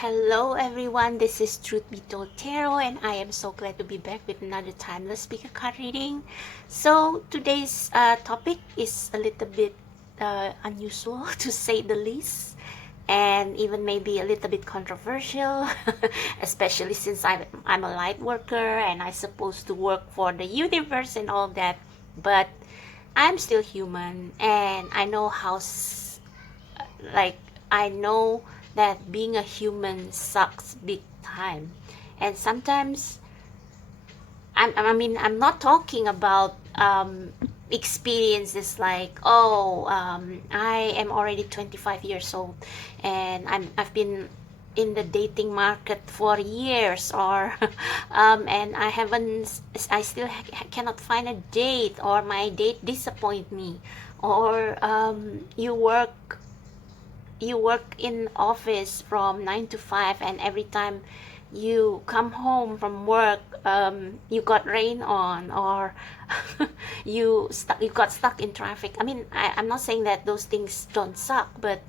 Hello everyone, this is Truth Be Told Tarot, and I am so glad to be back with another timeless pick a card reading. So today's topic is a little bit unusual to say the least, and even maybe a little bit controversial, especially since I'm a light worker and I'm supposed to work for the universe and all that, but I'm still human, and I know like I know that being a human sucks big time. And sometimes I'm not talking about experiences like, I am already 25 years old and I've been in the dating market for years, or and I still cannot find a date, or my date disappoint me, or you work in office from 9 to 5, and every time you come home from work, you got rain on, or you got stuck in traffic. I'm not saying that those things don't suck, but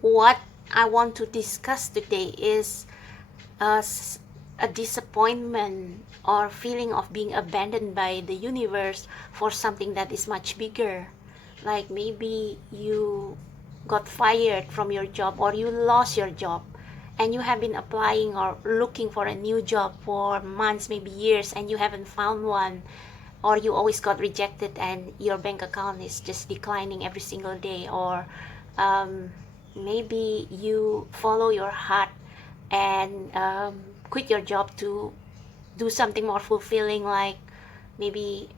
what I want to discuss today is uh, a disappointment or feeling of being abandoned by the universe for something that is much bigger. Like maybe you got fired from your job, or you lost your job, and you have been applying or looking for a new job for months, maybe years, and you haven't found one, or you always got rejected and your bank account is just declining every single day, or um, maybe you follow your heart and quit your job to do something more fulfilling, like maybe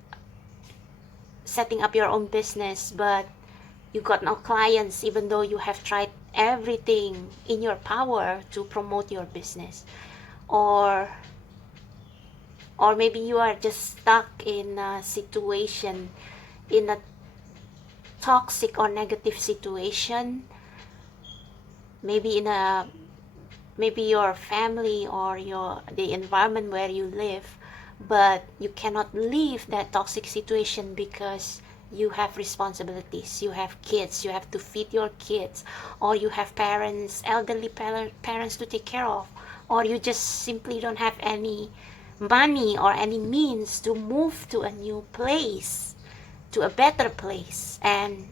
setting up your own business, but you got no clients even though you have tried everything in your power to promote your business. Or or maybe you are just stuck in a situation, in a toxic or negative situation, maybe in a maybe your family or the environment where you live, but you cannot leave that toxic situation because you have responsibilities, you have kids, you have to feed your kids, or you have elderly parents to take care of, or you just simply don't have any money or any means to move to a new place, to a better place, and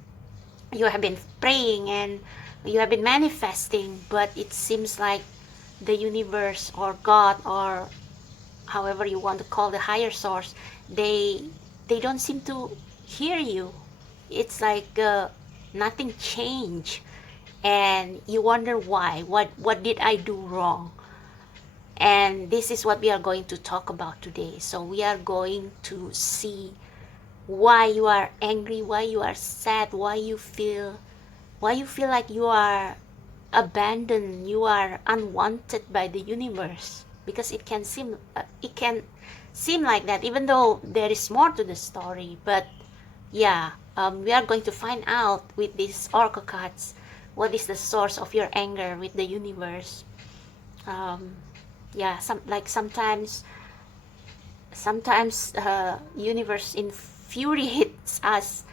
you have been praying and you have been manifesting, but it seems like the universe or God, or however you want to call the higher source, they they don't seem to hear you. It's like nothing changed, and you wonder why. What did I do wrong? And this is what we are going to talk about today. So we are going to see why you are angry, why you are sad, why you feel like you are abandoned, you are unwanted by the universe, because it can seem like that, even though there is more to the story. But yeah, we are going to find out with these oracle cards what is the source of your anger with the universe. um, yeah, sometimes universe infuriates us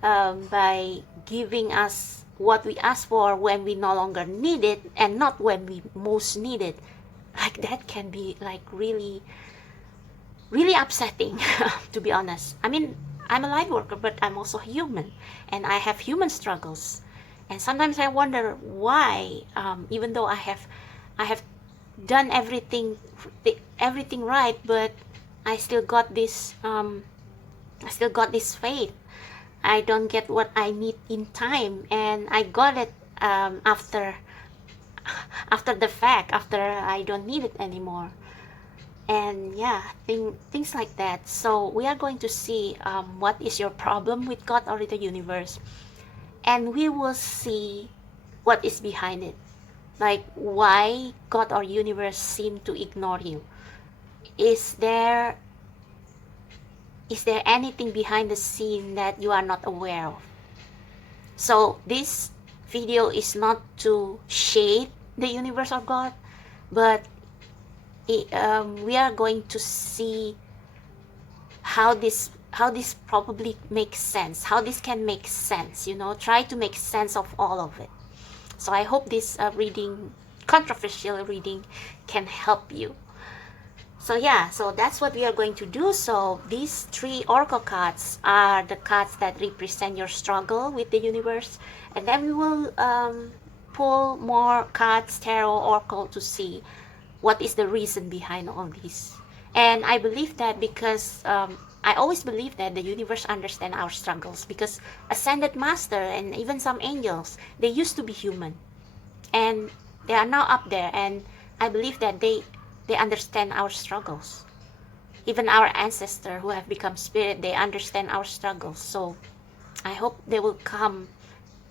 by giving us what we ask for when we no longer need it, and not when we most need it. Like that can be like really really upsetting, to be honest. I'm a light worker, but I'm also human, and I have human struggles. And sometimes I wonder why, even though I have done everything right, but I still got this faith. I don't get what I need in time, and I got it after the fact, after I don't need it anymore. And yeah, things like that. So we are going to see what is your problem with God or the universe, and we will see what is behind it. Like why God or universe seem to ignore you. Is there is there anything behind the scene that you are not aware of? So this video is not to shade the universe or God, but we are going to see how this probably makes sense, how this can make sense. Try to make sense of all of it. So I hope this reading controversial reading can help you. So yeah, so that's what we are going to do. So these 3 oracle cards are the cards that represent your struggle with the universe, and then we will pull more cards, tarot, oracle, to see what is the reason behind all this. And I believe that because I always believe that the universe understands our struggles, because ascended master and even some angels, they used to be human and they are now up there, and I believe that they understand our struggles. Even our ancestors who have become spirit, they understand our struggles. So I hope they will come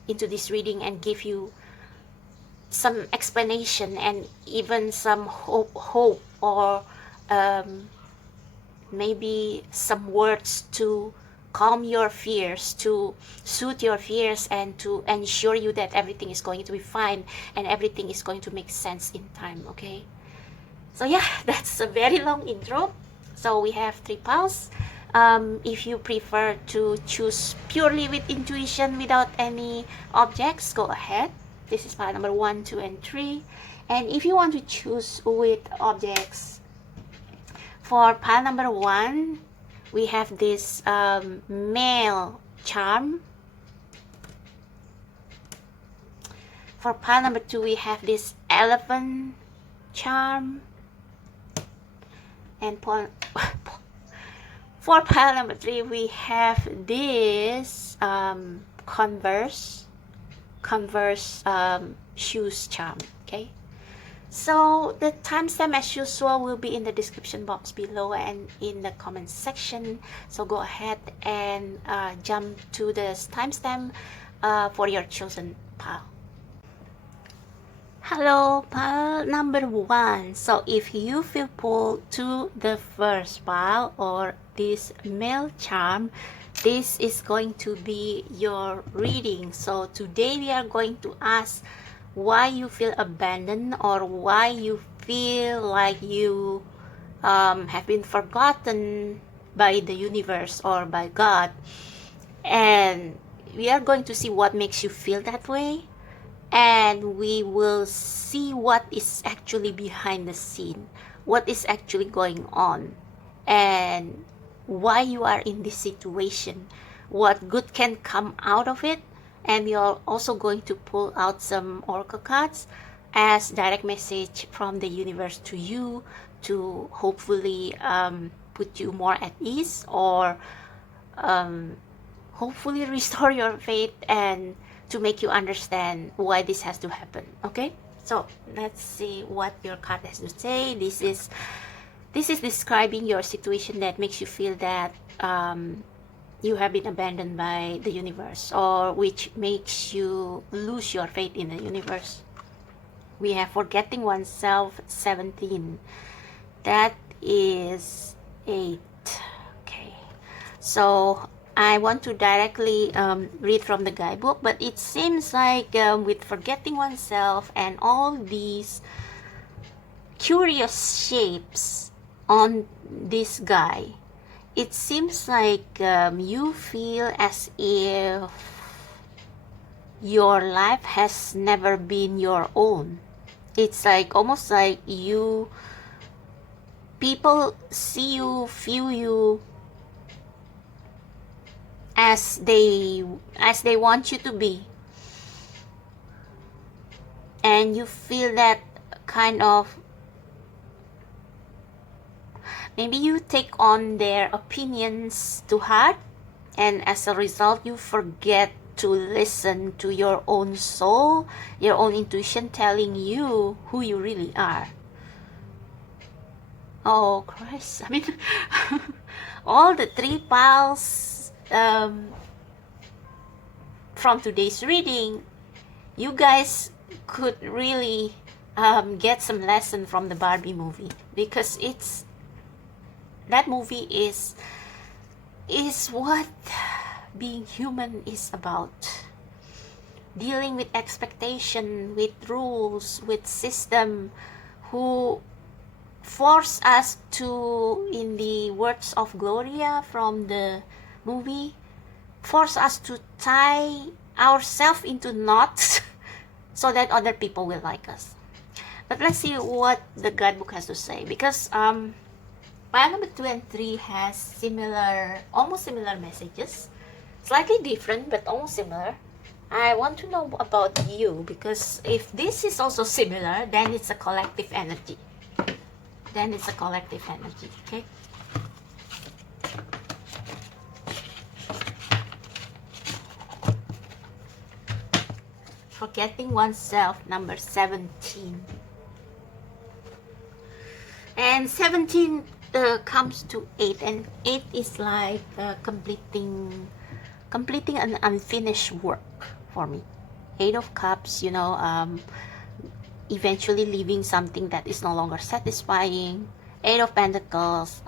into this reading and give you some explanation and even some hope or maybe some words to calm your fears, to soothe your fears, and to ensure you that everything is going to be fine and everything is going to make sense in time. Okay, so yeah, that's a very long intro. So we have 3 piles. If you prefer to choose purely with intuition without any objects, go ahead. This is pile number 1, 2, and 3. And if you want to choose with objects, for pile number 1, we have this male charm. For pile number 2, we have this elephant charm. And for pile number 3, we have this Converse shoes charm. Okay, so the timestamp as usual will be in the description box below and in the comment section. So go ahead and jump to the timestamp for your chosen pile. Hello, pile number 1. So if you feel pulled to the first pile or this male charm, this is going to be your reading. So today we are going to ask why you feel abandoned, or why you feel like you have been forgotten by the universe or by God. And we are going to see what makes you feel that way, and we will see what is actually behind the scene, what is actually going on, and why you are in this situation, what good can come out of it. And we are also going to pull out some oracle cards as direct message from the universe to you, to hopefully put you more at ease, or hopefully restore your faith and to make you understand why this has to happen. Okay, so let's see what your card has to say. This is describing your situation that makes you feel that you have been abandoned by the universe, or which makes you lose your faith in the universe. We have forgetting oneself, 17. That is 8. Okay, so I want to directly read from the guidebook, but it seems like with forgetting oneself and all these curious shapes on this guy, it seems like you feel as if your life has never been your own. It's like almost like people see you, feel you as they want you to be, and you feel that kind of, maybe you take on their opinions to heart, and as a result you forget to listen to your own soul, your own intuition telling you who you really are. Oh Christ, I mean all the 3 piles from today's reading, you guys could really get some lesson from the Barbie movie, because that movie is what being human is about. Dealing with expectation, with rules, with system, who force us to, in the words of Gloria from the movie, force us to tie ourselves into knots so that other people will like us. But let's see what the guidebook has to say, because pile number 2 and 3 has similar, almost similar messages, slightly different but almost similar. I want to know about you, because if this is also similar, then it's a collective energy. Then it's a collective energy, okay? Forgetting oneself, number 17. And 17 comes to 8, and 8 is like completing an unfinished work for me. 8 of Cups, you know, eventually leaving something that is no longer satisfying. 8 of Pentacles,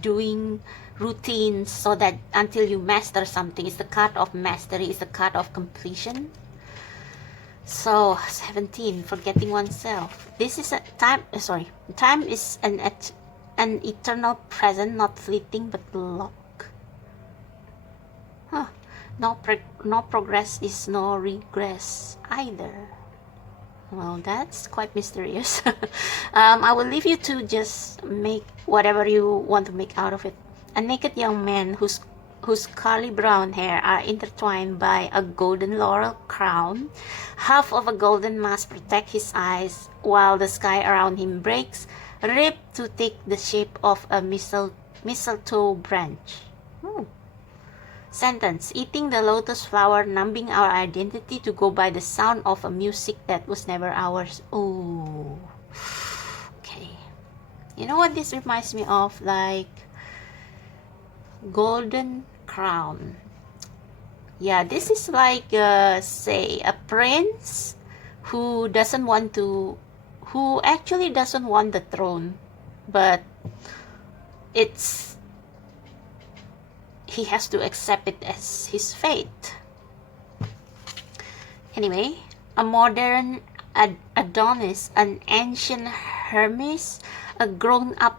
doing routines so that until you master something. It's the card of mastery, it's the card of completion. So 17, forgetting oneself. This is a time, time is an eternal present, not fleeting but lock. Huh. No progress is no regress either. Well, that's quite mysterious. I will leave you to just make whatever you want to make out of it. A naked young man whose curly brown hair are intertwined by a golden laurel crown. Half of a golden mask protects his eyes, while the sky around him breaks, ripped to take the shape of a mistletoe branch. Sentence: eating the lotus flower, numbing our identity to go by the sound of a music that was never ours. Oh, okay. You know what this reminds me of? Like golden crown. Yeah, this is like say a prince who actually doesn't want the throne, but he has to accept it as his fate. Anyway, a modern Adonis, an ancient Hermes, a grown-up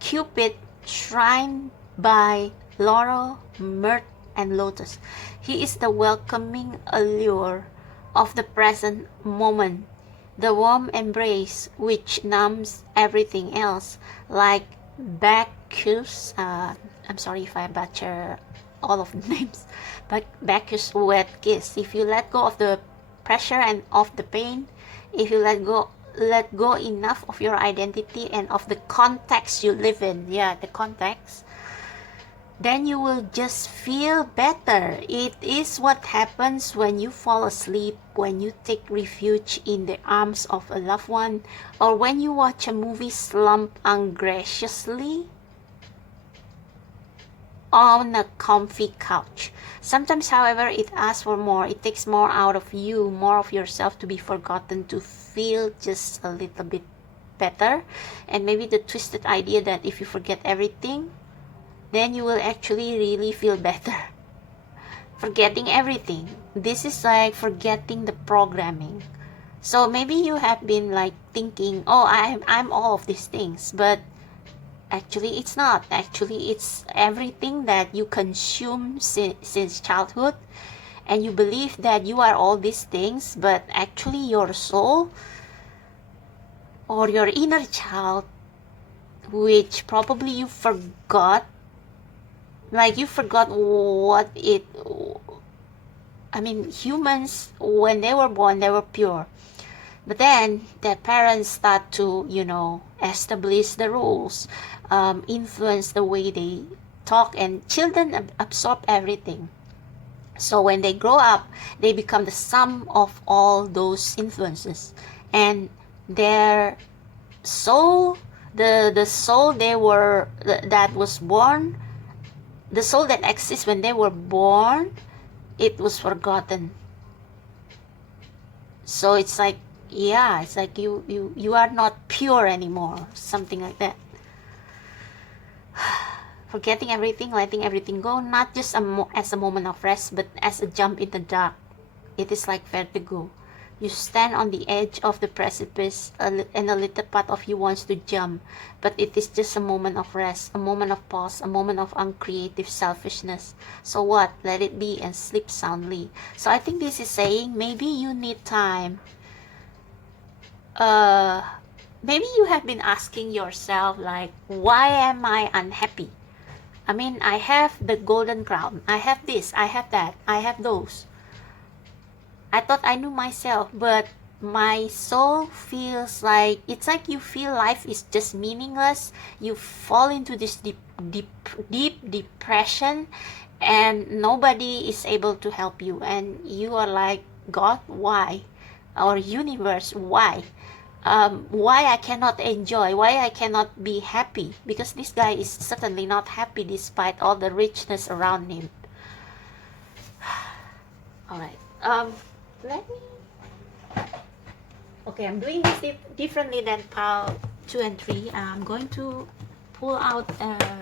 Cupid shrined by laurel, myrrh, and lotus. He is the welcoming allure of the present moment, the warm embrace which numbs everything else, like Bacchus. I'm sorry if I butcher all of the names, but Bacchus' wet kiss. If you let go of the pressure and of the pain, if you let go enough of your identity and of the context you live in, the context, then you will just feel better. It is what happens when you fall asleep, when you take refuge in the arms of a loved one, or when you watch a movie slump ungraciously on a comfy couch. Sometimes, however, it asks for more. It takes more out of you, more of yourself to be forgotten, to feel just a little bit better. And maybe the twisted idea that if you forget everything, then you will actually really feel better. Forgetting everything. This is like forgetting the programming. So maybe you have been like thinking, oh, I'm all of these things, but actually it's not. Actually, it's everything that you consume since childhood, and you believe that you are all these things, but actually your soul or your inner child, which probably you forgot, like you forgot what it, I mean, humans, when they were born, they were pure. But then their parents start to, establish the rules, influence the way they talk, and children absorb everything. So when they grow up, they become the sum of all those influences. And their soul, the soul that was born, the soul that exists when they were born, it was forgotten. So it's like, it's like you are not pure anymore, something like that. Forgetting everything, letting everything go, not just as a moment of rest, but as a jump in the dark. It is like vertigo. You stand on the edge of the precipice, and a little part of you wants to jump, but it is just a moment of rest, a moment of pause, a moment of uncreative selfishness. So what? Let it be and sleep soundly. So I think this is saying maybe you need time uh maybe you have been asking yourself like, why am I unhappy? I mean, I have the golden crown, I have this, I have that, I have those. I thought I knew myself, but my soul feels like, it's like you feel life is just meaningless. You fall into this deep depression, and nobody is able to help you, and you are like, God, why? Or universe, why? Why I cannot enjoy, why I cannot be happy? Because this guy is certainly not happy despite all the richness around him. All right. Let me. Okay, I'm doing this differently than pile 2 and 3. I'm going to pull out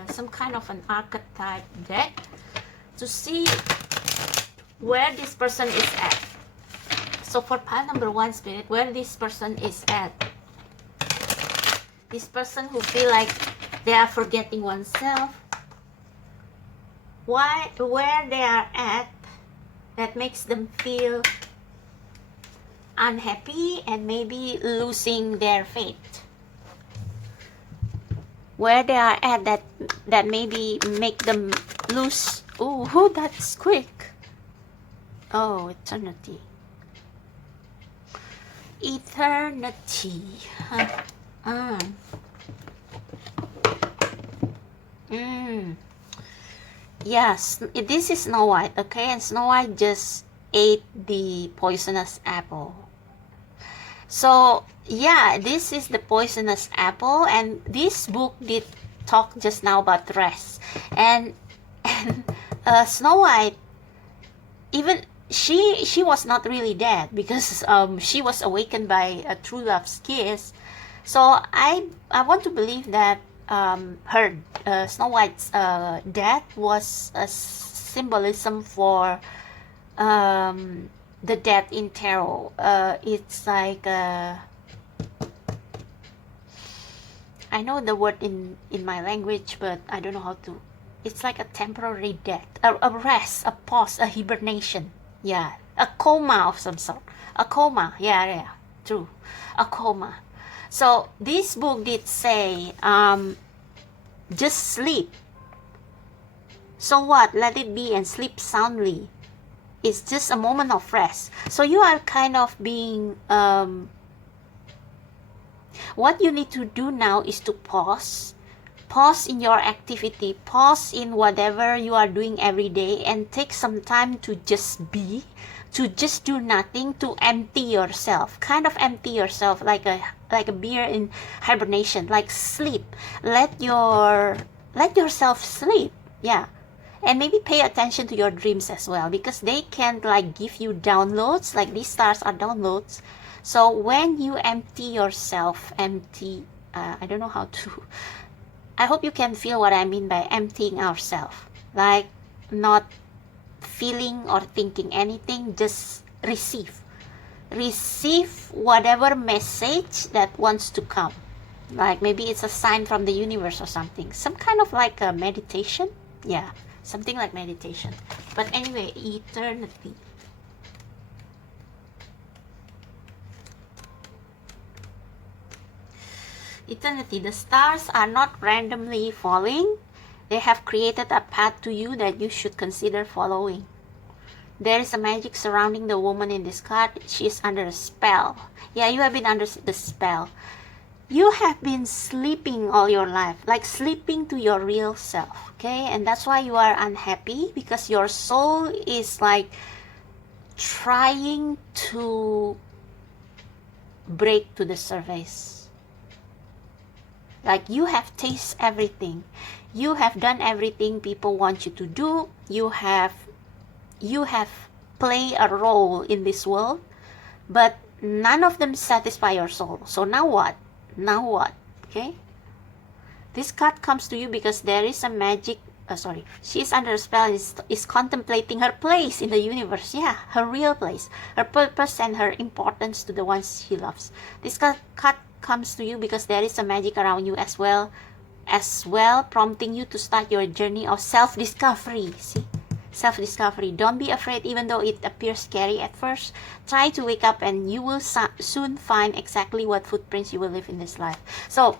some kind of an archetype deck to see where this person is at. So for pile number 1, Spirit, where this person is at. This person who feel like they are forgetting oneself. Where they are at that makes them feel unhappy and maybe losing their faith. Where they are at that maybe make them lose. Oh, that's quick. Oh, eternity. Eternity. Yes, this is Snow White, okay? And Snow White just ate the poisonous apple. So yeah, this is the poisonous apple, and this book did talk just now about rest. And Snow White, even she was not really dead, because she was awakened by a true love's kiss. So I want to believe that her Snow White's death was a symbolism for the death in tarot. It's like I know the word in my language, but I don't know how to. It's like a temporary death, a rest, a pause, a hibernation. Yeah, a coma of some sort. A coma. Yeah, true. A coma. So this book did say, just sleep. So what? Let it be and sleep soundly. It's just a moment of rest. So you are kind of being, what you need to do now is to pause in your activity, pause in whatever you are doing every day, and take some time to just be, to just do nothing, to empty yourself, kind of empty yourself like a bear in hibernation, like sleep. Let yourself sleep. Yeah. And maybe pay attention to your dreams as well, because they can like give you downloads, like these stars are downloads. So when you empty yourself, I don't know how to, I hope you can feel what I mean by emptying ourselves. Like not feeling or thinking anything, just receive whatever message that wants to come. Like maybe it's a sign from the universe or something, some kind of like a meditation. Yeah, something like meditation. But anyway, eternity. Eternity. The stars are not randomly falling. They have created a path to you that you should consider following. There is a magic surrounding the woman in this card. She is under a spell. Yeah, you have been under the spell. You have been sleeping all your life, like sleeping to your real self, okay? And that's why you are unhappy, because your soul is like trying to break to the surface. Like you have tasted everything. You have done everything people want you to do. You have played a role in this world, but none of them satisfy your soul. So now what? Now what? Okay? This card comes to you because there is a magic. She is under a spell, is contemplating her place in the universe. Yeah, her real place, her purpose, and her importance to the ones she loves. This card comes to you because there is a magic around you as well, prompting you to start your journey of self-discovery. See, self-discovery. Don't be afraid even though it appears scary at first. Try to wake up and you will soon find exactly what footprints you will live in this life. So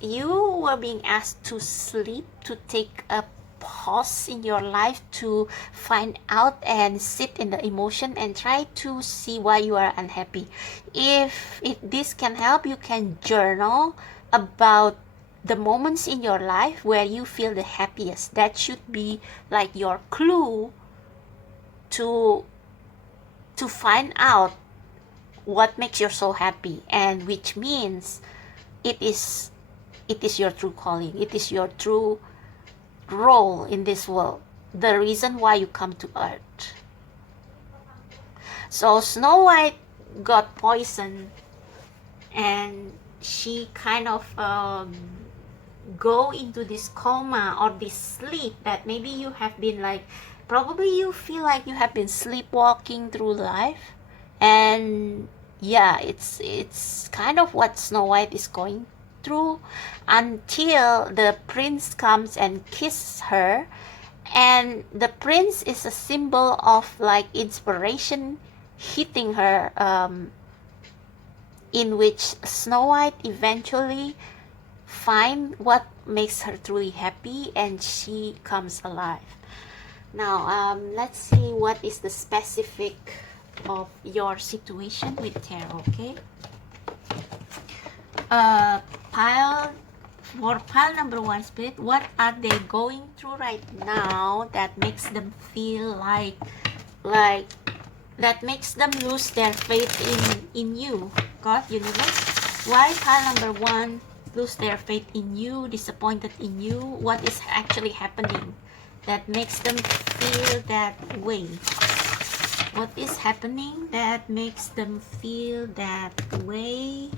you were being asked to sleep, to take a pause in your life, to find out and sit in the emotion and try to see why you are unhappy. If this can help, you can journal about the moments in your life where you feel the happiest. That should be like your clue to find out what makes you so happy, and which means it is your true calling. It is your true role in this world, the reason why you come to earth. So Snow White got poisoned and she kind of go into this coma or this sleep that maybe you have been like, probably you feel like you have been sleepwalking through life. And yeah, it's kind of what Snow White is going through until the prince comes and kisses her. And the prince is a symbol of like inspiration hitting her, in which Snow White eventually find what makes her truly happy and she comes alive. Now let's see what is the specific of your situation with tarot. Okay, for pile number one, Spirit, what are they going through right now that makes them feel like that makes them lose their faith in you? God, universe, why pile number one lose their faith in you, disappointed in you? What is actually happening that makes them feel that way? What is happening that makes them feel that way?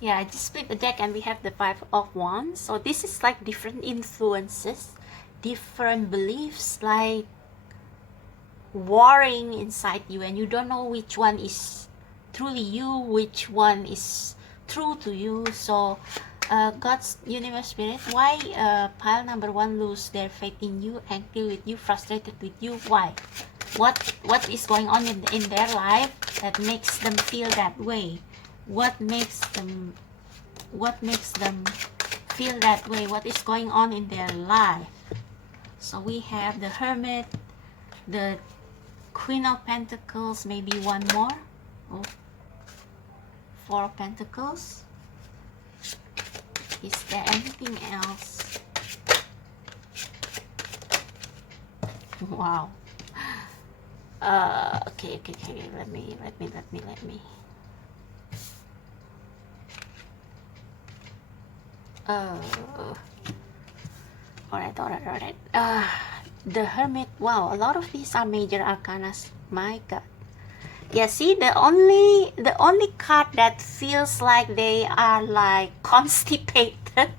Yeah, I just split the deck and we have the Five of Wands. So this is like different influences, different beliefs, like warring inside you, and you don't know which one is truly you, which one is true to you. So God's universe, Spirit, why pile number one lose their faith in you, angry with you, frustrated with you? Why? What is going on in their life that makes them feel that way? What makes them feel that way? What is going on in their life? So we have the Hermit, the Queen of Pentacles, maybe one more. Oh, Four of Pentacles. Is there anything else? Wow. Okay. Let me. Alright. The Hermit. Wow, a lot of these are major arcanas. My God. Yeah, see, the only card that feels like they are like constipated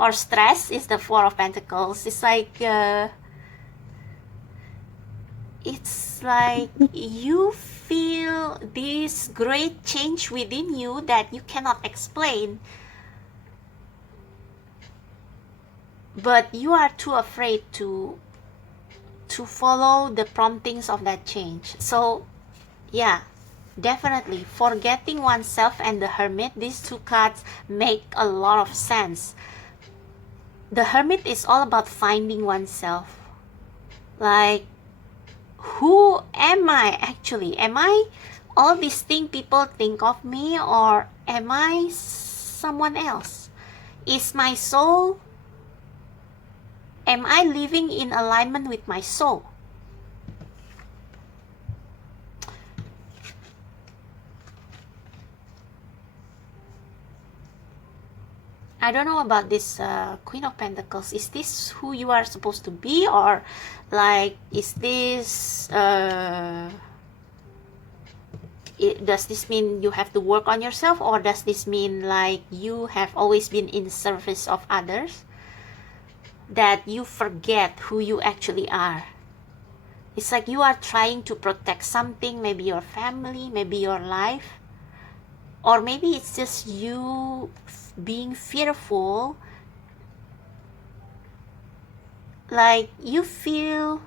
or stressed is the Four of Pentacles. It's like you feel this great change within you that you cannot explain, but you are too afraid to follow the promptings of that change. So yeah, definitely forgetting oneself and the Hermit, these two cards make a lot of sense. The Hermit is all about finding oneself. Like, who am I actually? Am I all these things people think of me, or am I someone else? Is my soul, am I living in alignment with my soul? I don't know about this Queen of Pentacles. Is this who you are supposed to be, or like, is this does this mean you have to work on yourself, or does this mean like you have always been in service of others? that you forget who you actually are. It's like you are trying to protect something, maybe your family, maybe your life, or maybe it's just you being fearful, like you feel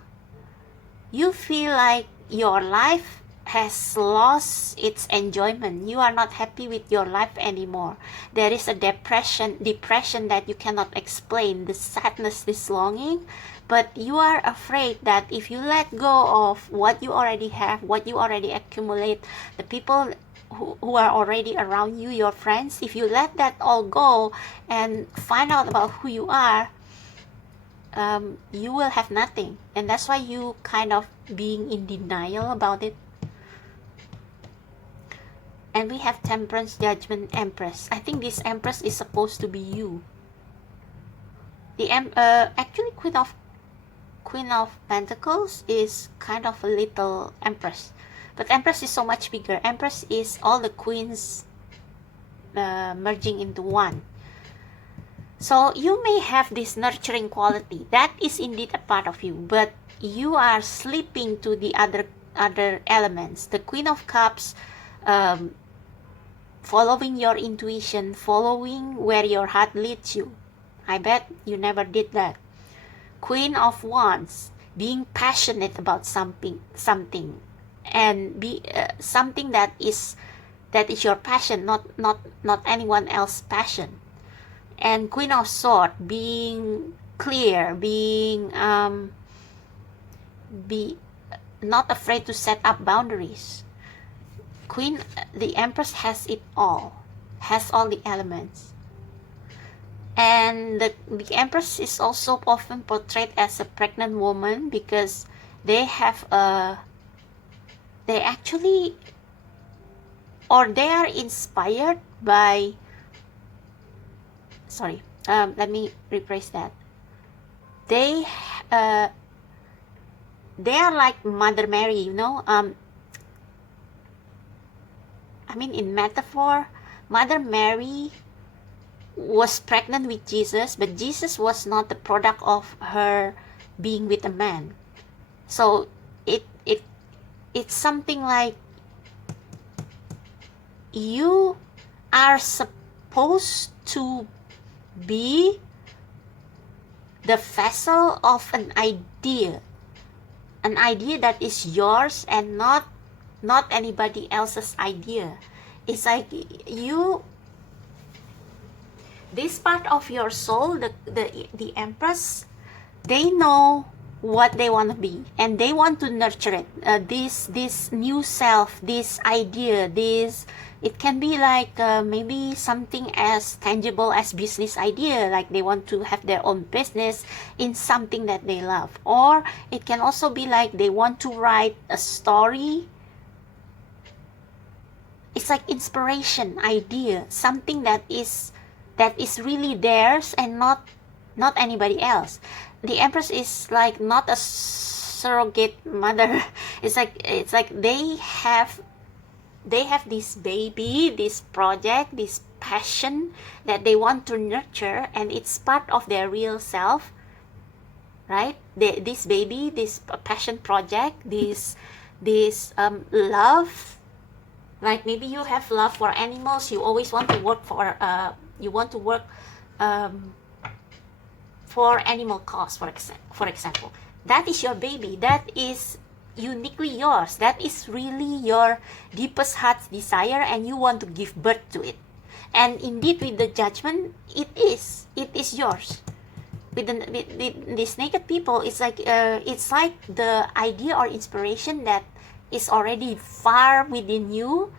like your life has lost its enjoyment. You are not happy with your life anymore. There is a depression that you cannot explain, the sadness, this longing, but you are afraid that if you let go of what you already have, what you already accumulate, the people who are already around you, your friends, if you let that all go and find out about who you are, you will have nothing. And that's why you kind of being in denial about it. And we have Temperance, Judgment, Empress. I think this Empress is supposed to be you. The actually Queen of Pentacles is kind of a little Empress, but Empress is so much bigger. Empress is all the queens merging into one. So you may have this nurturing quality. That is indeed a part of you, but you are slipping to the other elements. The Queen of Cups, following your intuition, following where your heart leads you. I bet you never did that. Queen of Wands, being passionate about something, and be something that is your passion, not anyone else's passion. And Queen of Swords, being clear, being be not afraid to set up boundaries. The Empress has it all, has all the elements. And the Empress is also often portrayed as a pregnant woman because they are inspired by, let me rephrase that. They are like Mother Mary, you know. I mean, in metaphor, Mother Mary was pregnant with Jesus, but Jesus was not the product of her being with a man. So it's something like you are supposed to be the vessel of an idea that is yours and not anybody else's idea. It's like this part of your soul, the Empress, they know what they want to be and they want to nurture it. This new self, this idea, it can be like maybe something as tangible as business idea, like they want to have their own business in something that they love. Or it can also be like they want to write a story. It's like inspiration, idea, something that is really theirs and not anybody else. The Empress is like not a surrogate mother. It's like they have this baby, this project, this passion that they want to nurture, and it's part of their real self, right? This baby, this passion project, this love. Like maybe you have love for animals. You always want to work for for animal cause, for example. That is your baby. That is uniquely yours. That is really your deepest heart's desire, and you want to give birth to it. And indeed, with the Judgment, it is yours. With these naked people, it's like the idea or inspiration that is already far within you,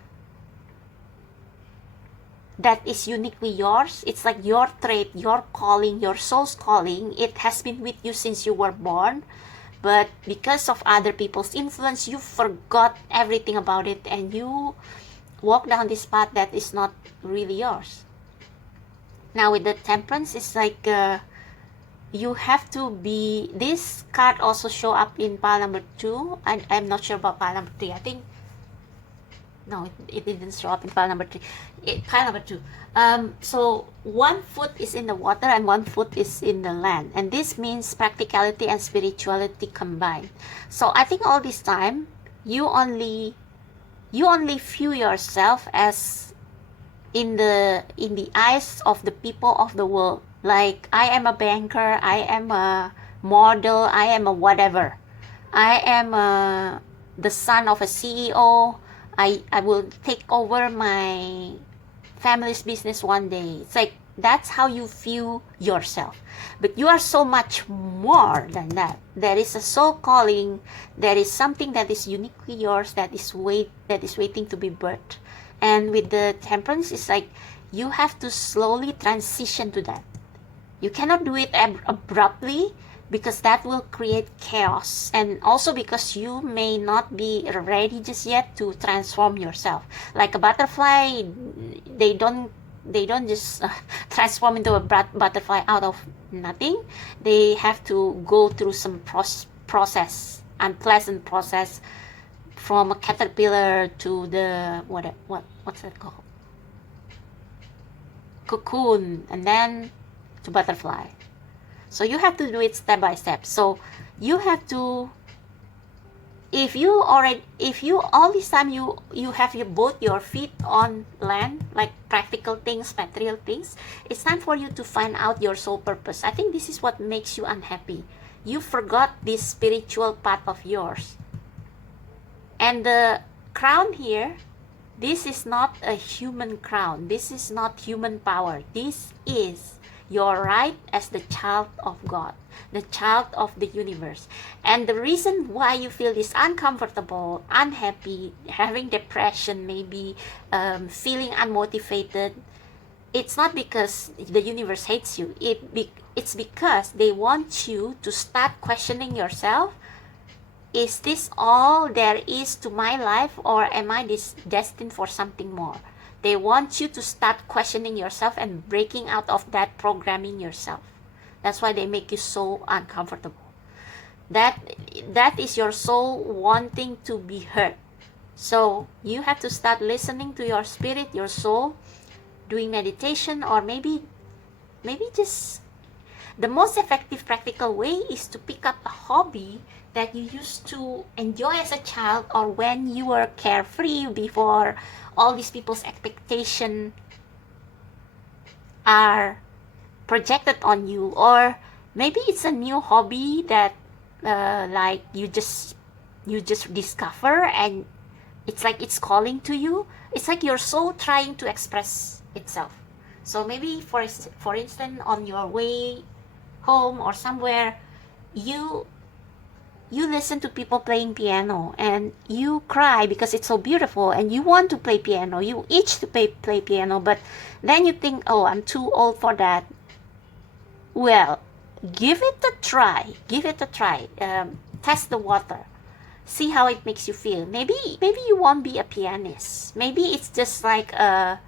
that is uniquely yours. It's like your trait, your calling, your soul's calling. It has been with you since you were born, but because of other people's influence, you forgot everything about it and you walk down this path that is not really yours. Now with the Temperance, it's like you have to be, this card also show up in pile number 2, and I'm not sure about pile number 3. I think No, it didn't show up in pile number three. Pile number two. So one foot is in the water and one foot is in the land, and this means practicality and spirituality combined. So I think all this time you only view yourself as in the eyes of the people of the world. Like, I am a banker, I am a model, I am a whatever. I am the son of a CEO. I will take over my family's business one day. It's like that's how you view yourself. But you are so much more than that. There is a soul calling. There is something that is uniquely yours that is waiting to be birthed. And with the temperance, it's like you have to slowly transition to that. You cannot do it abruptly, because that will create chaos, and also because you may not be ready just yet to transform yourself. Like a butterfly, they don't just transform into a butterfly out of nothing. They have to go through some process, unpleasant process, from a caterpillar to the what's that called, cocoon, and then to butterfly. So you have to do it step by step. So you have to, if you all this time you have both your feet on land, like practical things, material things, it's time for you to find out your soul purpose. I think this is what makes you unhappy. You forgot this spiritual part of yours. And the crown here, this is not a human crown. This is not human power. This is your right as the child of God, the child of the universe. And the reason why you feel this uncomfortable, unhappy, having depression, maybe feeling unmotivated, it's not because the universe hates you. It's because they want you to start questioning yourself. Is this all there is to my life, or am I destined for something more? They want you to start questioning yourself and breaking out of that programming yourself. That's why they make you so uncomfortable. That is your soul wanting to be heard. So you have to start listening to your spirit, your soul, doing meditation, or maybe just the most effective practical way is to pick up a hobby that you used to enjoy as a child, or when you were carefree before all these people's expectation are projected on you. Or maybe it's a new hobby that like you just discover, and it's like it's calling to you. It's like your soul trying to express itself. So maybe for instance, on your way home or somewhere, you listen to people playing piano and you cry because it's so beautiful, and you want to play piano, you itch to play piano, but then you think, oh, I'm too old for that. Well, give it a try. Test the water, see how it makes you feel. Maybe you won't be a pianist. Maybe it's just like a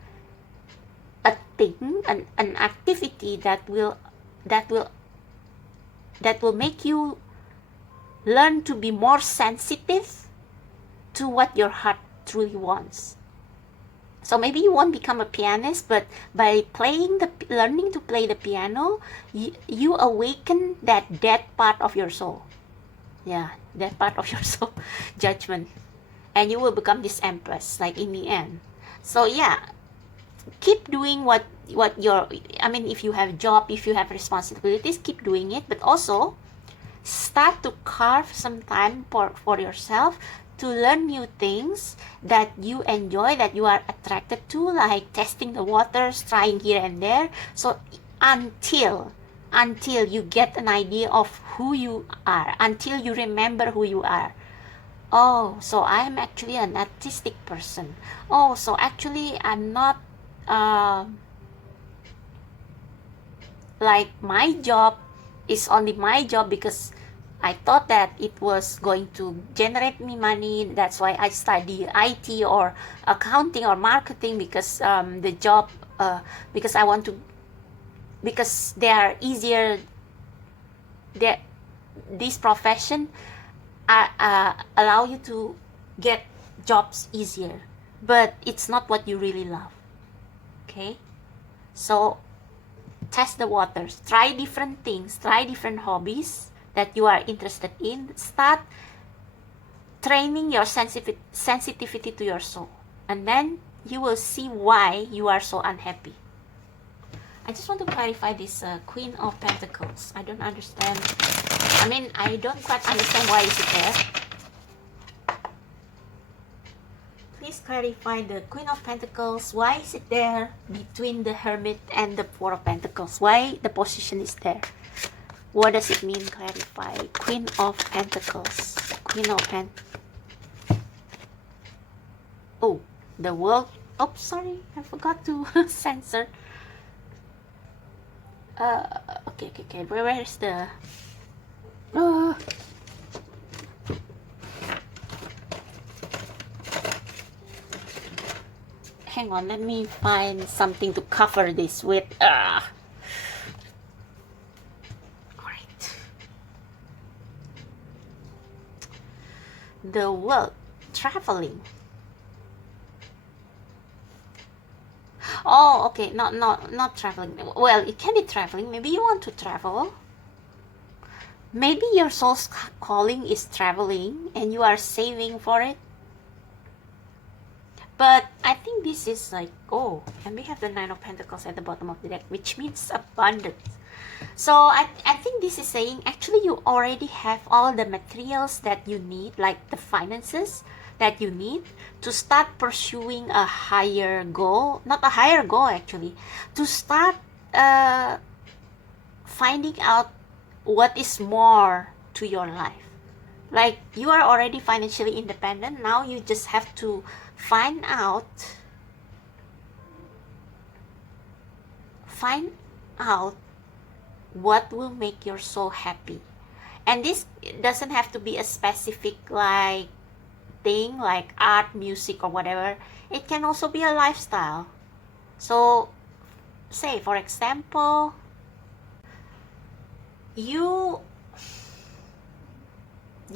thing, an activity that will make you learn to be more sensitive to what your heart truly wants. So maybe you won't become a pianist, but by learning to play the piano, you awaken that dead part of your soul. Yeah, that part of your soul, judgment. And you will become this empress, like in the end. So yeah, keep doing what if you have a job, if you have responsibilities, keep doing it, but also start to carve some time for yourself to learn new things that you enjoy, that you are attracted to, like testing the waters, trying here and there. So until you get an idea of who you are, until you remember who you are. Oh, so I'm actually an artistic person. Oh, so actually I'm not like my job is only my job because I thought that it was going to generate me money. That's why I study IT or accounting or marketing, because the job because I want to, because they are easier. This profession allow you to get jobs easier. but it's not what you really love. Okay, so test the waters, try different things, try different hobbies that you are interested in. Start training your sensitivity to your soul, and then you will see why you are so unhappy. I just want to clarify this Queen of Pentacles. I don't understand. I mean, I don't quite understand why is it there. Please clarify the Queen of Pentacles. Why is it there between the Hermit and the Four of Pentacles? Why the position is there? What does it mean? Clarify. Queen of Pentacles. Queen of Pentacles. Oh, the World. Oh, sorry. I forgot to censor. Okay. Where is the... Hang on, let me find something to cover this with. Alright. The World. Traveling. Oh, okay. Not traveling. Well, it can be traveling. Maybe you want to travel. Maybe your soul's calling is traveling and you are saving for it. But I think this is like, oh, and we have the Nine of Pentacles at the bottom of the deck, which means abundance. So I think this is saying actually you already have all the materials that you need, like the finances that you need to start pursuing a higher goal. Not a higher goal actually, to start finding out what is more to your life. Like you are already financially independent, now you just have to find out what will make your soul happy. And this doesn't have to be a specific like thing like art, music, or whatever. It can also be a lifestyle. So say for example, you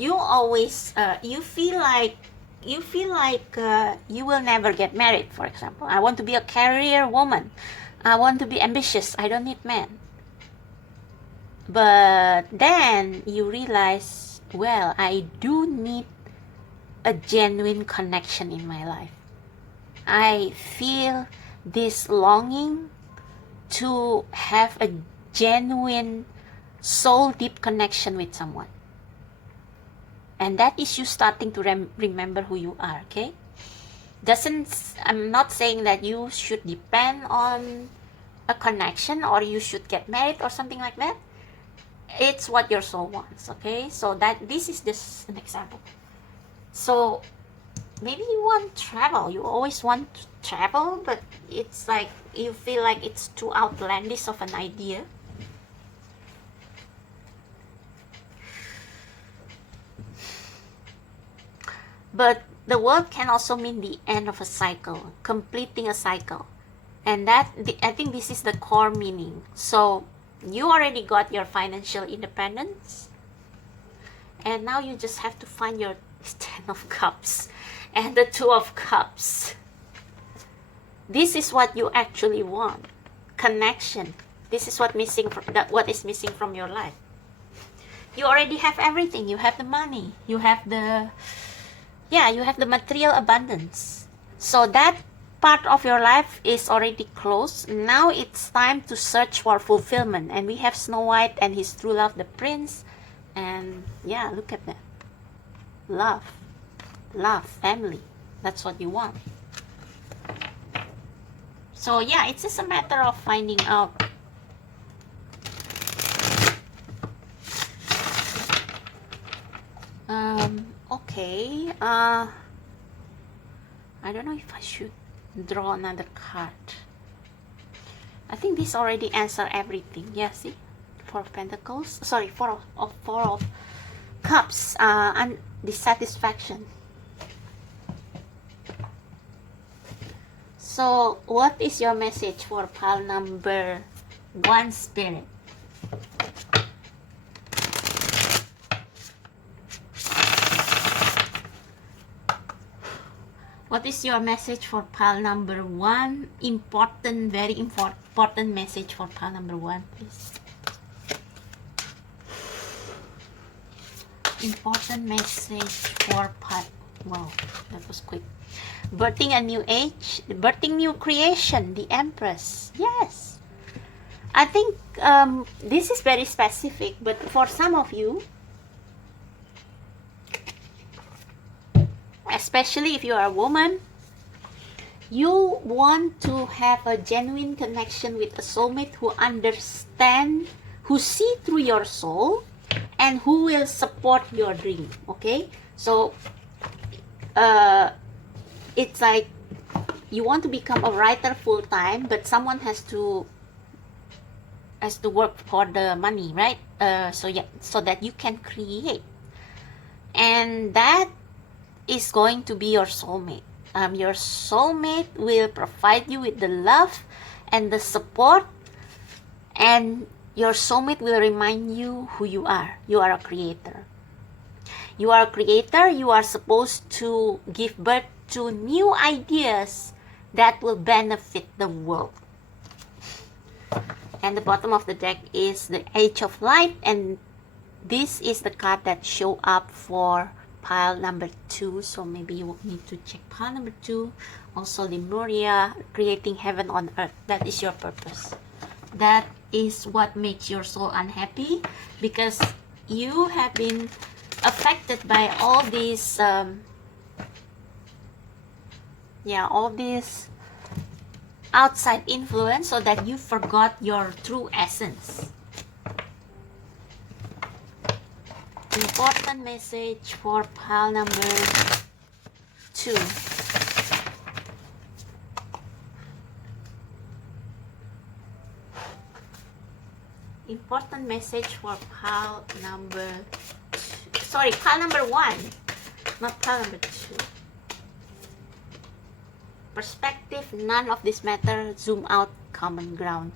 always you feel like you will never get married. For example, I want to be a career woman, I want to be ambitious, I don't need men. But then you realize, well, I do need a genuine connection in my life. I feel this longing to have a genuine soul deep connection with someone. And that is you starting to remember who you are, okay? I'm not saying that you should depend on a connection or you should get married or something like that. It's what your soul wants, okay? So that this is just an example. So maybe you want to travel. You always want to travel, but it's like you feel like it's too outlandish of an idea. But the World can also mean the end of a cycle, completing a cycle. And that, I think this is the core meaning. So you already got your financial independence. And now you just have to find your Ten of Cups and the Two of Cups. This is what you actually want. Connection. This is what is missing from your life. You already have everything. You have the money. You have the material abundance. So that part of your life is already closed. Now it's time to search for fulfillment. And we have Snow White and his true love, the prince. And yeah, look at that. Love, family. That's what you want. So yeah, it's just a matter of finding out. Okay. I don't know if I should draw another card. I think this already answers everything. Yeah, see? Four of Pentacles. Sorry, Four of Cups. And dissatisfaction. So, what is your message for pile number 1, Spirit? What What is your message for pile number 1? Important, very important message for pile number 1, please. Important message for pile. Wow, that was quick. Birthing a new age, birthing new creation, the Empress. Yes. I think this is very specific, but for some of you, especially if you are a woman, you want to have a genuine connection with a soulmate who understand, who see through your soul, and who will support your dream. Okay, so it's like you want to become a writer full time, but someone has to work for the money, right? So yeah, so that you can create, and that is going to be your soulmate. Your soulmate will provide you with the love and the support, and your soulmate will remind you who you are. You are a creator. You are a creator. You are supposed to give birth to new ideas that will benefit the world. And the bottom of the deck is the Age of Light, and this is the card that show up for pile number 2. So maybe you need to check pile number 2. Also Lemuria, creating heaven on earth. That is your purpose. That is what makes your soul unhappy, because you have been affected by all these all this outside influence, so that you forgot your true essence. Important message for pile number 2. Important message for pile number 2. Sorry, pile number 1, not pile number 2. Perspective, none of this matter, zoom out, common ground.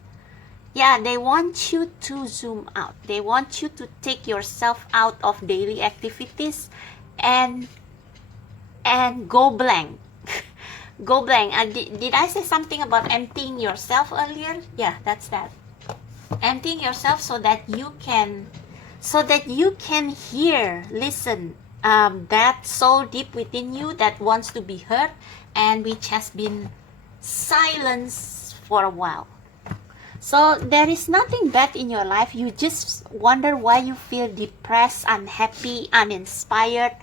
Yeah, they want you to zoom out. They want you to take yourself out of daily activities and go blank. Go blank. Did I say something about emptying yourself earlier? Yeah, that's that. Emptying yourself so that you can hear, listen, that soul deep within you that wants to be heard and which has been silenced for a while. So there is nothing bad in your life. You just wonder why you feel depressed, unhappy, uninspired,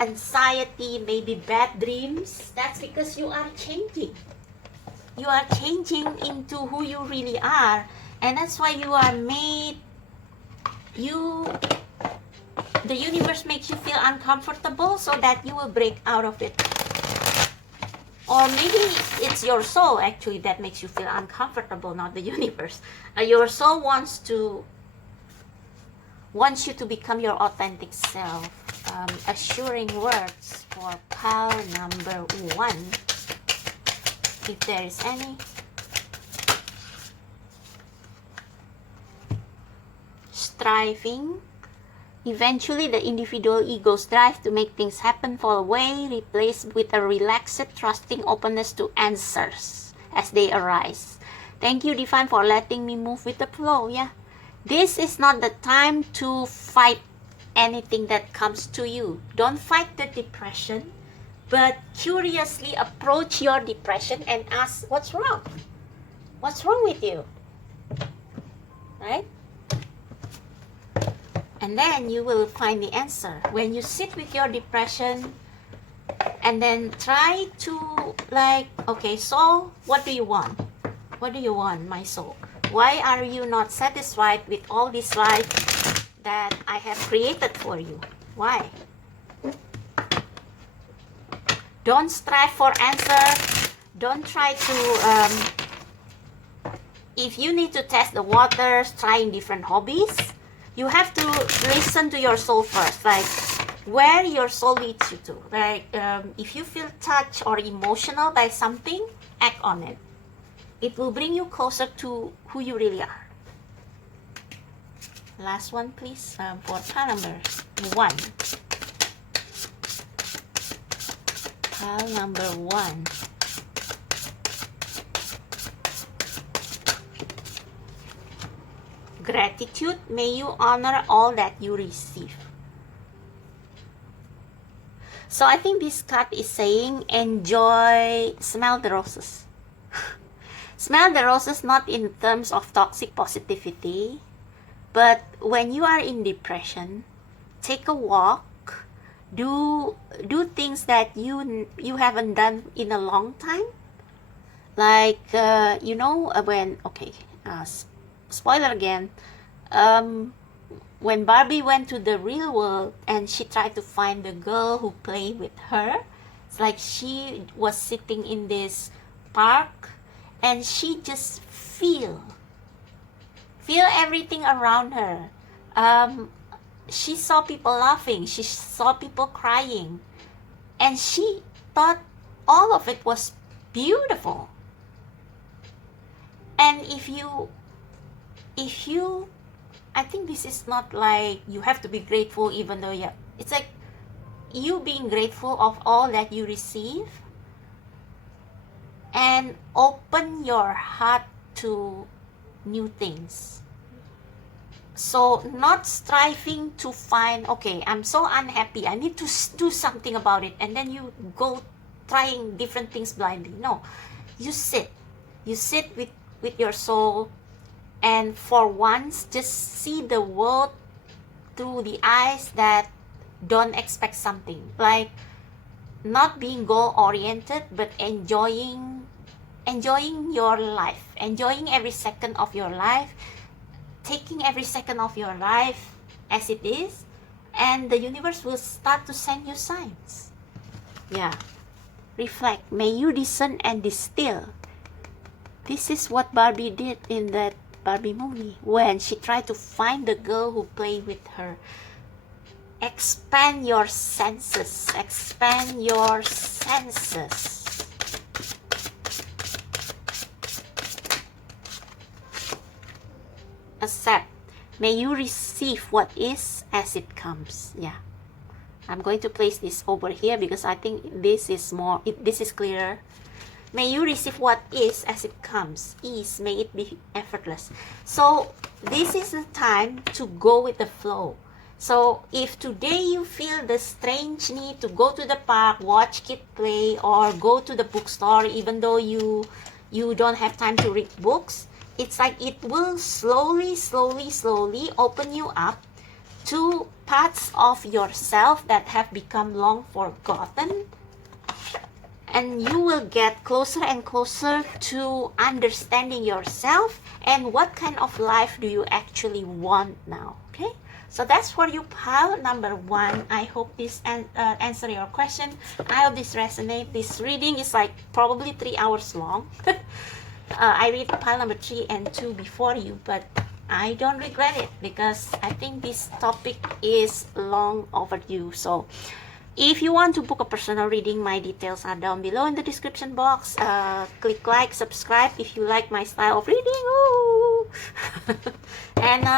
anxiety, maybe bad dreams. That's because you are changing. You are changing into who you really are. And that's why you are made, the universe makes you feel uncomfortable so that you will break out of it. Or maybe it's your soul actually that makes you feel uncomfortable, not the universe. Your soul wants you to become your authentic self. Assuring words for pile number 1, if there is any. Striving. Eventually, the individual ego's drive to make things happen fall away, replaced with a relaxed, trusting openness to answers as they arise. Thank you, Divine, for letting me move with the flow. Yeah, this is not the time to fight anything that comes to you. Don't fight the depression, but curiously approach your depression and ask, what's wrong? What's wrong with you? Right? And then you will find the answer. When you sit with your depression and then try to okay, soul, what do you want? What do you want, my soul? Why are you not satisfied with all this life that I have created for you? Why? Don't strive for answer. Don't try to, if you need to test the waters, trying different hobbies, you have to listen to your soul first, like where your soul leads you to. Like if you feel touched or emotional by something, act on it. It will bring you closer to who you really are. Last one, please, for pile number 1. Pile number 1. Gratitude, may you honor all that you receive. So I think this card is saying enjoy, smell the roses. Smell the roses not in terms of toxic positivity, but when you are in depression, take a walk, do things that you haven't done in a long time. Like when spoiler again, when Barbie went to the real world and she tried to find the girl who played with her, it's like she was sitting in this park and she just feel everything around her. She saw people laughing, she saw people crying, and she thought all of it was beautiful. And if you I think this is not like you have to be grateful even though it's like you being grateful of all that you receive and open your heart to new things. So not striving to find, okay, I'm so unhappy, I need to do something about it, and then you go trying different things blindly. No, you sit with your soul, and for once just see the world through the eyes that don't expect something, like not being goal oriented, but enjoying your life, enjoying every second of your life, taking every second of your life as it is, and the universe will start to send you signs. Reflect, may you discern and distill. This is what Barbie did in that Barbie movie when she tried to find the girl who played with her. Expand your senses, expand your senses. Accept, may you receive what is as it comes. I'm going to place this over here because I think this is this is clearer. May you receive what is as it comes. Ease, may it be effortless. So this is the time to go with the flow. So if today you feel the strange need to go to the park, watch kids play, or go to the bookstore even though you don't have time to read books, it's like it will slowly open you up to parts of yourself that have become long forgotten, and you will get closer and closer to understanding yourself and what kind of life do you actually want now. Okay, so that's for you, pile number 1. I hope this answer your question. I hope this resonates. This reading is like probably 3 hours long. I read pile number 3 and 2 before you, but I don't regret it because I think this topic is long overdue. So if you want to book a personal reading, my details are down below in the description box. Click like, subscribe if you like my style of reading. And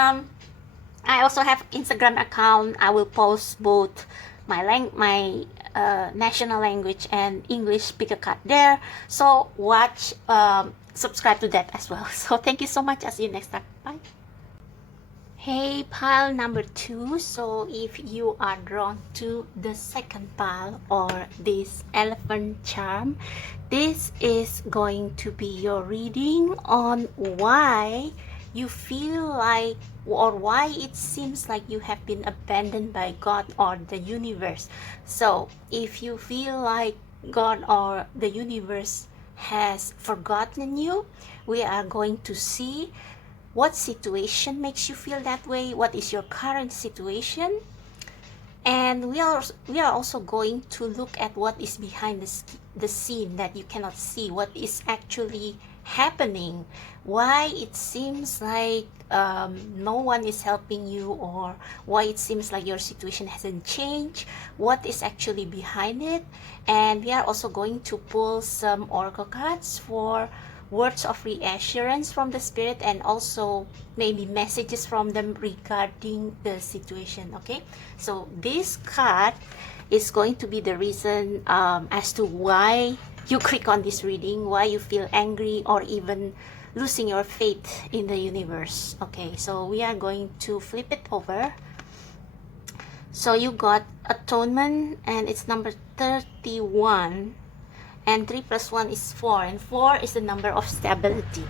I also have Instagram account. I will post both my national language and English speaker card there. So watch, subscribe to that as well. So thank you so much. I'll see you next time. Bye. Hey, pile number 2. So if you are drawn to the second pile or this elephant charm, this is going to be your reading on why you feel like, or why it seems like you have been abandoned by God or the universe. So if you feel like God or the universe has forgotten you, we are going to see what situation makes you feel that way, what is your current situation, and we are also going to look at what is behind the scene that you cannot see, what is actually happening, why it seems like no one is helping you, or why it seems like your situation hasn't changed, what is actually behind it. And we are also going to pull some oracle cards for words of reassurance from the spirit, and also maybe messages from them regarding the situation. Okay, so this card is going to be the reason as to why you click on this reading, why you feel angry or even losing your faith in the universe. Okay, so we are going to flip it over. So you got atonement, and it's number 31, and 3 plus 1 is 4, and 4 is the number of stability.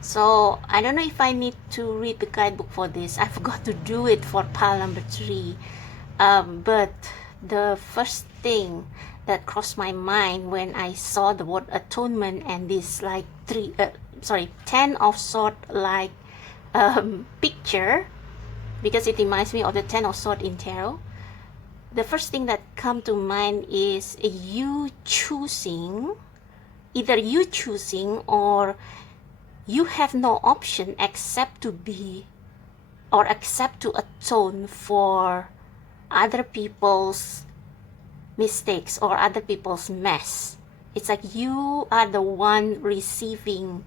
So I don't know if I need to read the guidebook for this. I forgot to do it for pile number 3. But the first thing that crossed my mind when I saw the word atonement and this like 10 of sword like picture, because it reminds me of the 10 of sword in tarot, the first thing that come to mind is you choosing, either you choosing or you have no option except to be or accept to atone for other people's mistakes or other people's mess. It's like you are the one receiving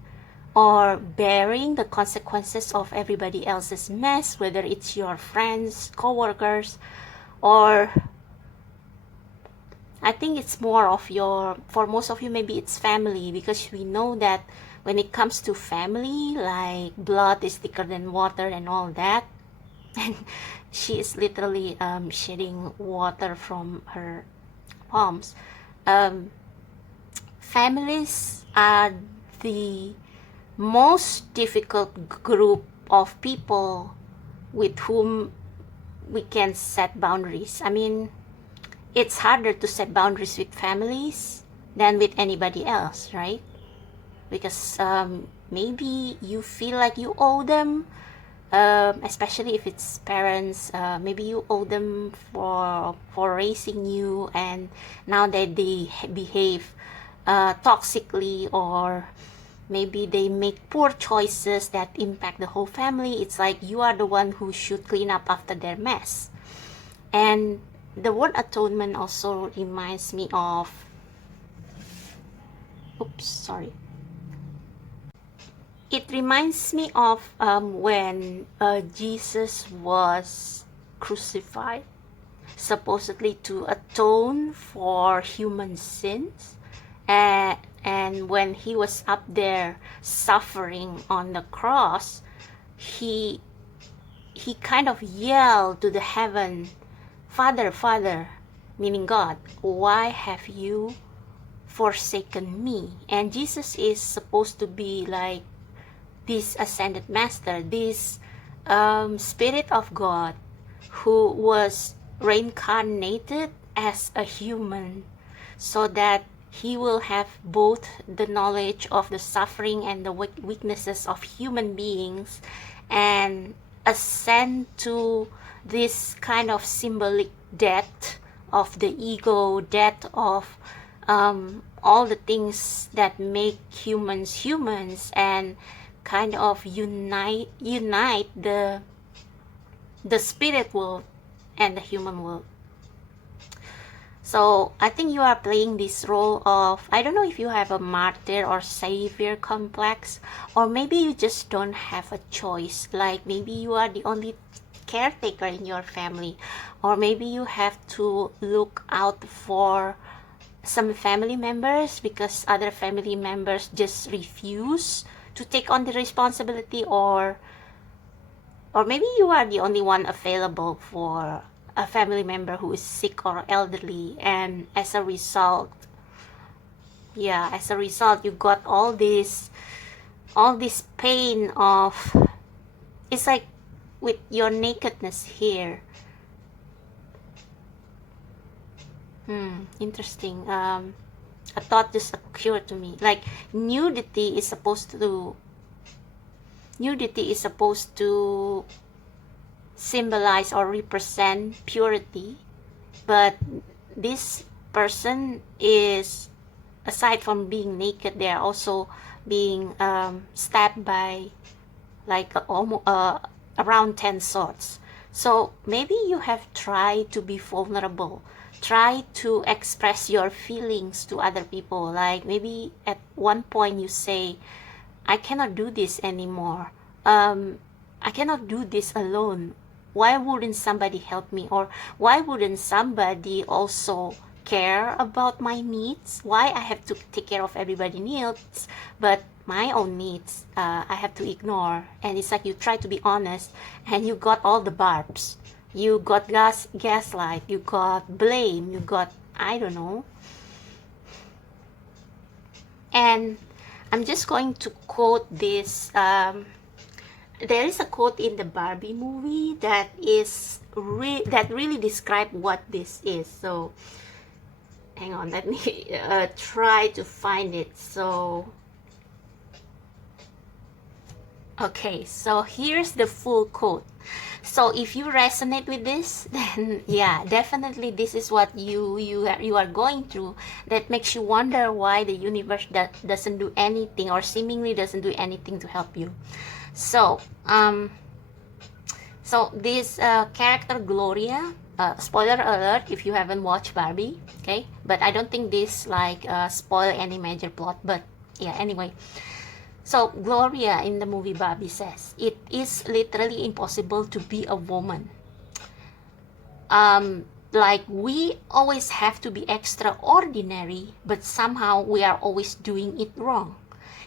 or bearing the consequences of everybody else's mess, whether it's your friends, co-workers, or I think it's more of for most of you, maybe it's family, because we know that when it comes to family, like blood is thicker than water and all that. And she is literally shedding water from her palms. Families are the most difficult group of people with whom we can set boundaries. I mean, it's harder to set boundaries with families than with anybody else, right? Because maybe you feel like you owe them, especially if it's parents. Maybe you owe them for raising you, and now that they behave toxically, or maybe they make poor choices that impact the whole family. It's like you are the one who should clean up after their mess. And the word atonement also reminds me of, it reminds me of when Jesus was crucified, supposedly to atone for human sins. And when he was up there suffering on the cross, he kind of yelled to the heaven, Father, Father, meaning God, why have you forsaken me? And Jesus is supposed to be like this ascended master, this spirit of God who was reincarnated as a human, so that he will have both the knowledge of the suffering and the weaknesses of human beings, and ascend to this kind of symbolic death of the ego, death of all the things that make humans humans, and kind of unite the spirit world and the human world. So I think you are playing this role of, I don't know if you have a martyr or savior complex, or maybe you just don't have a choice. Like maybe you are the only caretaker in your family, or maybe you have to look out for some family members because other family members just refuse to take on the responsibility, or maybe you are the only one available for a family member who is sick or elderly, and as a result you got all this pain of, it's like with your nakedness here. Interesting. A thought just occurred to me, like nudity is supposed to symbolize or represent purity, but this person is, aside from being naked, they are also being stabbed by like almost around 10 swords. So maybe you have tried to be vulnerable, try to express your feelings to other people. Like maybe at one point you say, I cannot do this anymore. I cannot do this alone. Why wouldn't somebody help me? Or why wouldn't somebody also care about my needs? Why I have to take care of everybody's needs, but my own needs I have to ignore? And it's like you try to be honest, and you got all the barbs. You got gaslight. You got blame. You got, I don't know. And I'm just going to quote this. There is a quote in the Barbie movie that that really describe what this is. So hang on, let me try to find it. So okay, so here's the full quote. So if you resonate with this, then yeah, definitely this is what you are going through, that makes you wonder why the universe doesn't do anything, or seemingly doesn't do anything to help you. So this character Gloria, spoiler alert if you haven't watched Barbie, okay, but I don't think this like spoil any major plot, but yeah, anyway. So Gloria in the movie Barbie says, it is literally impossible to be a woman. Like we always have to be extraordinary, but somehow we are always doing it wrong.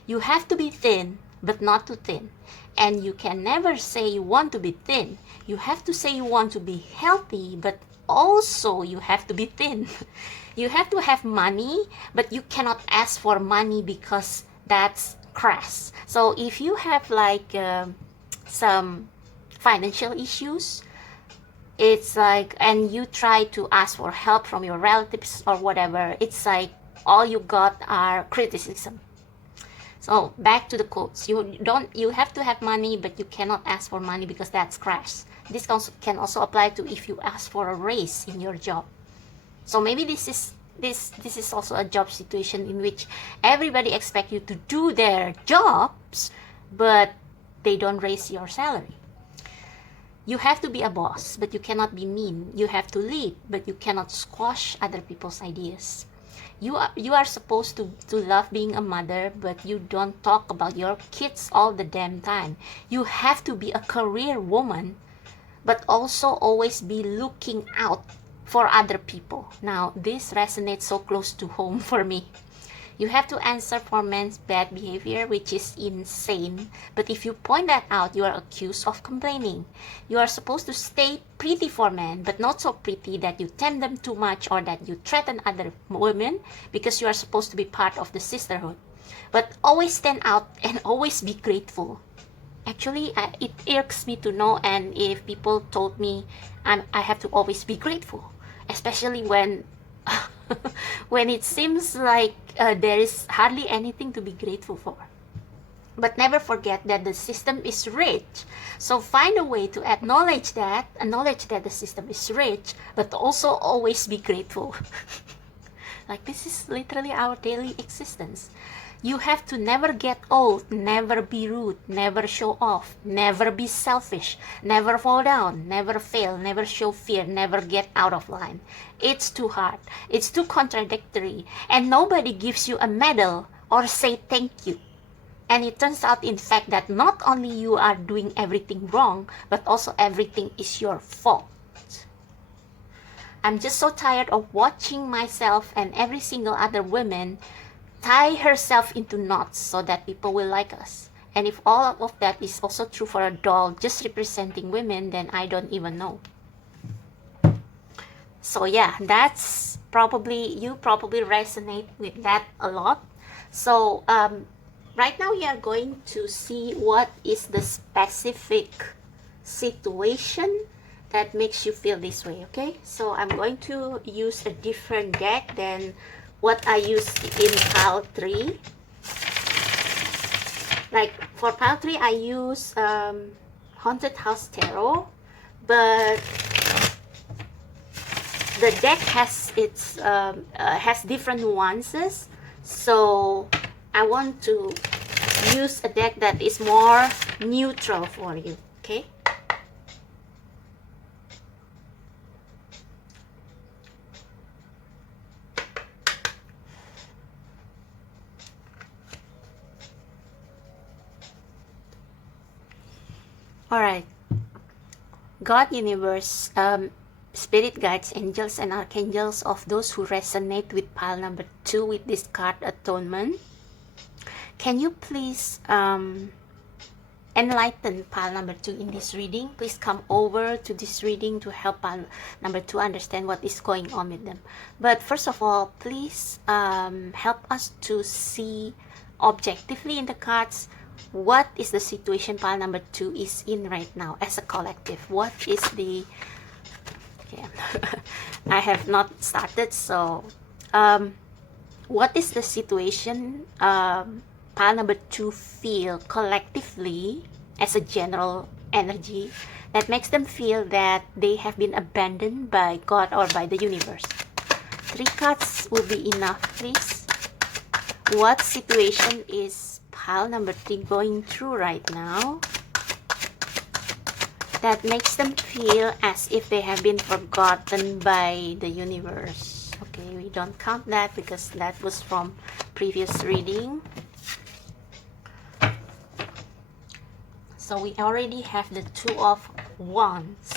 You have to be thin, but not too thin. And you can never say you want to be thin. You have to say you want to be healthy, but also you have to be thin. You have to have money, but you cannot ask for money because that's crass. So if you have like some financial issues, it's like, and you try to ask for help from your relatives or whatever, it's like all you got are criticism. So back to the quotes. You have to have money, but you cannot ask for money because that's crass. This can also apply to if you ask for a raise in your job. So maybe this is also a job situation in which everybody expects you to do their jobs, but they don't raise your salary. You have to be a boss, but you cannot be mean. You have to lead, but you cannot squash other people's ideas. You are supposed to love being a mother, but you don't talk about your kids all the damn time. You have to be a career woman, but also always be looking out for other people. Now, this resonates so close to home for me. You have to answer for men's bad behavior, which is insane. But if you point that out, you are accused of complaining. You are supposed to stay pretty for men, but not so pretty that you tempt them too much or that you threaten other women, because you are supposed to be part of the sisterhood. But always stand out and always be grateful. Actually, it irks me to know, and if people told me I have to always be grateful, especially when when it seems like there is hardly anything to be grateful for. But never forget that the system is rich. So find a way to acknowledge that the system is rich, but also always be grateful. Like this is literally our daily existence. You have to never get old, never be rude, never show off, never be selfish, never fall down, never fail, never show fear, never get out of line. It's too hard. It's too contradictory. And nobody gives you a medal or say thank you. And it turns out, in fact, that not only you are doing everything wrong, but also everything is your fault. I'm just so tired of watching myself and every single other woman tie herself into knots so that people will like us. And if all of that is also true for a doll just representing women, then I don't even know. So yeah, that's you probably resonate with that a lot. So right now we are going to see what is the specific situation that makes you feel this way, okay? So I'm going to use a different deck than what I used in pile 3. Like for pile 3, I use Haunted House Tarot, but the deck has its has different nuances. So I want to use a deck that is more neutral for you, okay? All right. God, universe, spirit guides, angels, and archangels of those who resonate with pile number 2 with this card atonement. Can you please enlighten pile number 2 in this reading? Please come over to this reading to help pile number 2 understand what is going on with them. But first of all, please help us to see objectively in the cards what is the situation pile number 2 is in right now as a collective. What is the... Okay. I have not started, so what is the situation pile number 2 feel collectively as a general energy that makes them feel that they have been abandoned by God or by the universe? 3 cards will be enough, please. What situation is pile number 3 going through right now that makes them feel as if they have been forgotten by the universe? Okay, we don't count that because that was from previous reading. So we already have the 2 of Wands.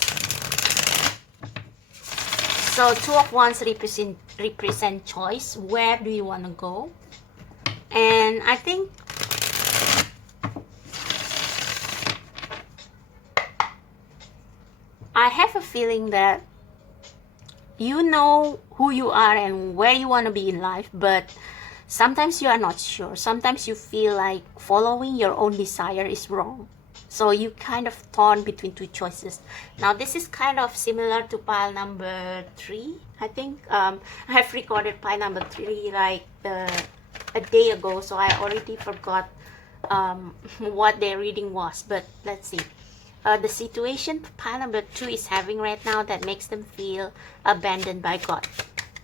So 2 of Wands represent choice. Where do you want to go? And I think I have a feeling that you know who you are and where you want to be in life, but sometimes you are not sure. Sometimes you feel like following your own desire is wrong. So you kind of torn between 2 choices. Now this is kind of similar to pile number 3. I think I have recorded pile number 3 like a day ago, so I already forgot what their reading was. But let's see. The situation pile number 2 is having right now that makes them feel abandoned by God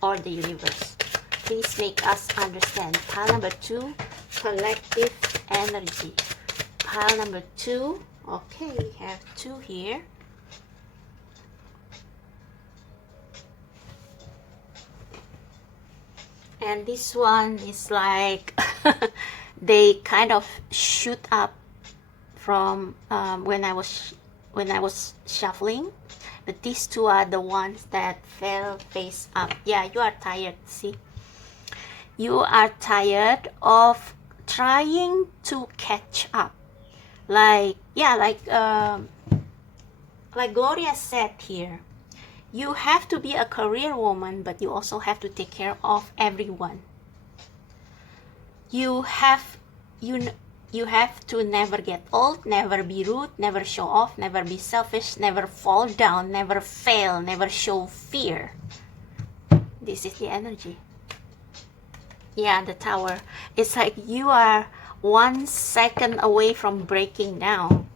or the universe. Please make us understand. Pile number 2, collective energy. Pile number 2. Okay, we have 2 here. And this one is like they kind of shoot up from when I was shuffling, but these 2 are the ones that fell face up. Yeah, you are tired. See, you are tired of trying to catch up. Like, yeah, like Gloria said here, you have to be a career woman, but you also have to take care of everyone. You have to never get old, never be rude, never show off, never be selfish, never fall down, never fail, never show fear. This is the energy. Yeah, the Tower. It's like you are 1 second away from breaking down.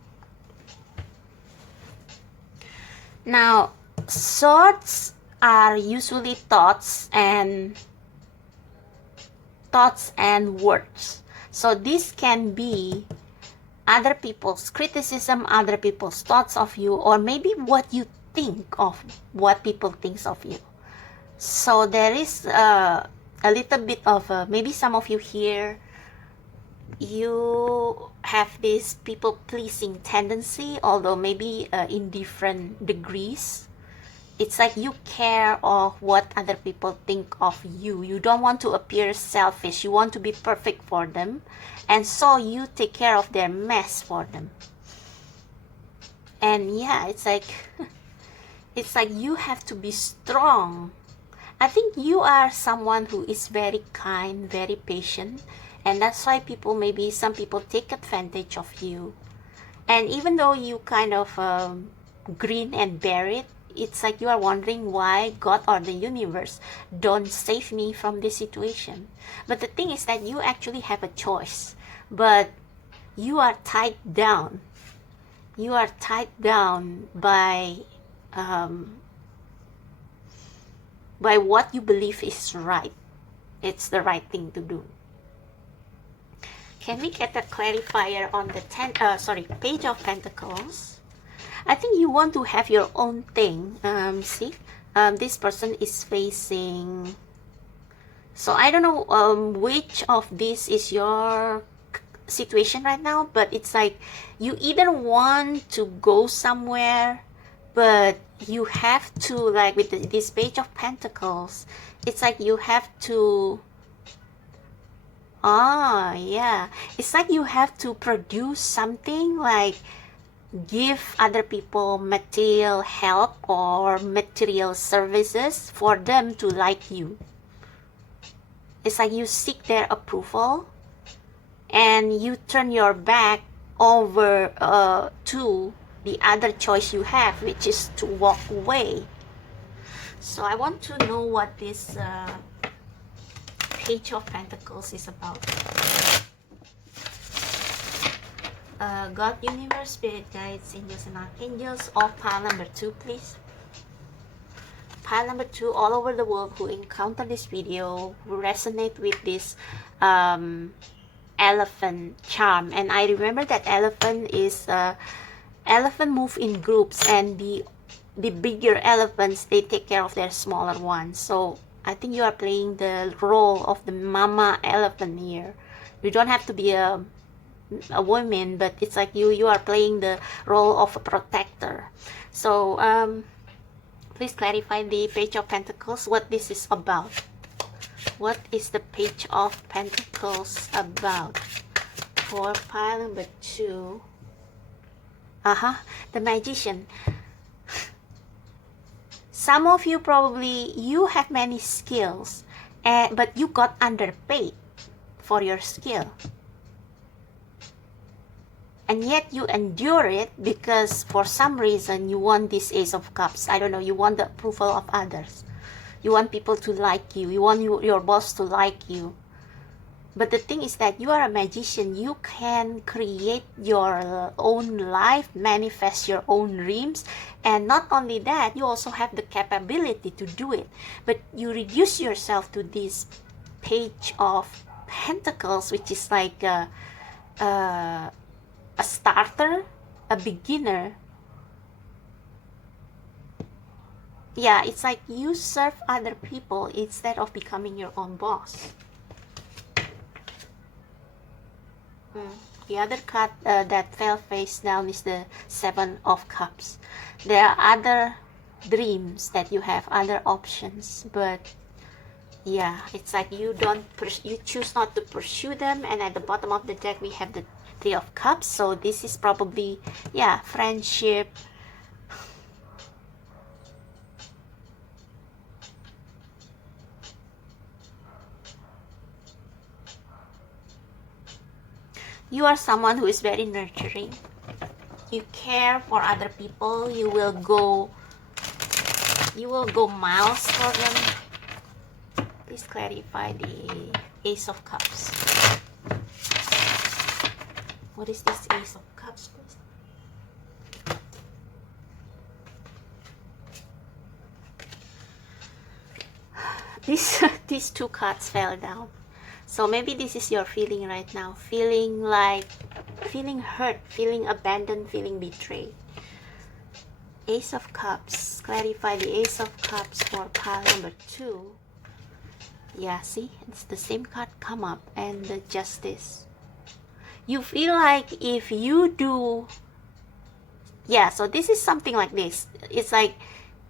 Now, swords are usually thoughts and words. So this can be other people's criticism, other people's thoughts of you, or maybe what you think of what people think of you. So there is a little bit of maybe some of you here, you have this people-pleasing tendency, although maybe in different degrees. It's like you care of what other people think of you. You don't want to appear selfish. You want to be perfect for them. And so you take care of their mess for them. And yeah, it's like you have to be strong. I think you are someone who is very kind, very patient. And that's why some people take advantage of you. And even though you kind of grin and bear it, it's like you are wondering why God or the universe don't save me from this situation. But the thing is that you actually have a choice. But you are tied down. You are tied down by what you believe is right. It's the right thing to do. Can we get a clarifier on the Page of Pentacles? I think you want to have your own thing. See, this person is facing. So I don't know which of this is your situation right now, but it's like you either want to go somewhere, but you have to, like with this Page of Pentacles, it's like you have to, yeah, it's like you have to produce something, like give other people material help or material services for them to like you. It's like you seek their approval and you turn your back over to the other choice you have, which is to walk away. So I want to know what this Page of Pentacles is about. God, Universe, Spirit Guides, Angels and Archangels, all pile number 2, please. Pile number 2, all over the world who encounter this video, who resonate with this elephant charm. And I remember that elephant is elephant move in groups, and the bigger elephants, they take care of their smaller ones. So I think you are playing the role of the mama elephant here. You don't have to be a woman, but it's like you are playing the role of a protector. So please clarify the Page of Pentacles, what this is about. What is the Page of Pentacles about for pile number 2? The Magician. Some of you probably, you have many skills, but you got underpaid for your skill. And yet you endure it because for some reason you want this Ace of Cups. I don't know, you want the approval of others. You want people to like you. You want your boss to like you. But the thing is that you are a magician. You can create your own life, manifest your own dreams. And not only that, you also have the capability to do it. But you reduce yourself to this Page of Pentacles, which is like a starter, a beginner. Yeah, it's like you serve other people instead of becoming your own boss. The other card that fell face down is the Seven of Cups. There are other dreams that you have, other options, but yeah, it's like you choose not to pursue them. And at the bottom of the deck we have the Three of Cups. So this is probably, yeah, friendship. You are someone who is very nurturing. You care for other people. You will go miles for them. Please clarify the Ace of Cups. What is this Ace of Cups, please? These two cards fell down. So maybe this is your feeling right now. Feeling hurt, feeling abandoned, feeling betrayed. Ace of Cups. Clarify the Ace of Cups for pile number 2. Yeah, see? It's the same card come up. And the Justice. You feel like if you do... Yeah, so this is something like this. It's like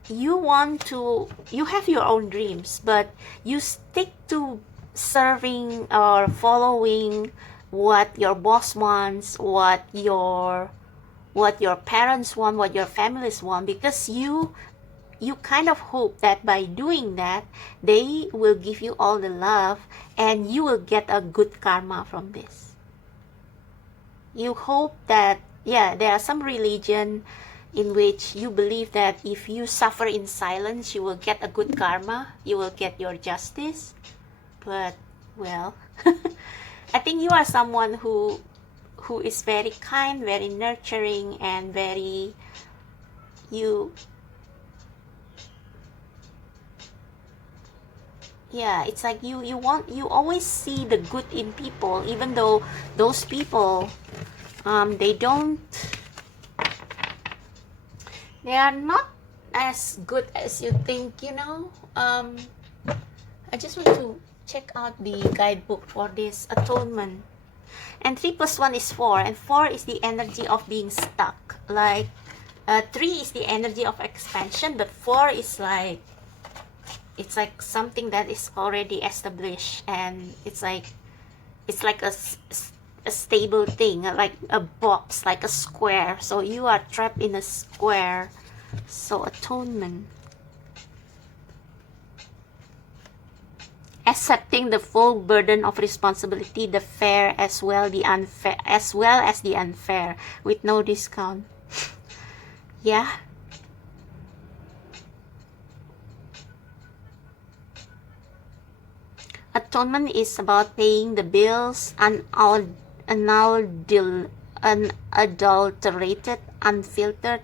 you have your own dreams, but you stick to serving or following what your boss wants, what your parents want, what your families want, because you kind of hope that by doing that they will give you all the love and you will get a good karma from this. You hope that, yeah, there are some religion in which you believe that if you suffer in silence you will get a good karma, you will get your justice. But, well, I think you are someone who is very kind, very nurturing, and very, yeah, it's like you always see the good in people, even though those people, they are not as good as you think, I just want to check out the guidebook for this atonement. And 3 plus 1 is 4, and 4 is the energy of being stuck. Like 3 is the energy of expansion, but 4 is like, it's like something that is already established, and it's like a stable thing, like a box, like a square. So you are trapped in a square. So atonement, accepting the full burden of responsibility, the fair as well, the unfair as well as the unfair, with no discount. Yeah. Atonement is about paying the bills, unadulterated, unfiltered,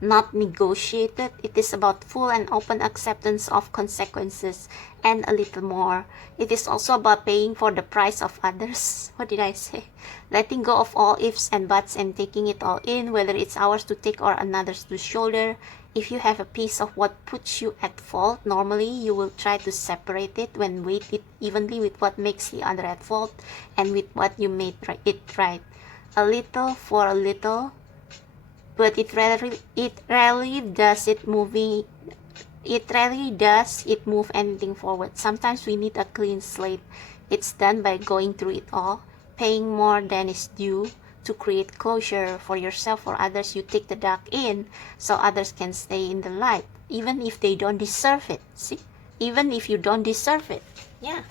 not negotiated. It is about full and open acceptance of consequences and a little more. It is also about paying for the price of others. What did I say? Letting go of all ifs and buts and taking it all in, whether it's ours to take or another's to shoulder. If you have a piece of what puts you at fault, normally you will try to separate it and weight it evenly with what makes the other at fault and with what you made it right. A little for a little, but it rarely does it move anything forward. Sometimes we need a clean slate. It's done by going through it all, paying more than is due to create closure for yourself or others. You take the dark in so others can stay in the light, even if they don't deserve it. See, even if you don't deserve it. Yeah.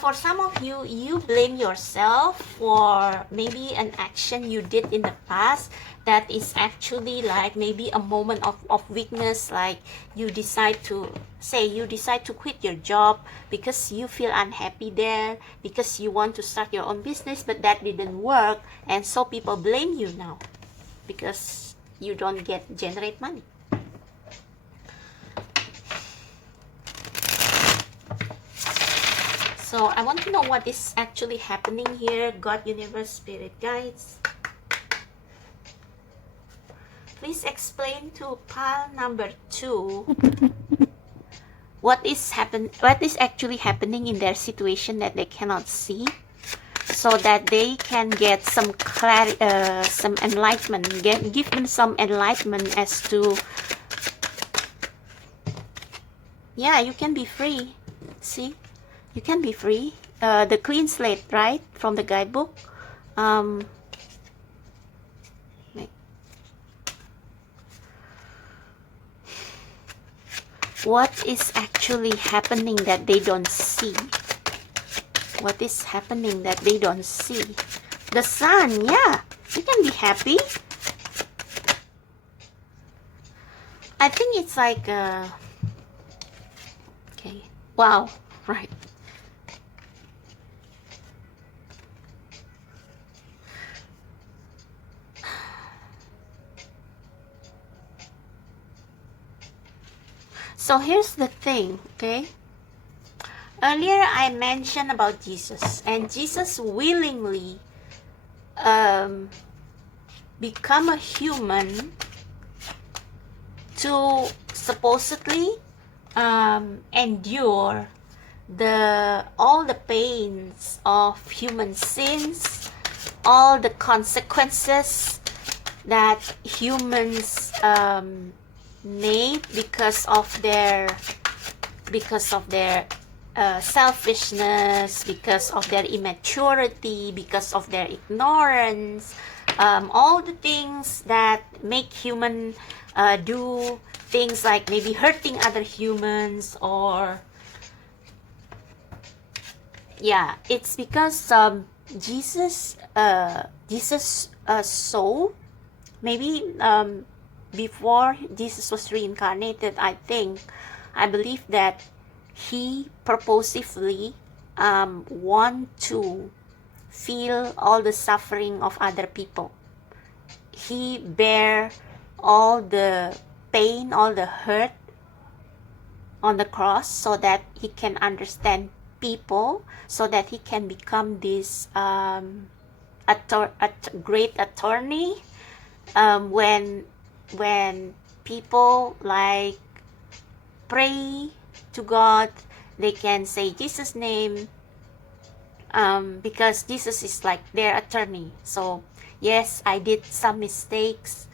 For some of you, you blame yourself for maybe an action you did in the past that is actually like maybe a moment of weakness. Like you decide to quit your job because you feel unhappy there, because you want to start your own business, but that didn't work, and so people blame you now because you don't generate money. So I want to know what is actually happening here. God, universe, spirit guides, please explain to pile number 2 what is actually happening in their situation that they cannot see, so that they can get some clarity, some enlightenment. Give them some enlightenment as to, yeah, you can be free. See, you can be free. The clean slate, right, from the guidebook. What is actually happening that they don't see? What is happening that they don't see? The sun, yeah, you can be happy. I think it's like okay, wow, right. So here's the thing, okay? Earlier I mentioned about Jesus, and Jesus willingly become a human to supposedly endure all the pains of human sins, all the consequences that humans made because of their selfishness, because of their immaturity, because of their ignorance, all the things that make human do things like maybe hurting other humans, or yeah, it's because Jesus soul, maybe before Jesus was reincarnated, I believe that he purposefully want to feel all the suffering of other people. He bear all the pain, all the hurt on the cross, so that he can understand people, so that he can become this great attorney. When people like pray to God, they can say Jesus' name, because Jesus is like their attorney. So yes, I did some mistakes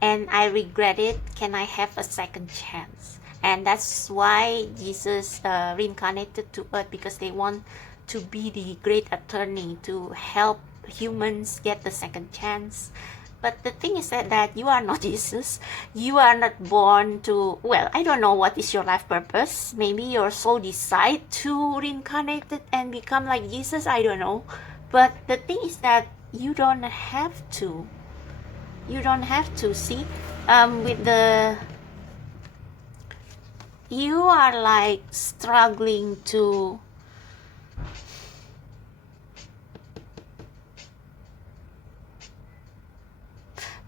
and I regret it. Can I have a second chance? And that's why Jesus reincarnated to earth, because they want to be the great attorney to help humans get the second chance. But the thing is that you are not Jesus. You are not born to, well, I don't know what is your life purpose. Maybe your soul decide to reincarnate it and become like Jesus. I don't know. But the thing is that you don't have to. You don't have to. See, with the, you are like struggling to,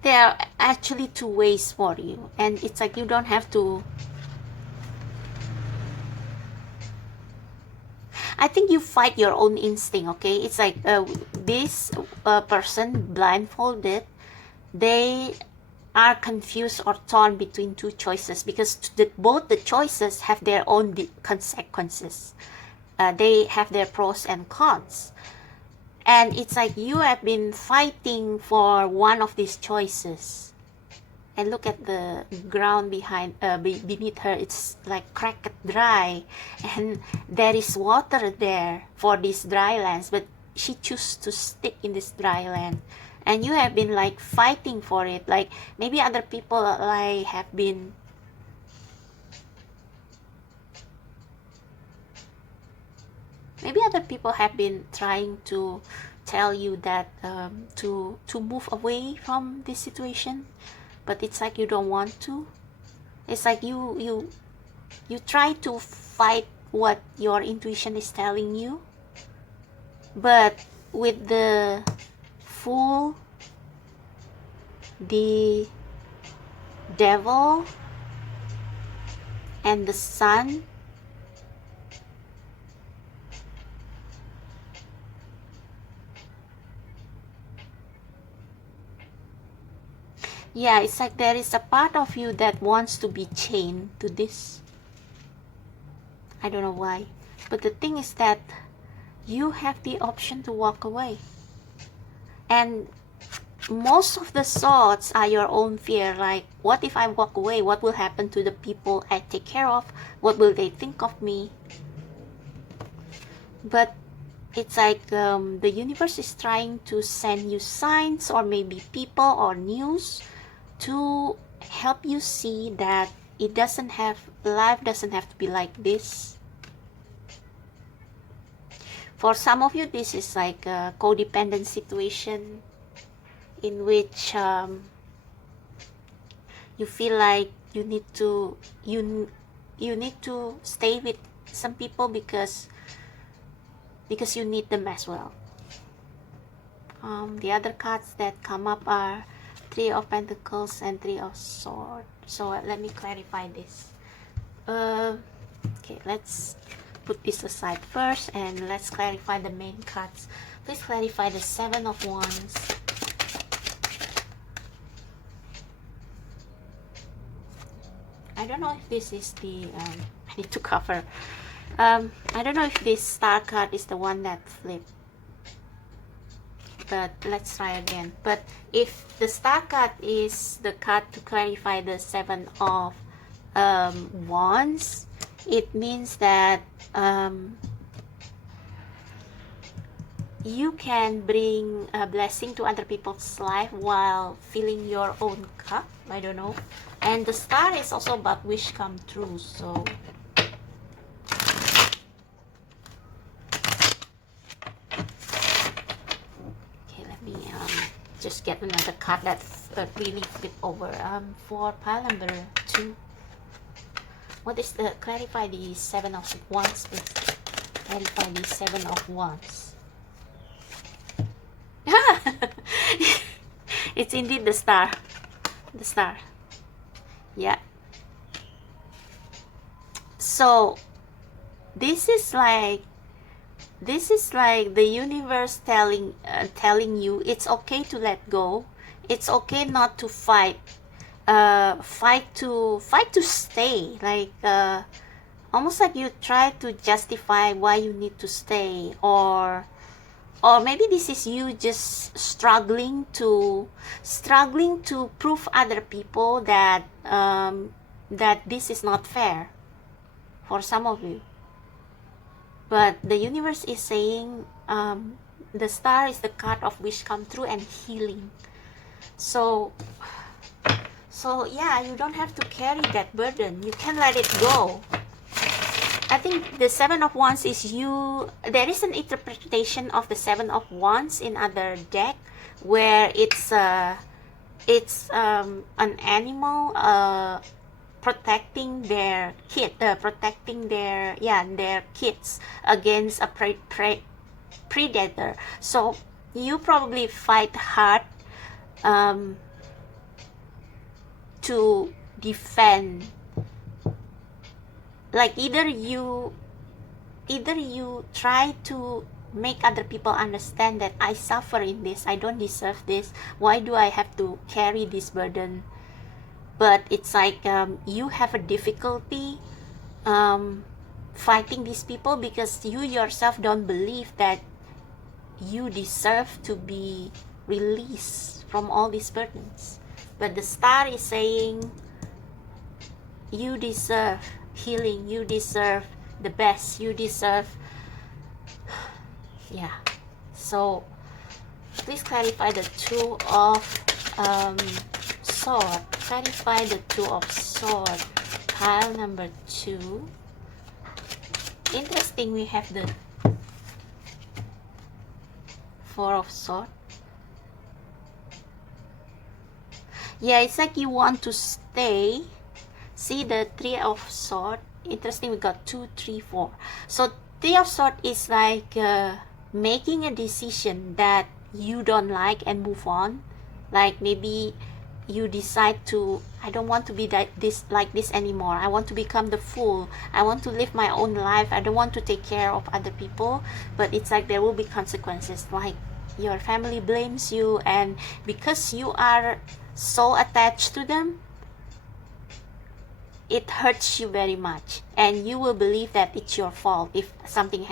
there are actually two ways for you, and it's like you don't have to. I think you fight your own instinct. Okay, it's like this person blindfolded, they are confused or torn between two choices, because both the choices have their own consequences. They have their pros and cons, and it's like you have been fighting for one of these choices. And look at the ground beneath her. It's like cracked dry, and there is water there for these dry lands, but she chose to stick in this dry land. And you have been like fighting for it. Like maybe other people like have been, trying to tell you that to move away from this situation, but it's like you don't want to. It's like you try to fight what your intuition is telling you, but with the fool, the devil, and the sun, yeah, it's like there is a part of you that wants to be chained to this. I don't know why, but the thing is that you have the option to walk away, and most of the thoughts are your own fear. Like, what if I walk away? What will happen to the people I take care of? What will they think of me? But it's like the universe is trying to send you signs, or maybe people or news, to help you see that life doesn't have to be like this. For some of you, this is like a codependent situation in which you feel like you need to stay with some people because you need them as well. The other cards that come up are Three of Pentacles and Three of Swords. So let me clarify this. Okay, let's put this aside first, and let's clarify the main cards. Please clarify the Seven of Wands. I don't know if this is the I need to cover. I don't know if this Star card is the one that flipped, but let's try again. But if the Star card is the card to clarify the Seven of Wands, it means that you can bring a blessing to other people's life while filling your own cup. I don't know. And the Star is also about wish come true. So okay, let me just get another card that really flip over. For pile number 2, what is the clarify the Seven of Wands, please? Clarify the Seven of Wands. It's indeed the Star. The Star. Yeah. So this is like the universe telling you it's okay to let go. It's okay not to fight. Fight to stay. Like almost like you try to justify why you need to stay, or or maybe this is you just struggling to prove other people that that this is not fair for some of you. But the universe is saying, the star is the card of wish come true and healing. So yeah, you don't have to carry that burden. You can let it go. I think the Seven of Wands is you. There is an interpretation of the Seven of Wands in other deck where it's an animal protecting their kids against a predator. So you probably fight hard to defend, like either you try to make other people understand that I suffer in this, I don't deserve this, why do I have to carry this burden? But it's like you have a difficulty fighting these people because you yourself don't believe that you deserve to be released from all these burdens. But the star is saying you deserve healing, you deserve the best, you deserve, yeah. So please clarify the Two of Sword. Clarify the Two of Sword. Pile number 2. Interesting, we have the Four of Sword. Yeah, it's like you want to stay. See the Three of Sword. Interesting, we got 2, 3, 4. So Three of Sword is like making a decision that you don't like and move on. Like maybe you decide to, I don't want to be like this anymore. I want to become the fool. I want to live my own life. I don't want to take care of other people. But it's like there will be consequences. Like your family blames you, and because you are so attached to them, it hurts you very much, and you will believe that it's your fault if something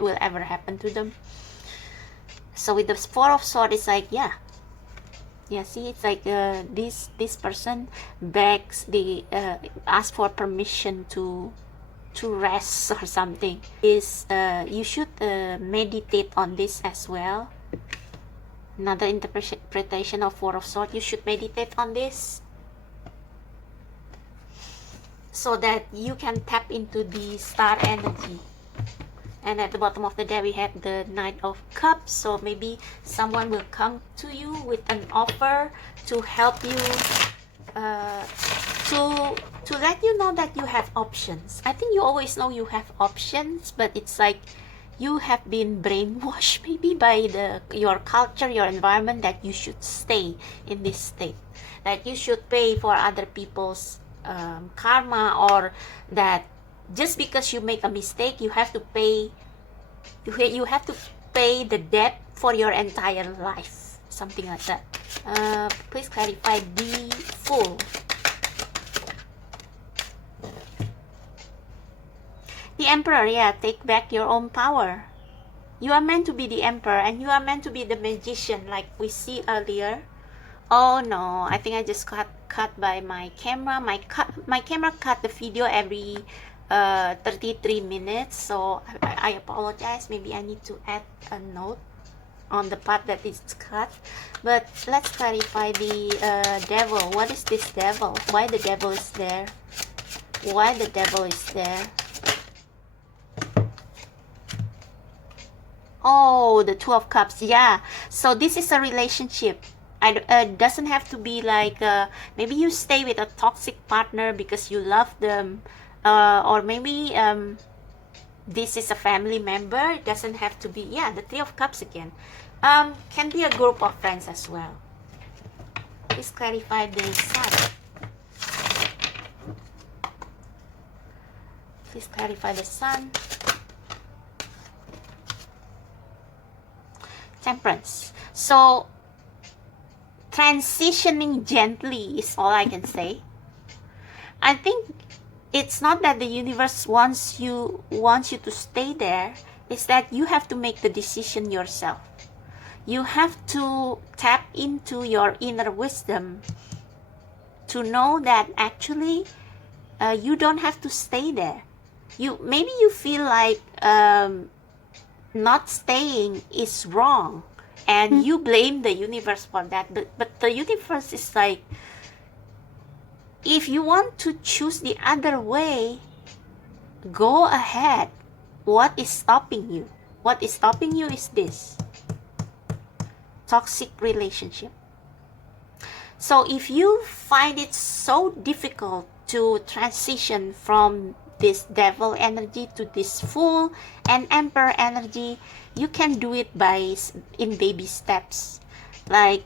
will ever happen to them. So with the Four of Swords, it's like, yeah, see, it's like this person begs ask for permission to rest or something. You should meditate on this as well. Another interpretation of Four of Swords, you should meditate on this so that you can tap into the star energy. And at the bottom of the deck we have the Knight of Cups. So maybe someone will come to you with an offer to help you, to let you know that you have options. I think you always know you have options, but it's like you have been brainwashed maybe by your culture, your environment, that you should stay in this state, that you should pay for other people's karma, or that just because you make a mistake you have to pay the debt for your entire life, something like that. Please clarify the Fool. The Emperor, yeah, take back your own power. You are meant to be the Emperor, and you are meant to be the Magician, like we see earlier. Oh no, I think I just cut by my camera. My camera cut the video every 33 minutes, so I apologize. Maybe I need to add a note on the part that is cut. But let's clarify the Devil. What is this Devil? Why the Devil is there? Why the Devil is there? Oh, the Two of Cups. Yeah, so this is a relationship. It doesn't have to be like maybe you stay with a toxic partner because you love them, or maybe this is a family member. It doesn't have to be, yeah, the Three of Cups again. Can be a group of friends as well. Please clarify the Sun. Please clarify the Sun. Temperance. So transitioning gently is all I can say. I think it's not that the universe wants you to stay there. is that you have to make the decision yourself. You have to tap into your inner wisdom to know that actually you don't have to stay there. Maybe you feel like not staying is wrong, and you blame the universe for that. But the universe is like, if you want to choose the other way, go ahead. What is stopping you? What is stopping you is this toxic relationship. So if you find it so difficult to transition from this devil energy to this fool and emperor energy, you can do it in baby steps, like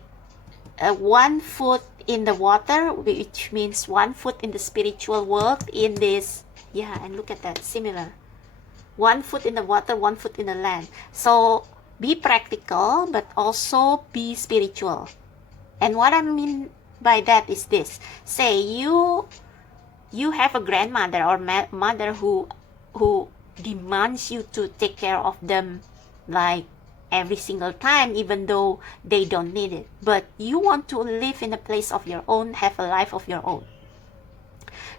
1 foot in the water, which means 1 foot in the spiritual world, in this, yeah, and look at that, similar, 1 foot in the water, 1 foot in the land. So be practical, but also be spiritual. And what I mean by that is this: say you have a grandmother or mother who demands you to take care of them like every single time, even though they don't need it. But you want to live in a place of your own, have a life of your own.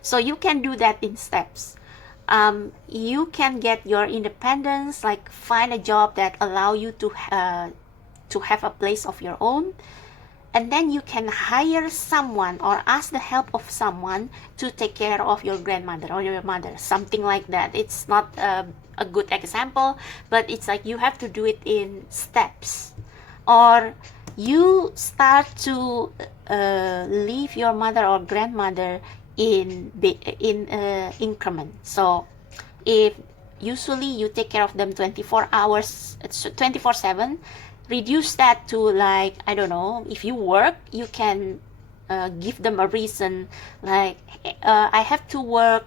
So you can do that in steps. You can get your independence, like find a job that allow you to have a place of your own. And then you can hire someone or ask the help of someone to take care of your grandmother or your mother, something like that. It's not a good example, but it's like you have to do it in steps. Or you start to leave your mother or grandmother in increment. So if usually you take care of them 24 hours, 24/7, reduce that to, like, I don't know, if you work, you can give them a reason, like I have to work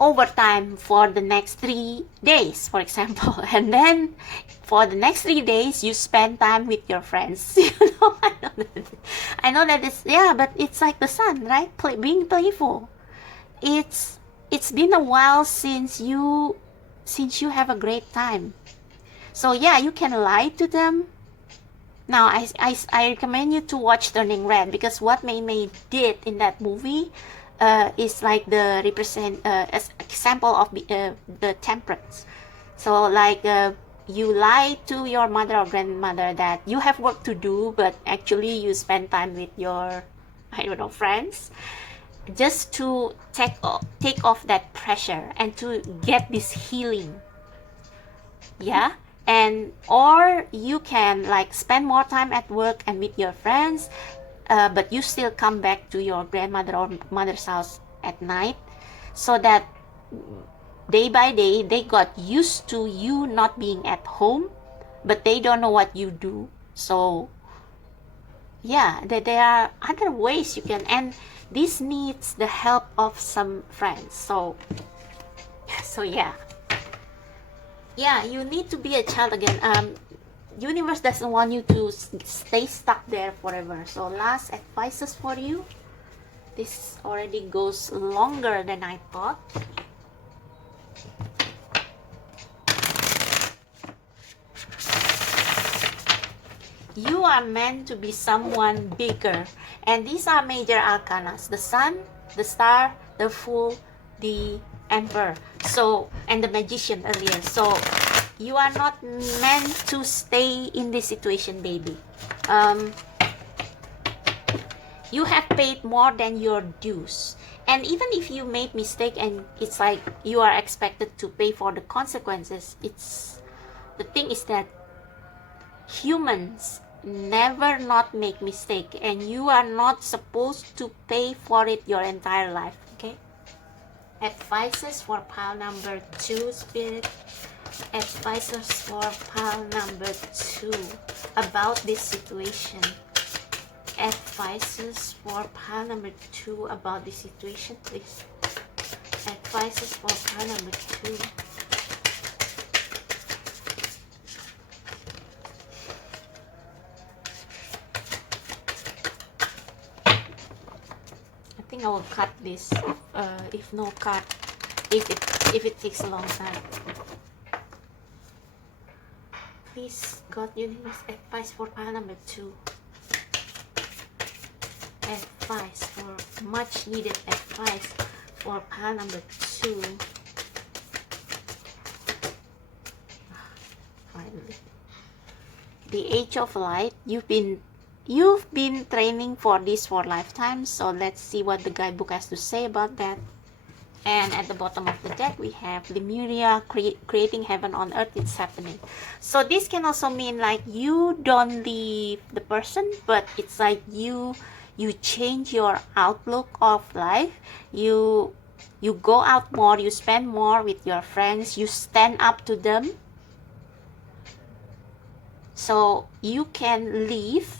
overtime for the next 3 days, for example. And then for the next 3 days you spend time with your friends. I know that it's, yeah, but it's like the sun, right? Being playful. It's been a while since you have a great time. So yeah, you can lie to them. Now I recommend you to watch Turning Red, because what Mei did in that movie is like the example of the temperance. So like you lie to your mother or grandmother that you have work to do, but actually you spend time with your, I don't know, friends, just to take off that pressure and to get this healing. Yeah. And or you can like spend more time at work and with your friends, but you still come back to your grandmother or mother's house at night, so that day by day they got used to you not being at home, but they don't know what you do. So yeah, there are other ways you can, and this needs the help of some friends. So yeah, you need to be a child again. Universe doesn't want you to stay stuck there forever. So last advices for you. This already goes longer than I thought. You are meant to be someone bigger. And these are major arcanas: the sun, the star, the fool, the emperor. So, and the magician earlier. So you are not meant to stay in this situation, baby. You have paid more than your dues. And even if you made mistake and it's like you are expected to pay for the consequences, the thing is that humans never not make mistake, and you are not supposed to pay for it your entire life. Okay? Advices for pile number 2, Spirit. Advices for pile number 2 about this situation. Advices for pile number 2 about this situation, please. Advices for pile number 2. I think I will cut this if no cut. if it takes a long time. Please, God, universe, advice for pile number 2. Advice for much needed advice for pile number 2. Finally, the age of light. You've been training for this for lifetimes, so let's see what the guidebook has to say about that. And at the bottom of the deck we have Lemuria, creating heaven on earth. It's happening. So this can also mean like you don't leave the person, but it's like you change your outlook of life. You go out more, you spend more with your friends, you stand up to them, so you can leave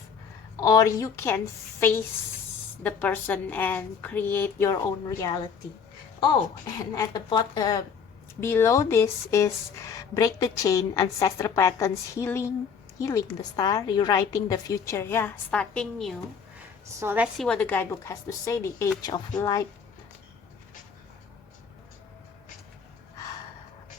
or you can face the person and create your own reality. Oh, and at the bottom below this is break the chain, ancestral patterns, healing the star, rewriting the future. Yeah, starting new. So let's see what the guidebook has to say. The age of light.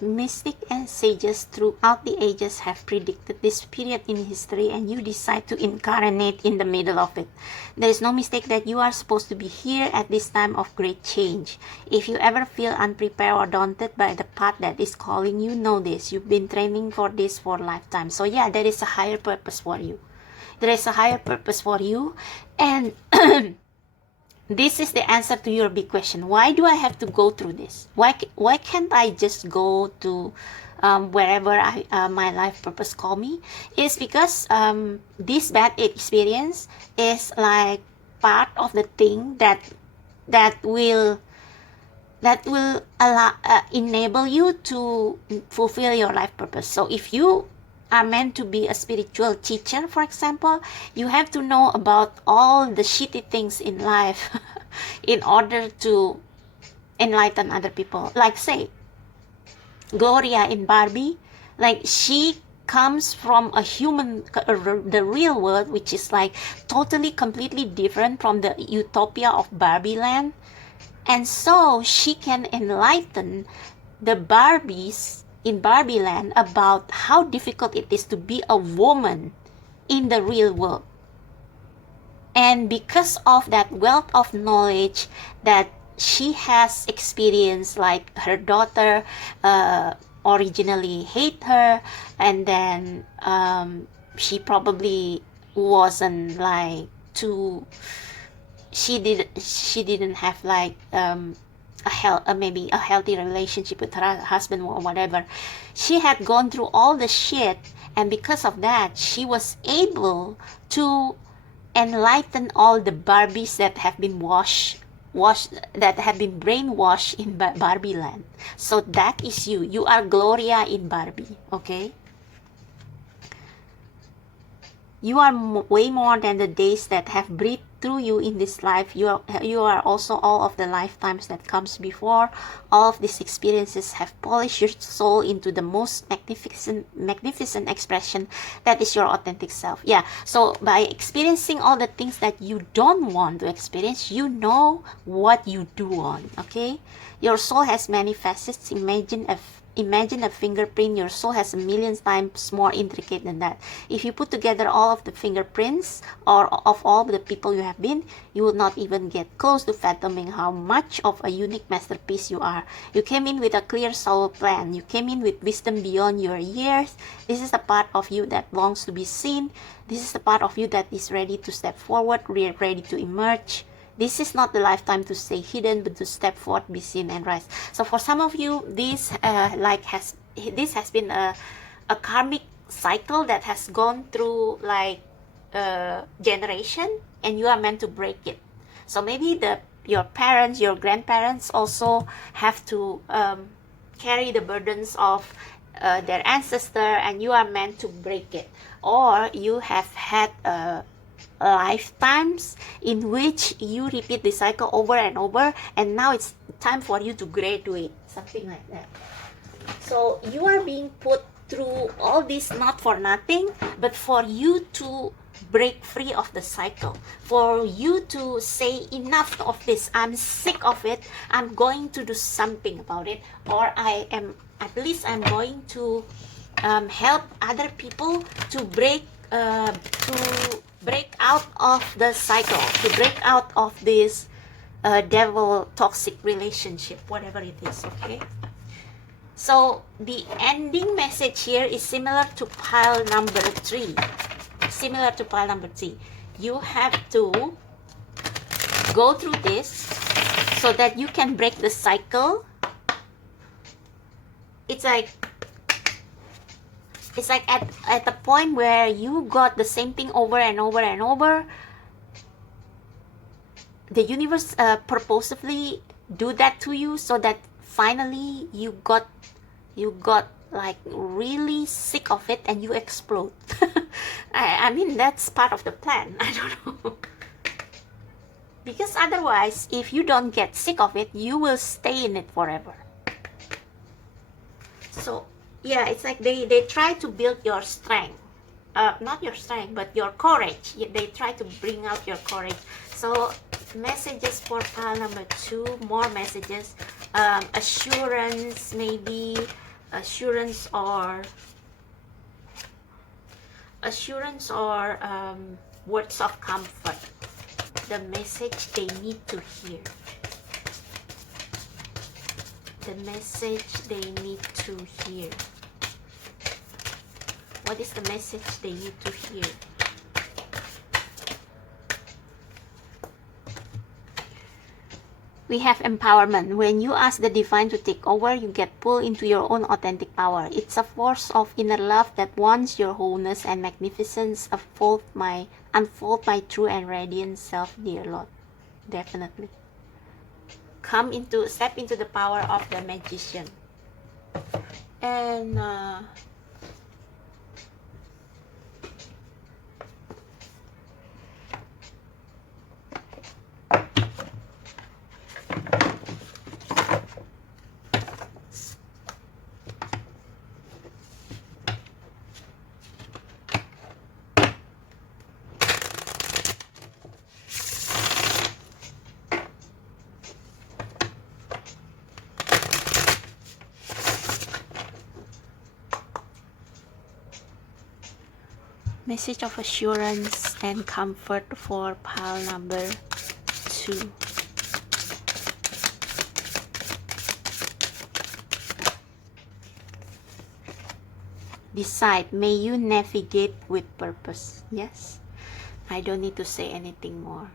Mystic and sages throughout the ages have predicted this period in history, and you decide to incarnate in the middle of it. There is no mistake that you are supposed to be here at this time of great change. If you ever feel unprepared or daunted by the path that is calling you, know this. You've been training for this for a lifetime. So yeah, there is a higher purpose for you. There is a higher purpose for you, and this is the answer to your big question. Why do I have to go through this? Why can't I just go to wherever my life purpose call me? Is because this bad experience is like part of the thing that will allow enable you to fulfill your life purpose. So if you are meant to be a spiritual teacher, for example, you have to know about all the shitty things in life in order to enlighten other people. Like say Gloria in Barbie, like she comes from a human, the real world, which is like totally completely different from the utopia of Barbie land, and so she can enlighten the Barbies in Barbie land about how difficult it is to be a woman in the real world. And because of that wealth of knowledge that she has experienced, like her daughter originally hate her, and then she probably wasn't like too, she didn't have like maybe a healthy relationship with her husband or whatever. She had gone through all the shit, and because of that she was able to enlighten all the Barbies that have been that have been brainwashed in Barbie land. So that is you. You are Gloria in Barbie, okay? You are way more than the days that have breathed through you in this life. You are also all of the lifetimes that comes before. All of these experiences have polished your soul into the most magnificent expression that is your authentic self. Yeah, so by experiencing all the things that you don't want to experience, you know what you do want, okay? Your soul has many facets. Imagine a fingerprint. Your soul has a million times more intricate than that. If you put together all of the fingerprints or of all the people you have been, you will not even get close to fathoming how much of a unique masterpiece you are. You came in with a clear soul plan. You came in with wisdom beyond your years. This is the part of you that longs to be seen. This is the part of you that is ready to step forward, ready to emerge. This is not the lifetime to stay hidden, but to step forth, be seen, and rise. So for some of you, this has been a karmic cycle that has gone through like generation, and you are meant to break it. So maybe your parents, your grandparents also have to carry the burdens of their ancestor, and you are meant to break it. Or you have had lifetimes in which you repeat the cycle over and over, and now it's time for you to graduate, something like that. So you are being put through all this not for nothing, but for you to break free of the cycle, for you to say enough of this, I'm sick of it, I'm going to do something about it, or at least I'm going to help other people to break out of the cycle, to break out of this devil toxic relationship, whatever it is. Okay, so the ending message here is similar to pile number 3. Similar to pile number 3. You have to go through this so that you can break the cycle. It's like at the point where you got the same thing over and over and over. The universe purposefully do that to you so that finally you got like really sick of it and you explode. I mean, that's part of the plan. I don't know. Because otherwise, if you don't get sick of it, you will stay in it forever. So yeah, it's like they try to build your strength. Not your strength, but your courage. They try to bring out your courage. So messages for pile number 2, more messages. Assurance, maybe assurance or words of comfort. The message they need to hear. The message they need to hear. What is the message they need to hear? We have empowerment. When you ask the divine to take over, you get pulled into your own authentic power. It's a force of inner love that wants your wholeness and magnificence. Unfold my true and radiant self, dear Lord. Definitely. Step into the power of the magician. And message of assurance and comfort for pile number 2. Decide. May you navigate with purpose. Yes, I don't need to say anything more.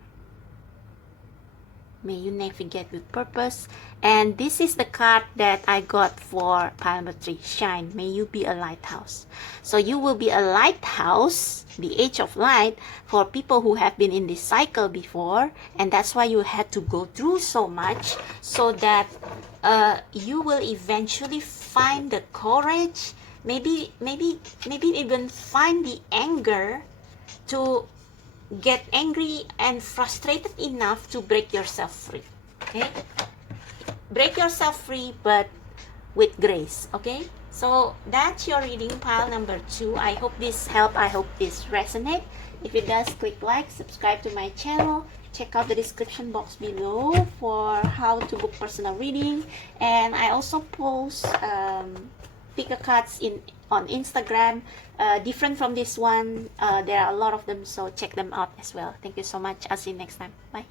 May you navigate with purpose. And this is the card that I got for pile number 3. Shine. May you be a lighthouse. So you will be a lighthouse, the age of light, for people who have been in this cycle before, and that's why you had to go through so much, so that you will eventually find the courage, maybe even find the anger to get angry and frustrated enough to break yourself free. Okay, break yourself free, but with grace. Okay, so that's your reading, pile number 2. I hope this helped. I hope this resonates. If it does, click like, subscribe to my channel, check out the description box below for how to book personal reading, and I also post pick a cards on Instagram, different from this one. There are a lot of them, so check them out as well. Thank you so much. I'll see you next time. Bye.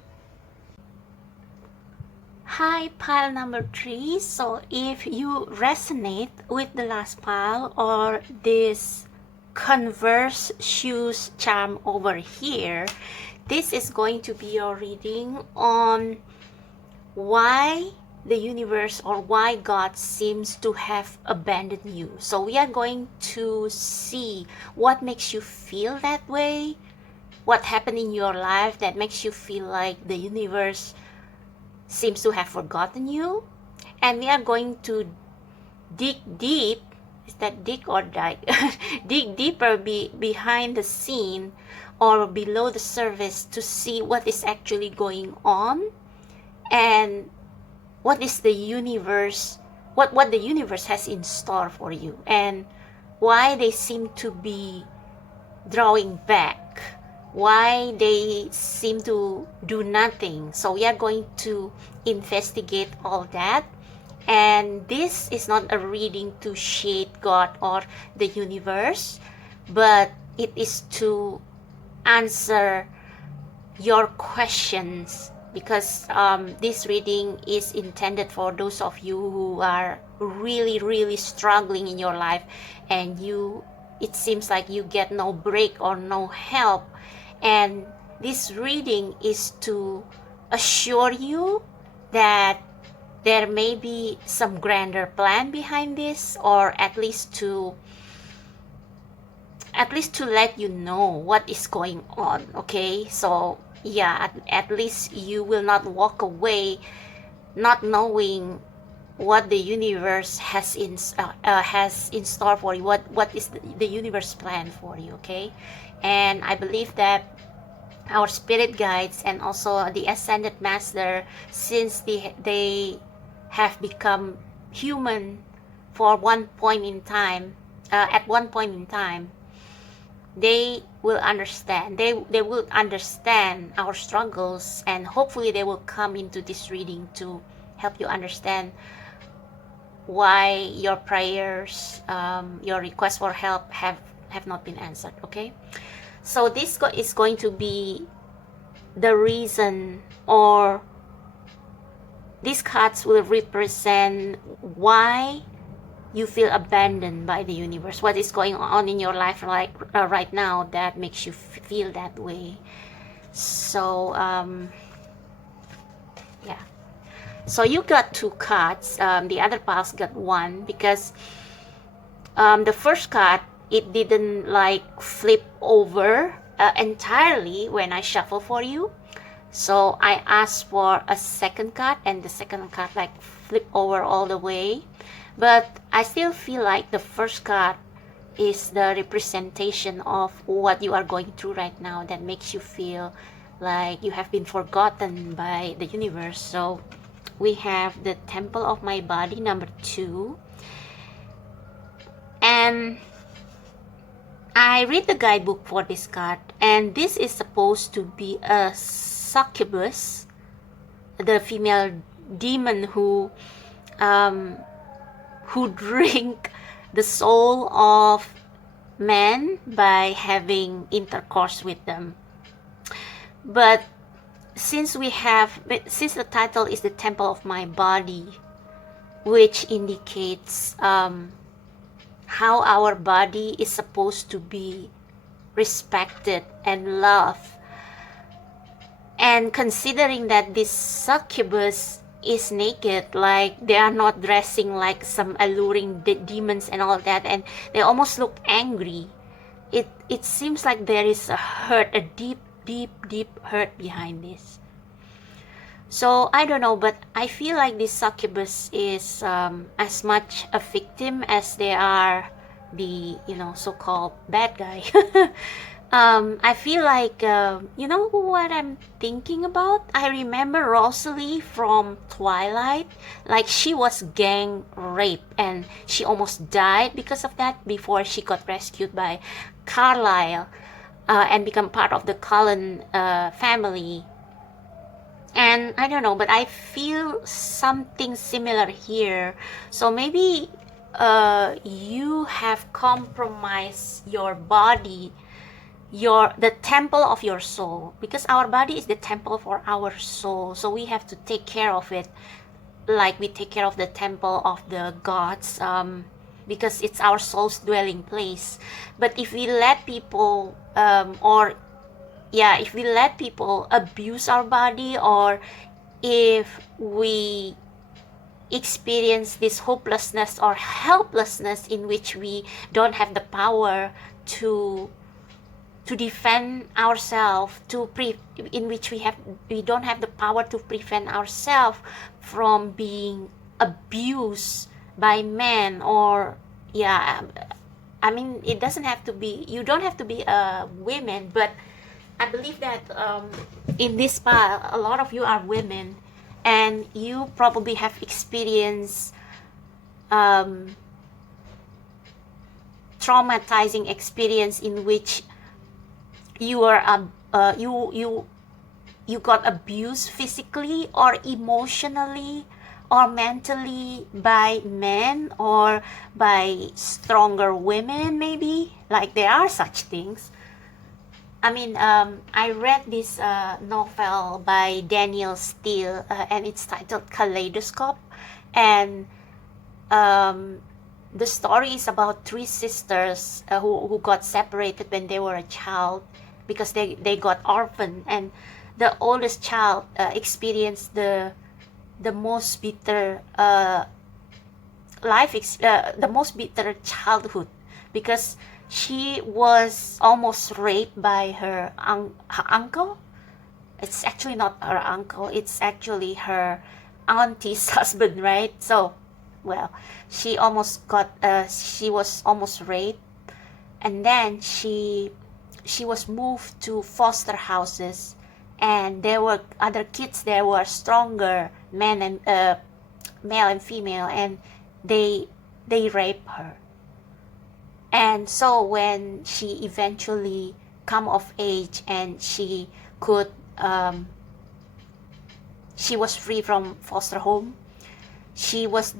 Hi, pile number 3. So if you resonate with the last pile or this Converse shoes charm over here, this is going to be your reading on why the universe or why God seems to have abandoned you. So we are going to see what makes you feel that way, what happened in your life that makes you feel like the universe seems to have forgotten you. And we are going to dig deep. Is that dig or die? Dig deeper behind the scene or below the surface to see what is actually going on, and what is the universe, what the universe has in store for you, and why they seem to be drawing back why they seem to do nothing. So we are going to investigate all that. And this is not a reading to shade God or the universe, but it is to answer your questions, because this reading is intended for those of you who are really struggling in your life, and it seems like you get no break or no help. And this reading is to assure you that there may be some grander plan behind this, or at least to let you know what is going on. Okay, so yeah, at least you will not walk away not knowing what the universe has in store for you, what is the universe plan for you. Okay, and I believe that our spirit guides and also the ascended master, since they have become human for one point in time, at one point in time, they will understand. They will understand our struggles, and hopefully they will come into this reading to help you understand why your prayers, your requests for help have not been answered. Okay, so this is going to be the reason, or these cards will represent why you feel abandoned by the universe. What is going on in your life right now that makes you feel that way? So yeah, so you got two cards. The other piles got one, because the first card, it didn't like flip over entirely when I shuffle for you. So I asked for a second card, and the second card like flip over all the way. But I still feel like the first card is the representation of what you are going through right now, that makes you feel like you have been forgotten by the universe. So we have the Temple of My Body, number 2. And I read the guidebook for this card, and this is supposed to be a succubus, the female demon who drink the soul of men by having intercourse with them. But since the title is the Temple of My Body, which indicates how our body is supposed to be respected and loved, and considering that this succubus is naked, like they are not dressing like some alluring demons and all that, and they almost look angry, it seems like there is a hurt, a deep hurt behind this. So I don't know, but I feel like this succubus is as much a victim as they are the so-called bad guy. I feel like you know what I'm thinking about? I remember Rosalie from Twilight. Like, she was gang raped and she almost died because of that before she got rescued by Carlisle and become part of the Cullen family. And I don't know, but I feel something similar here. So maybe you have compromised your body, the temple of your soul, because our body is the temple for our soul. So we have to take care of it like we take care of the temple of the gods, because it's our soul's dwelling place. But if we let people if we let people abuse our body, or if we experience this hopelessness or helplessness in which we don't have the power to defend ourselves, in which we don't have the power to prevent ourselves from being abused by men, or I mean, it doesn't have to be, you don't have to be a woman, but I believe that in this pile, a lot of you are women, and you probably have experienced traumatizing experience in which you are you got abused physically or emotionally or mentally by men or by stronger women, maybe. Like, there are such things. I mean, I read this novel by Danielle Steele, and it's titled Kaleidoscope. And um, the story is about three sisters who got separated when they were a child because they got orphaned. And the oldest child experienced the most bitter the most bitter childhood, because she was almost raped by her uncle. It's actually not her uncle, it's actually her auntie's husband, right? So, well, she was almost raped, and then she was moved to foster houses, and there were other kids there were stronger, men and male and female, and they rape her. And so when she eventually come of age and could she was free from foster home, she was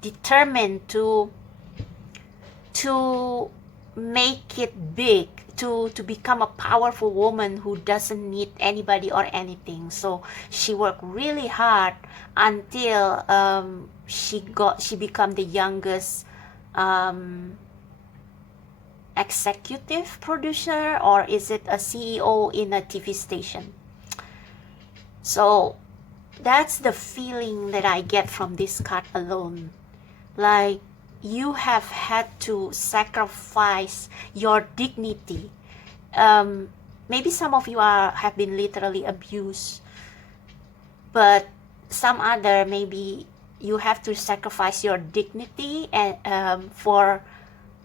determined to make it big, to become a powerful woman who doesn't need anybody or anything. So she worked really hard until she became the youngest executive producer, or is it a CEO in a TV station. So that's the feeling that I get from this card alone. Like, you have had to sacrifice your dignity. Maybe some of you have been literally abused, but some other, maybe you have to sacrifice your dignity and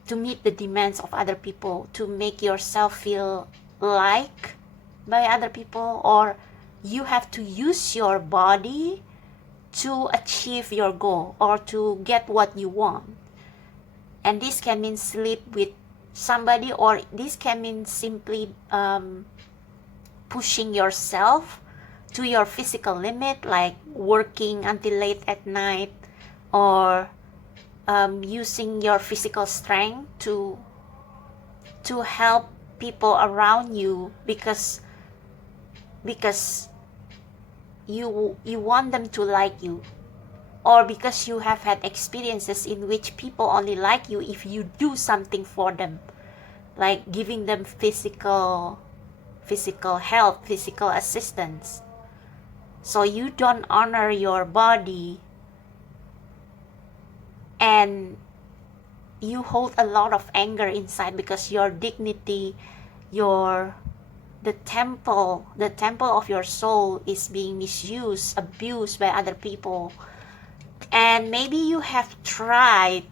to meet the demands of other people, to make yourself feel liked by other people, or you have to use your body to achieve your goal or to get what you want. And this can mean sleep with somebody, or this can mean simply pushing yourself to your physical limit, like working until late at night, or using your physical strength to help people around you because you want them to like you, or because you have had experiences in which people only like you if you do something for them, like giving them physical help, physical assistance. So you don't honor your body, and you hold a lot of anger inside because your dignity, the temple of your soul is being misused, abused by other people. And maybe you have tried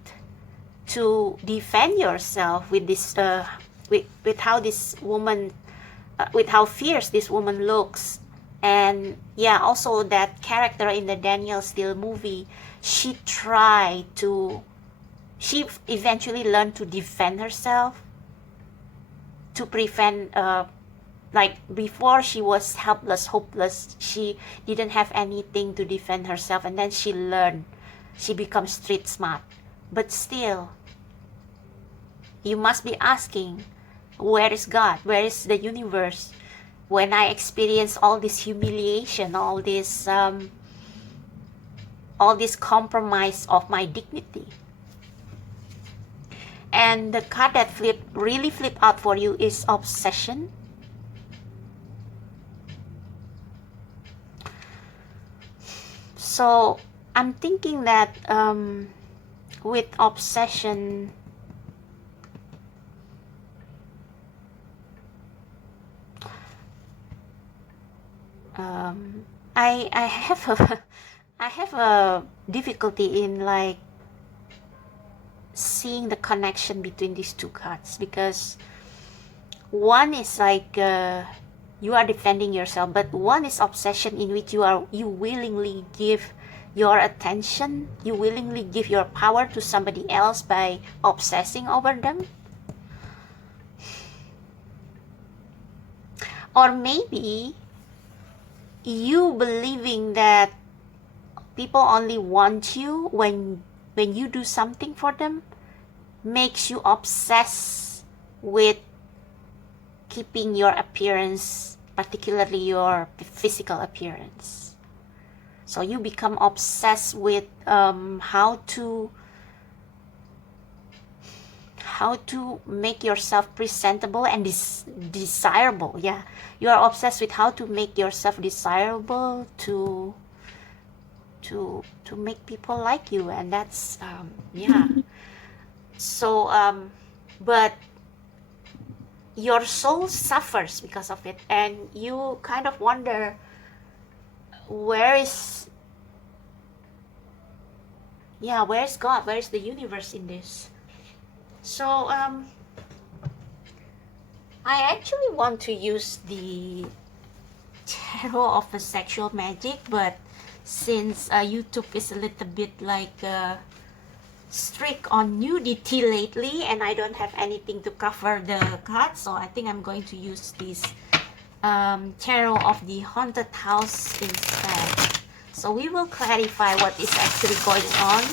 to defend yourself with this with how this woman with how fierce this woman looks. And yeah, also that character in the Danielle Steele movie, she eventually learned to defend herself, to prevent like, before she was helpless, hopeless, she didn't have anything to defend herself, and then she learned, she becomes street smart. But still, you must be asking, where is God? Where is the universe? When I experience all this humiliation, all this compromise of my dignity. And the card that really flipped out for you is obsession. So I'm thinking that with obsession, I have a difficulty in, like, seeing the connection between these two cards, because one is like you are defending yourself, but one is obsession, in which you willingly give your attention, you willingly give your power to somebody else by obsessing over them. Or maybe you believing that people only want you when you do something for them makes you obsessed with keeping your appearance, particularly your physical appearance. So you become obsessed with how to make yourself presentable and desirable. Yeah, you are obsessed with how to make yourself desirable to make people like you, and that's yeah. So but your soul suffers because of it, and you kind of wonder, where's God, where's the universe in this? So I actually want to use the tarot of a sexual magic, but since YouTube is a little bit like strict on nudity lately, and I don't have anything to cover the cards, so I think I'm going to use this tarot of the haunted house instead. So we will clarify what is actually going on.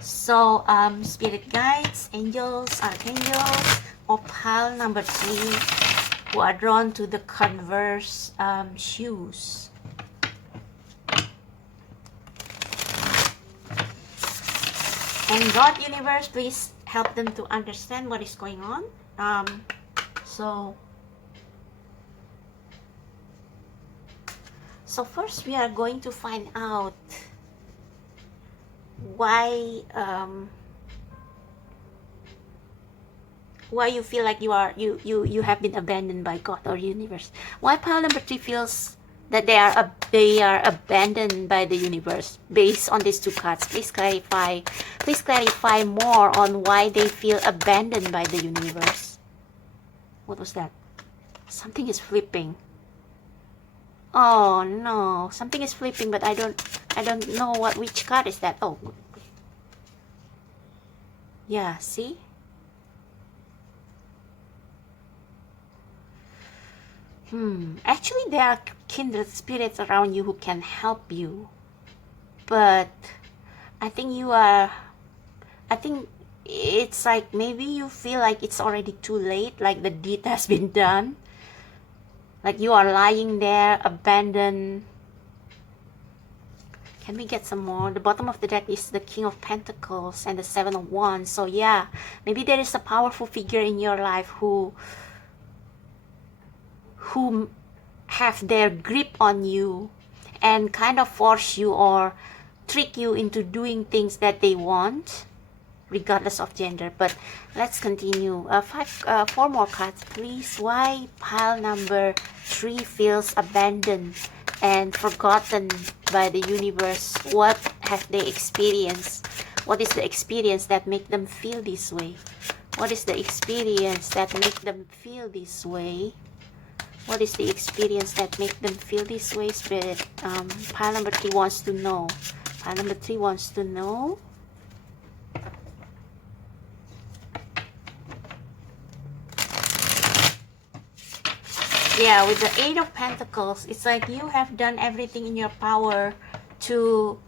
So spirit guides, angels, archangels, or pile number 3 who are drawn to the Converse shoes. And God, universe, please help them to understand what is going on. So first we are going to find out why you feel like you have been abandoned by God or universe. Why pile number 3 feels that they are abandoned by the universe based on these 2 cards. Please clarify more on why they feel abandoned by the universe. What was that? Something is flipping. Oh no, something is flipping, but I don't know which card is that. Oh yeah, see, actually there are kindred spirits around you who can help you, but I think it's like maybe you feel like it's already too late, like the deed has been done, like you are lying there abandoned. Can we get some more? The bottom of the deck is the King of Pentacles and the 7 of Wands. So yeah, maybe there is a powerful figure in your life who have their grip on you and kind of force you or trick you into doing things that they want, regardless of gender. But let's continue. 4 more cards, please. Why pile number 3 feels abandoned and forgotten by the universe? What have they experienced? What is the experience that make them feel this way? What is the experience that make them feel this way? What is the experience that make them feel this way, Spirit? Pile number 3 wants to know. Pile number 3 wants to know. Yeah, with the 8 of Pentacles, it's like you have done everything in your power to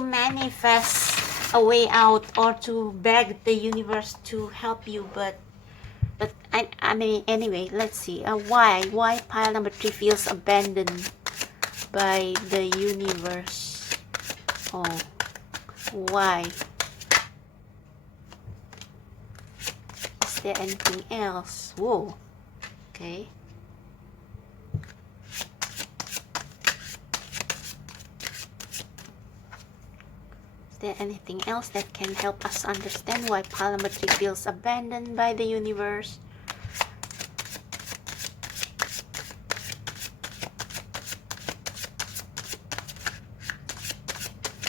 manifest a way out or to beg the universe to help you, but I mean, anyway, let's see. Why pile number 3 feels abandoned by the universe? Oh, why? Is there anything else? Whoa. Okay. Is there anything else that can help us understand why pile number 3 feels abandoned by the universe?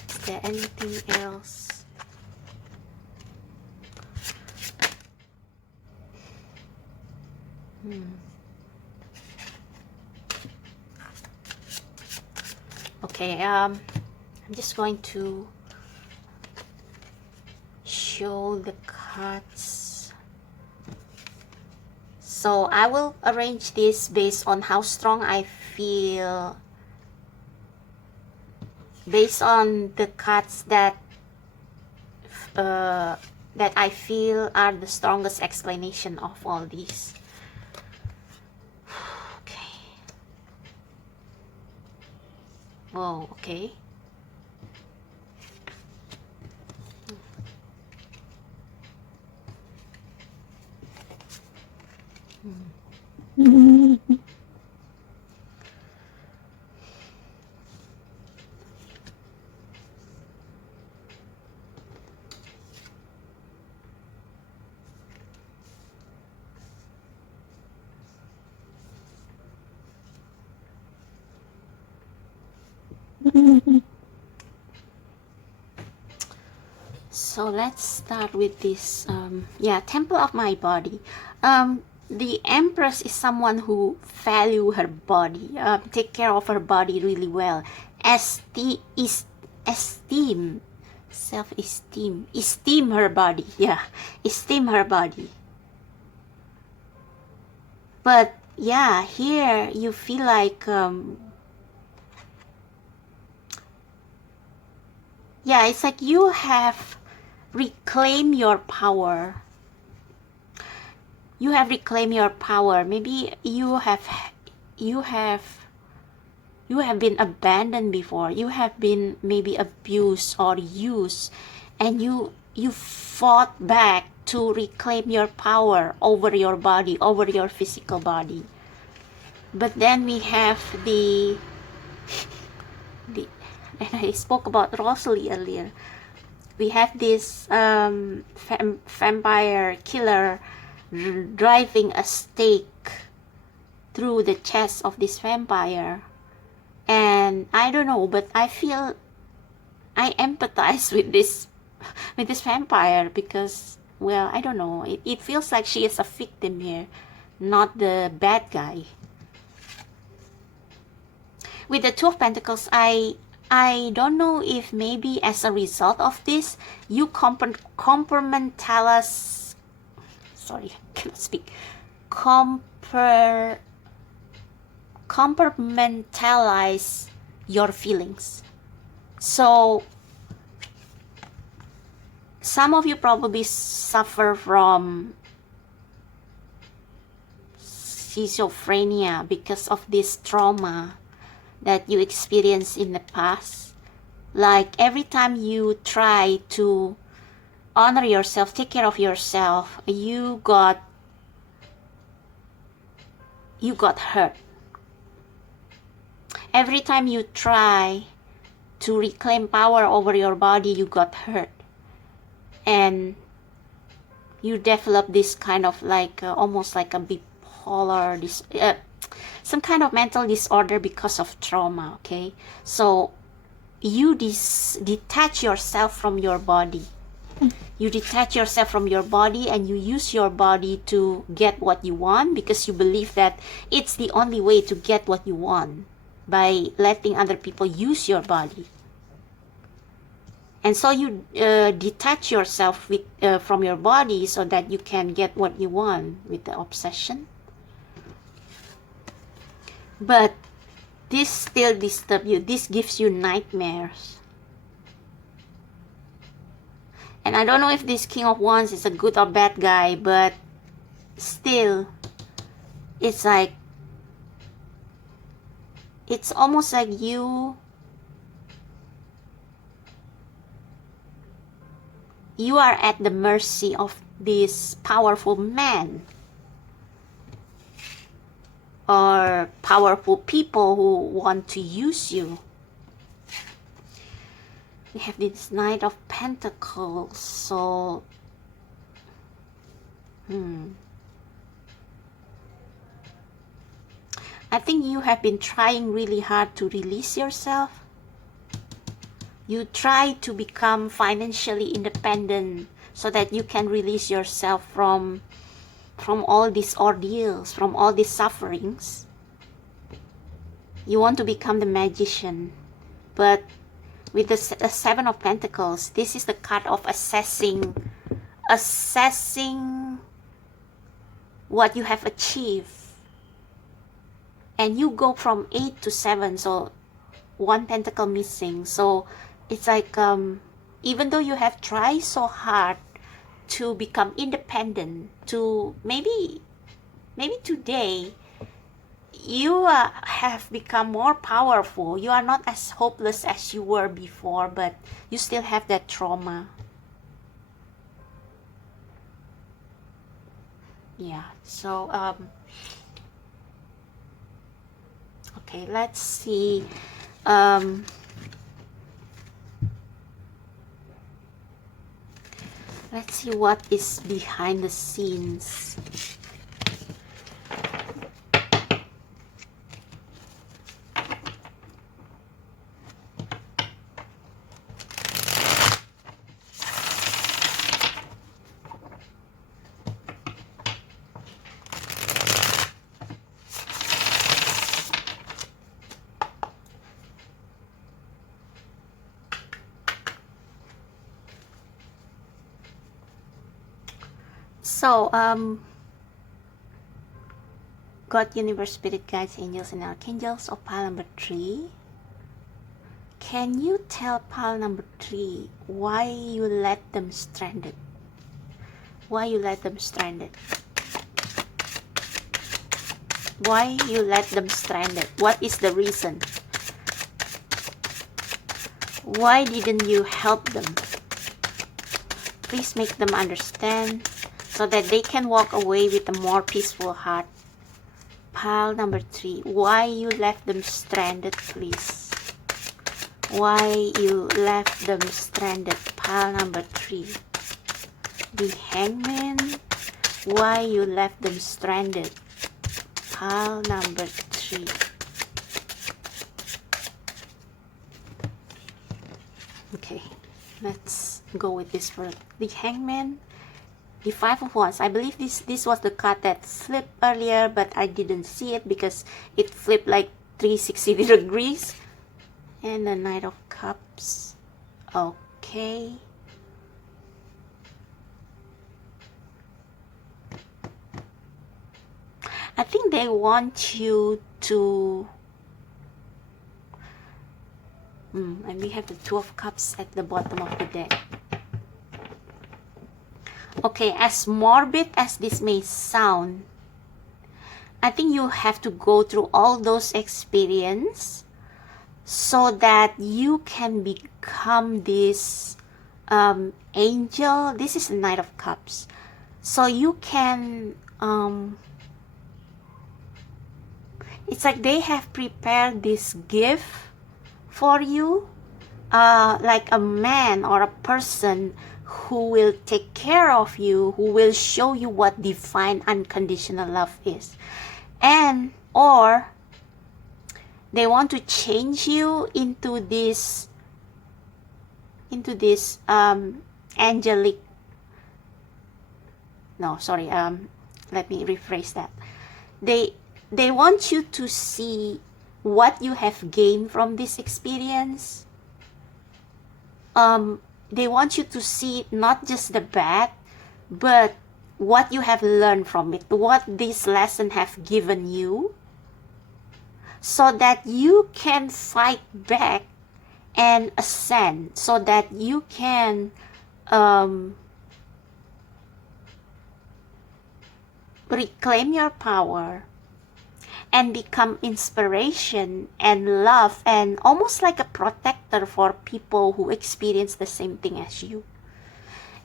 Is there anything else? Okay, I'm just going to show the cards So I will arrange this based on how strong I feel, based on the cards that I feel are the strongest explanation of all these. Okay. Whoa, okay. So let's start with this. Yeah, temple of my body. The Empress is someone who value her body, take care of her body really well. Esteem, self-esteem, esteem her body. Yeah, esteem her body. But yeah, here you feel like yeah, it's like you have reclaimed your power. You have reclaimed your power. Maybe you have been abandoned before. You have been maybe abused or used, and you fought back to reclaim your power over your body, over your physical body. But then we have the and I spoke about Rosalie earlier. We have this vampire killer driving a stake through the chest of this vampire, and I don't know, but I feel I empathize with this vampire because, well, I don't know, it feels like she is a victim here, not the bad guy. With the Two of Pentacles, I don't know if maybe as a result of this, you compartmentalize, sorry, I cannot speak, compartmentalize your feelings. So some of you probably suffer from schizophrenia because of this trauma that you experienced in the past. Like every time you try to honor yourself, take care of yourself, you got hurt. Every time you try to reclaim power over your body, you got hurt. And you develop this kind of like almost like a bipolar, some kind of mental disorder because of trauma, okay? So you detach yourself from your body. You detach yourself from your body and you use your body to get what you want because you believe that it's the only way to get what you want, by letting other people use your body. And so you detach yourself from your body so that you can get what you want with the obsession. But this still disturbs you. This gives you nightmares. And I don't know if this King of Wands is a good or bad guy, but still, it's like, it's almost like you are at the mercy of this powerful man or powerful people who want to use you. We have this Knight of Pentacles, so I think you have been trying really hard to release yourself. You try to become financially independent so that you can release yourself from all these ordeals, from all these sufferings. You want to become the magician. But with the Seven of Pentacles, this is the card of assessing what you have achieved, and you go from 8 to 7, so one pentacle missing. So it's like even though you have tried so hard to become independent, to maybe today you have become more powerful. You are not as hopeless as you were before, but you still have that trauma. Yeah, so okay, let's see. Let's see what is behind the scenes. So, God, Universe, Spirit, Guides, Angels, and Archangels of pile number 3. Can you tell pile number 3 why you let them stranded? Why you let them stranded? Why you let them stranded? What is the reason? Why didn't you help them? Please make them understand so that they can walk away with a more peaceful heart. Pile number 3. Why you left them stranded, please? Why you left them stranded? Pile number 3. The Hangman. Why you left them stranded? Pile number 3. Okay, let's go with this for the Hangman. The Five of Wands. I believe this was the card that flipped earlier, but I didn't see it because it flipped like 360 degrees. And the Knight of Cups. Okay. I think they want you to and we have the Two of Cups at the bottom of the deck. Okay, as morbid as this may sound, I think you have to go through all those experiences so that you can become this angel. This is the Knight of Cups. So you can it's like they have prepared this gift for you, like a man or a person who will take care of you, who will show you what divine unconditional love is. And or they want to change you into this angelic, no, sorry, let me rephrase that. They want you to see what you have gained from this experience. They want you to see not just the bad, but what you have learned from it, what this lesson have given you, so that you can fight back and ascend, so that you can reclaim your power and become inspiration and love and almost like a protector for people who experience the same thing as you.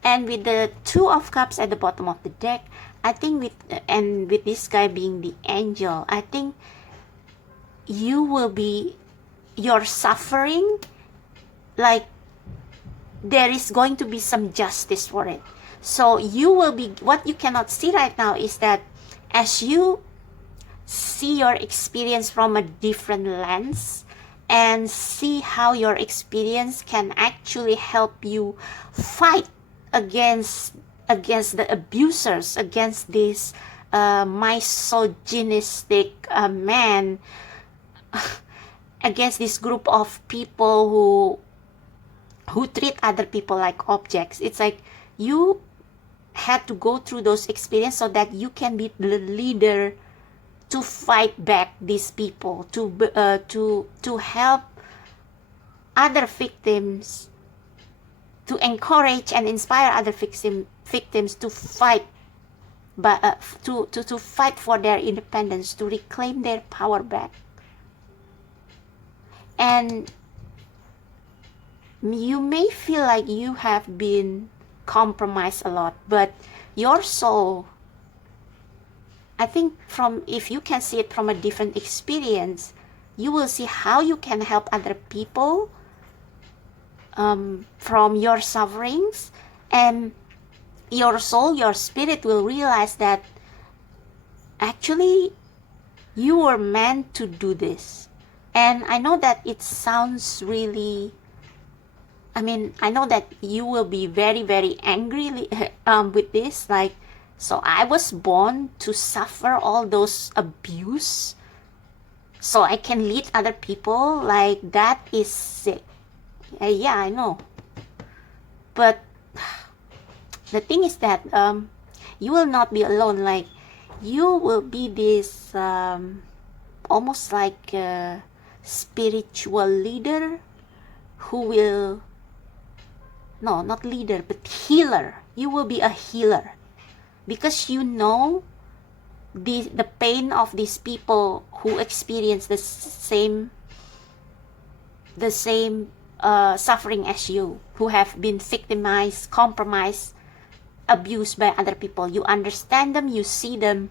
And with the Two of Cups at the bottom of the deck, I think with this guy being the angel, I think your suffering, like there is going to be some justice for it. So you will be, what you cannot see right now is that as you see your experience from a different lens and see how your experience can actually help you fight against the abusers, against this misogynistic man, against this group of people who treat other people like objects. It's like you had to go through those experiences so that you can be the leader to fight back these people, to help other victims, to encourage and inspire other victims to fight, but to fight for their independence, to reclaim their power back. And you may feel like you have been compromised a lot, but your soul, I think, from if you can see it from a different experience, you will see how you can help other people from your sufferings, and your soul, your spirit will realize that actually you were meant to do this. And I know that it sounds really, I know that you will be very, very angry with this. Like, so I was born to suffer all those abuse so I can lead other people? Like, that is sick. Yeah, I know. But the thing is that you will not be alone. Like, you will be this almost like a spiritual leader who will, no, not leader, but healer. You will be a healer because you know the pain of these people who experience the same suffering as you, who have been victimized, compromised, abused by other people. You understand them, you see them,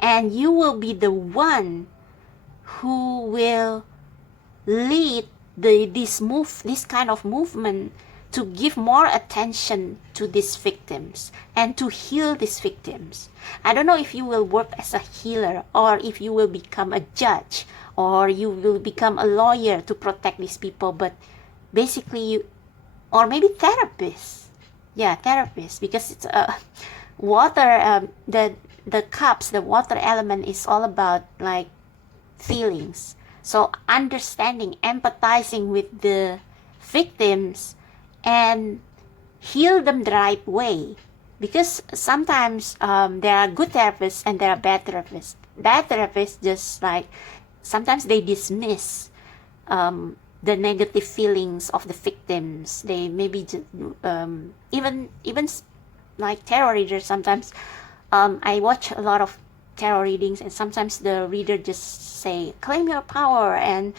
and you will be the one who will lead this kind of movement to give more attention to these victims and to heal these victims. I don't know if you will work as a healer, or if you will become a judge, or you will become a lawyer to protect these people, but basically or maybe therapist. Yeah, therapist, because it's water, the cups, the water element is all about like feelings. So understanding, empathizing with the victims and heal them the right way. Because sometimes there are good therapists and there are bad therapists. Bad therapists just like, sometimes they dismiss the negative feelings of the victims. They maybe even like tarot readers. Sometimes I watch a lot of tarot readings, and sometimes the reader just say, claim your power and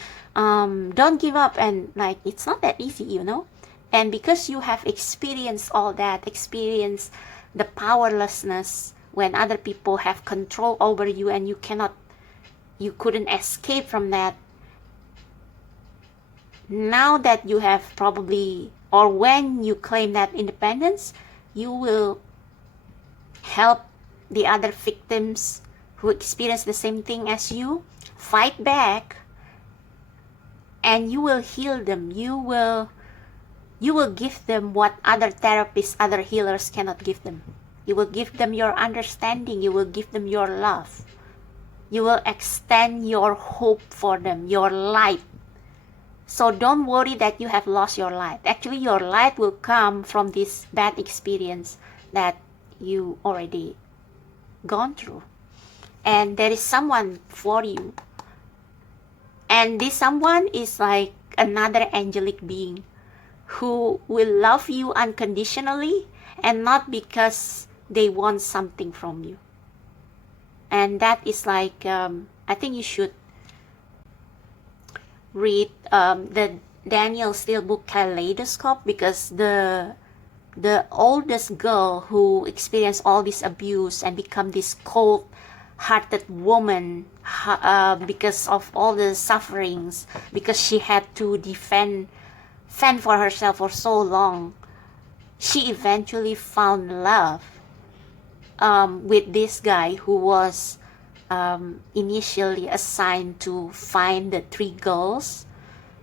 don't give up, and like, it's not that easy, you know. And because you have experienced all that, experienced the powerlessness when other people have control over you, and you couldn't escape from that. Now that you have probably, or when you claim that independence, you will help the other victims who experience the same thing as you fight back, and you will heal them. You will give them what other therapists, other healers cannot give them. You will give them your understanding. You will give them your love. You will extend your hope for them, your light. So don't worry that you have lost your light. Actually, your light will come from this bad experience that you already gone through. And there is someone for you. And this someone is like another angelic being who will love you unconditionally, and not because they want something from you. And that is like, I think you should read the Danielle Steele book Kaleidoscope, because the oldest girl who experienced all this abuse and become this cold-hearted woman because of all the sufferings, because she had to fend for herself for so long, she eventually found love with this guy who was initially assigned to find the three girls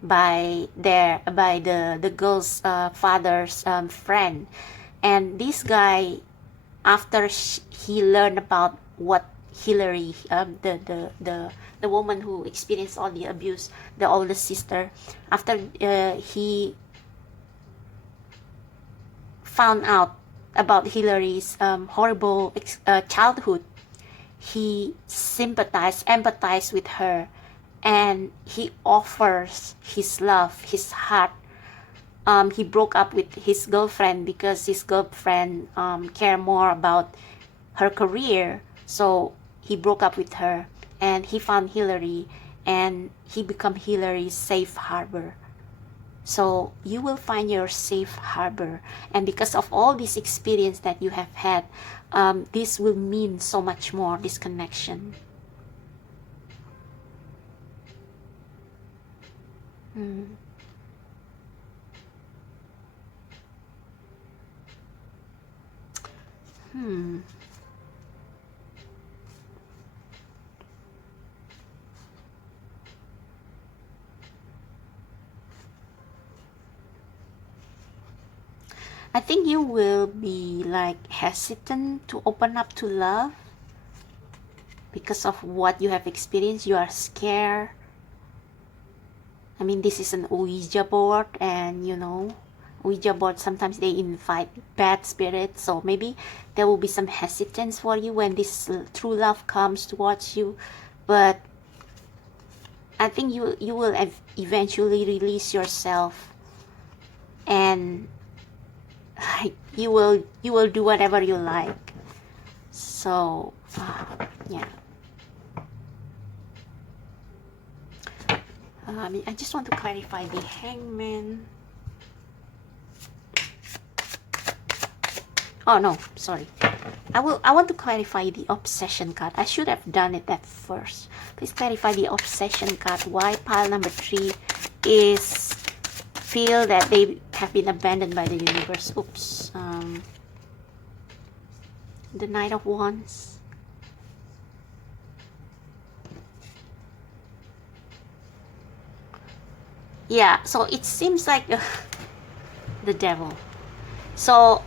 by the girl's father's friend. And this guy, after he learned about what Hilary, the woman who experienced all the abuse, the oldest sister, after he found out about Hilary's horrible childhood, he empathized with her, and he offers his love, his heart. He broke up with his girlfriend because his girlfriend cared more about her career, so he broke up with her, and he found Hilary, and he became Hilary's safe harbor. So you will find your safe harbor, and because of all this experience that you have had, this will mean so much more, this connection. Hmm. I think you will be like hesitant to open up to love because of what you have experienced. You are scared. I mean, this is an Ouija board, and you know, Ouija board, sometimes they invite bad spirits, so maybe there will be some hesitance for you when this true love comes towards you. But I think you will eventually release yourself, and like you will do whatever you like. So yeah. I just want to clarify the Hangman. Oh no, sorry. I want to clarify the Obsession card. I should have done it at first. Please clarify the Obsession card. Why pile number 3 is feel that they have been abandoned by the universe. Oops. The Knight of Wands. Yeah, so it seems like the Devil. So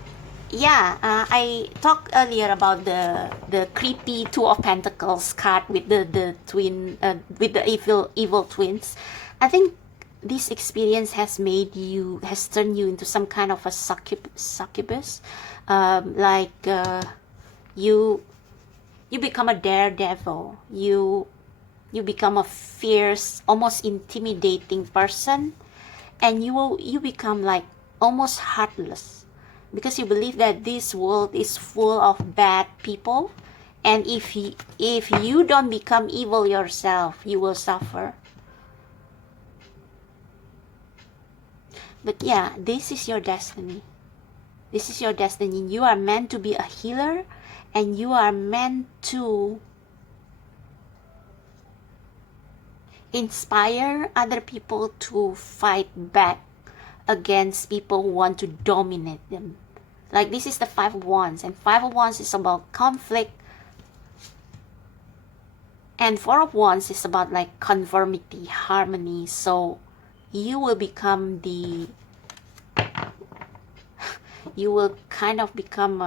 yeah, I talked earlier about the creepy Two of Pentacles card with the twin with the evil twins. I think this experience has turned you into some kind of a succubus, like you become a daredevil. You become a fierce, almost intimidating person, and you become like almost heartless, because you believe that this world is full of bad people, and if you don't become evil yourself, you will suffer. But yeah, this is your destiny. This is your destiny. You are meant to be a healer, and you are meant to inspire other people to fight back against people who want to dominate them. Like, this is the Five of Wands, and Five of Wands is about conflict, and Four of Wands is about like conformity, harmony. So you will become you will kind of become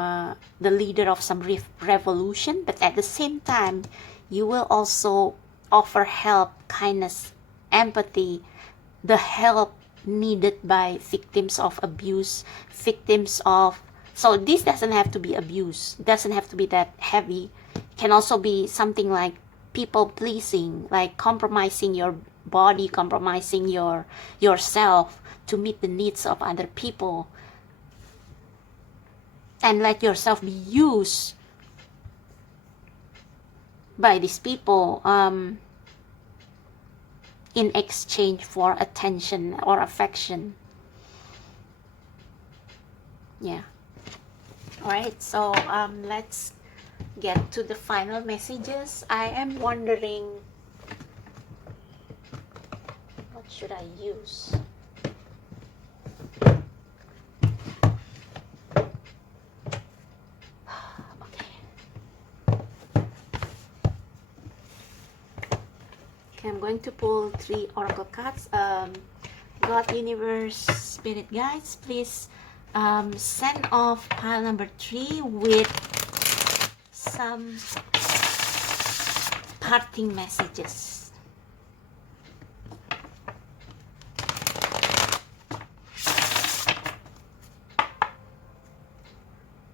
the leader of some revolution, but at the same time you will also offer help, kindness, empathy, the help needed by victims of abuse, victims of, so this doesn't have to be abuse, it doesn't have to be that heavy. It can also be something like people pleasing, like compromising your body, compromising yourself to meet the needs of other people, and let yourself be used by these people in exchange for attention or affection. Yeah. All right, so let's get to the final messages. I am wondering, what should I use? I'm going to pull 3 oracle cards. God, universe, spirit guides, please send off pile number 3 with some parting messages.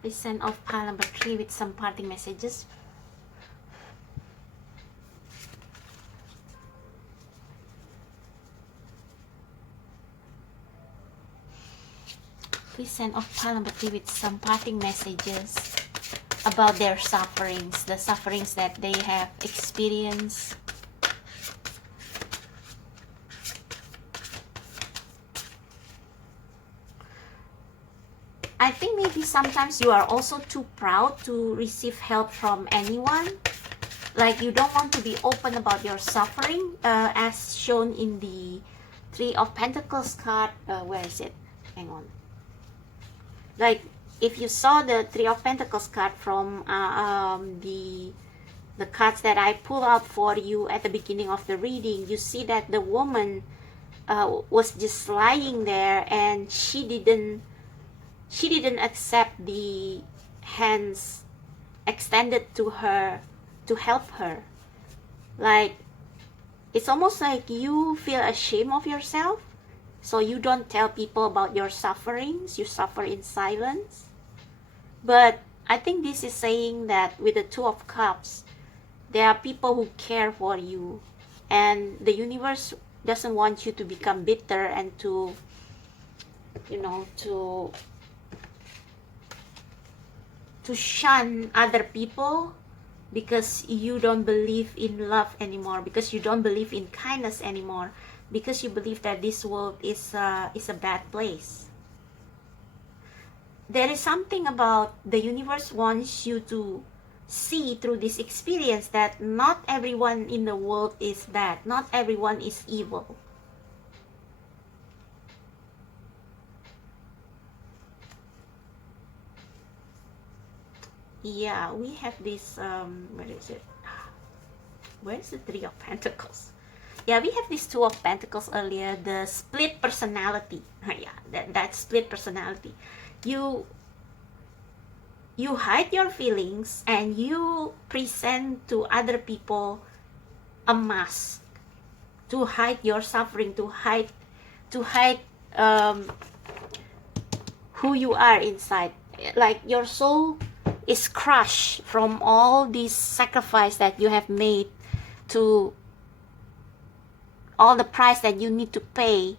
Please send off pile number 3 with some parting messages. Please send off pile number 3 with some parting messages about their sufferings, the sufferings that they have experienced. I think maybe sometimes you are also too proud to receive help from anyone. Like you don't want to be open about your suffering, as shown in the Three of Pentacles card. Where is it? Hang on. Like if you saw the Three of Pentacles card from the cards that I pulled out for you at the beginning of the reading, you see that the woman was just lying there, and she didn't accept the hands extended to her to help her. Like it's almost like you feel ashamed of yourself, so you don't tell people about your sufferings. You suffer in silence. But I think this is saying that with the Two of Cups, there are people who care for you, and the universe doesn't want you to become bitter and to, you know, to shun other people because you don't believe in love anymore, because you don't believe in kindness anymore, because you believe that this world is a bad place. There is something about the universe wants you to see through this experience that not everyone in the world is bad, not everyone is evil. Yeah, we have this, where is it? Where's the Three of Pentacles? Yeah, we have this Two of Pentacles earlier, the split personality. Yeah, that split personality. You hide your feelings and you present to other people a mask to hide your suffering, to hide who you are inside. Like your soul is crushed from all this sacrifice that you have made, to all the price that you need to pay,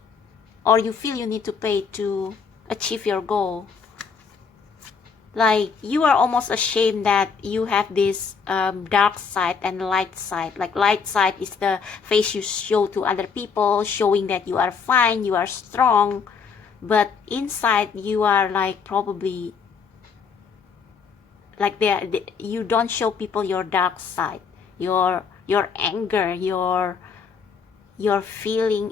or you feel you need to pay to achieve your goal. Like you are almost ashamed that you have this dark side and light side. Like light side is the face you show to other people, showing that you are fine, you are strong, but inside you are like probably like you don't show people your dark side, your anger, your feeling,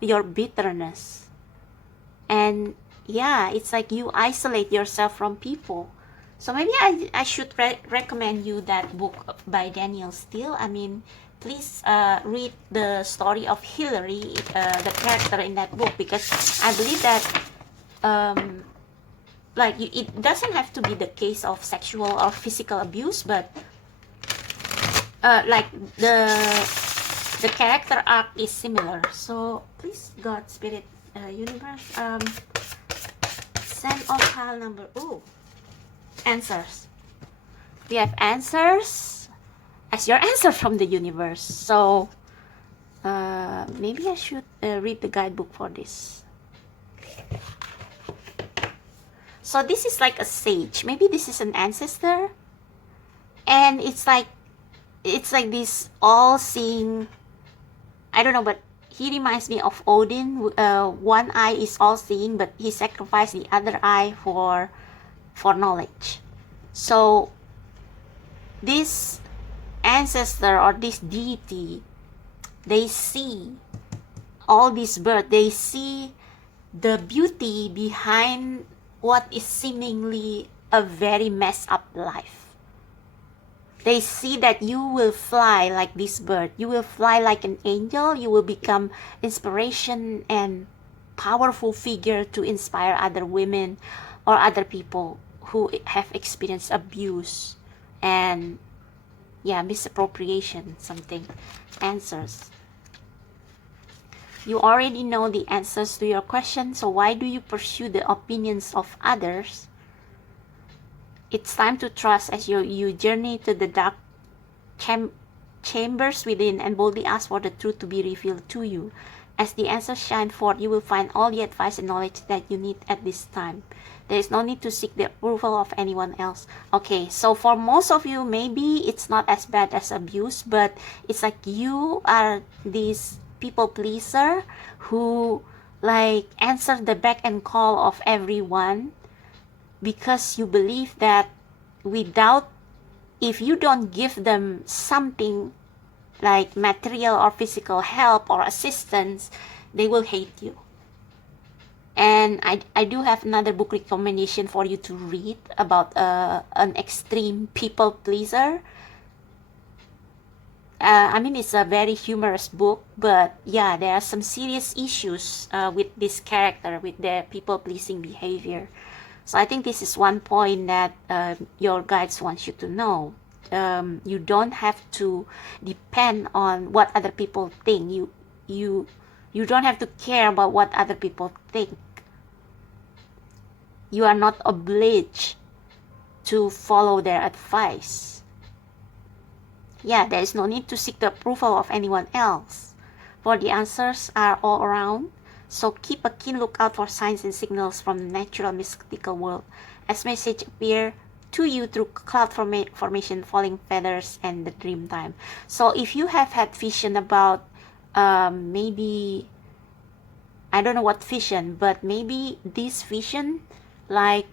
your bitterness. And yeah, it's like you isolate yourself from people. So maybe I should recommend you that book by Danielle Steele. I mean, please read the story of Hilary, the character in that book, because I believe that like it doesn't have to be the case of sexual or physical abuse, but like the character arc is similar. So please, God, Spirit, universe, send off pile number, answers. We have answers as your answer from the universe. So maybe I should read the guidebook for this. So this is like a sage. Maybe this is an ancestor, and it's like this all-seeing, I don't know, but he reminds me of Odin. One eye is all-seeing, but he sacrificed the other eye for knowledge. So this ancestor or this deity, they see all this birth. They see the beauty behind what is seemingly a very messed up life. They see that you will fly like this bird. You will fly like an angel. You will become inspiration and powerful figure to inspire other women or other people who have experienced abuse and misappropriation, something. Answers. You already know the answers to your question, so why do you pursue the opinions of others? It's time to trust as you journey to the dark chambers within and boldly ask for the truth to be revealed to you. As the answers shine forth, you will find all the advice and knowledge that you need at this time. There is no need to seek the approval of anyone else. Okay, so for most of you, maybe it's not as bad as abuse, but it's like you are this people pleaser who like answer the beck and call of everyone because you believe that without, if you don't give them something like material or physical help or assistance, they will hate you. And I do have another book recommendation for you to read about an extreme people pleaser. I mean, it's a very humorous book, but yeah, there are some serious issues with this character, with their people pleasing behavior. So I think this is one point that your guides want you to know. You don't have to depend on what other people think. You don't have to care about what other people think. You are not obliged to follow their advice. Yeah, there is no need to seek the approval of anyone else, for the answers are all around. So keep a keen lookout for signs and signals from the natural mystical world as messages appear to you through cloud formation, falling feathers, and the dream time. So if you have had vision about maybe, I don't know what vision, but maybe this vision like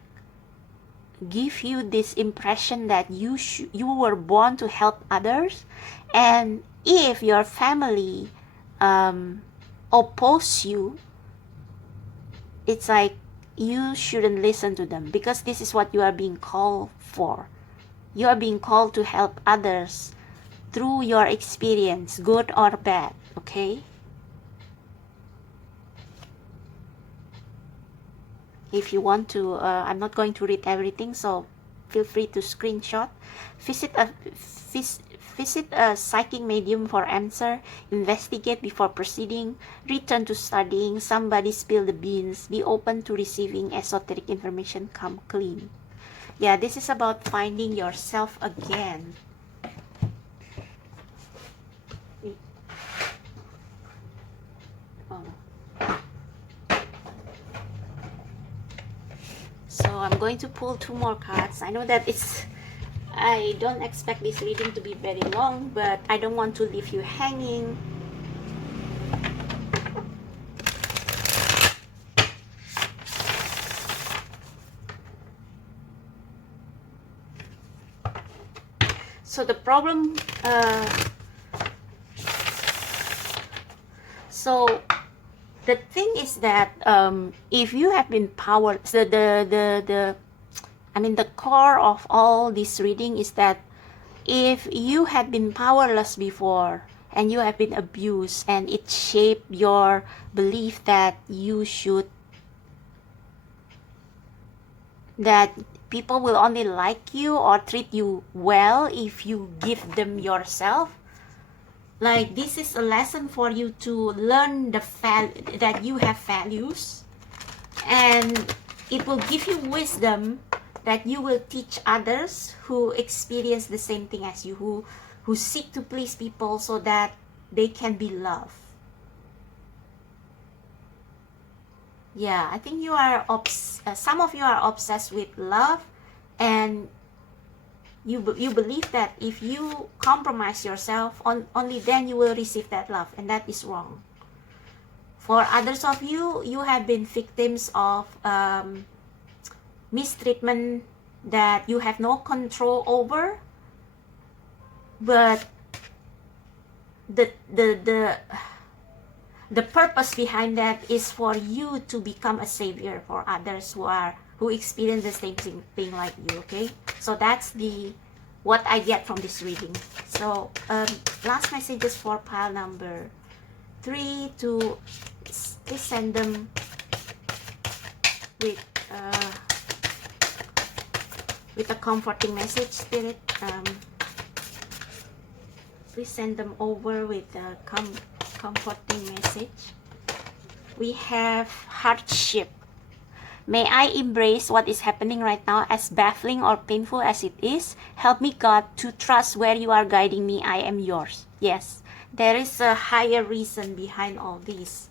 give you this impression that you were born to help others, and if your family oppose you, it's like you shouldn't listen to them, because this is what you are being called for. You are being called to help others through your experience, good or bad, okay? If you want to, I'm not going to read everything, so feel free to screenshot. Visit a psychic medium for answer. Investigate before proceeding. Return to studying. Somebody spill the beans. Be open to receiving esoteric information. Come clean. Yeah, this is about finding yourself again. Oh. So I'm going to pull 2 more cards. I know that I don't expect this reading to be very long, but I don't want to leave you hanging. So the problem, so the thing is that if you have been powered, so the core of all this reading is that if you have been powerless before and you have been abused, and it shaped your belief that that people will only like you or treat you well if you give them yourself. Like, this is a lesson for you to learn that you have values, and it will give you wisdom that you will teach others who experience the same thing as you, who seek to please people so that they can be loved. Yeah, I think you are some of you are obsessed with love, and you believe that if you compromise yourself, only then you will receive that love, and that is wrong. For others of you, you have been victims of mistreatment that you have no control over, but the purpose behind that is for you to become a savior for others who experience the same thing like you. Okay, so that's what I get from this reading. So last messages for pile number 3 to please send them with a comforting message, Spirit. Please send them over with a comforting message. We have hardship. May I embrace what is happening right now, as baffling or painful as it is. Help me, God, to trust where you are guiding me. I am yours. Yes, there is a higher reason behind all this.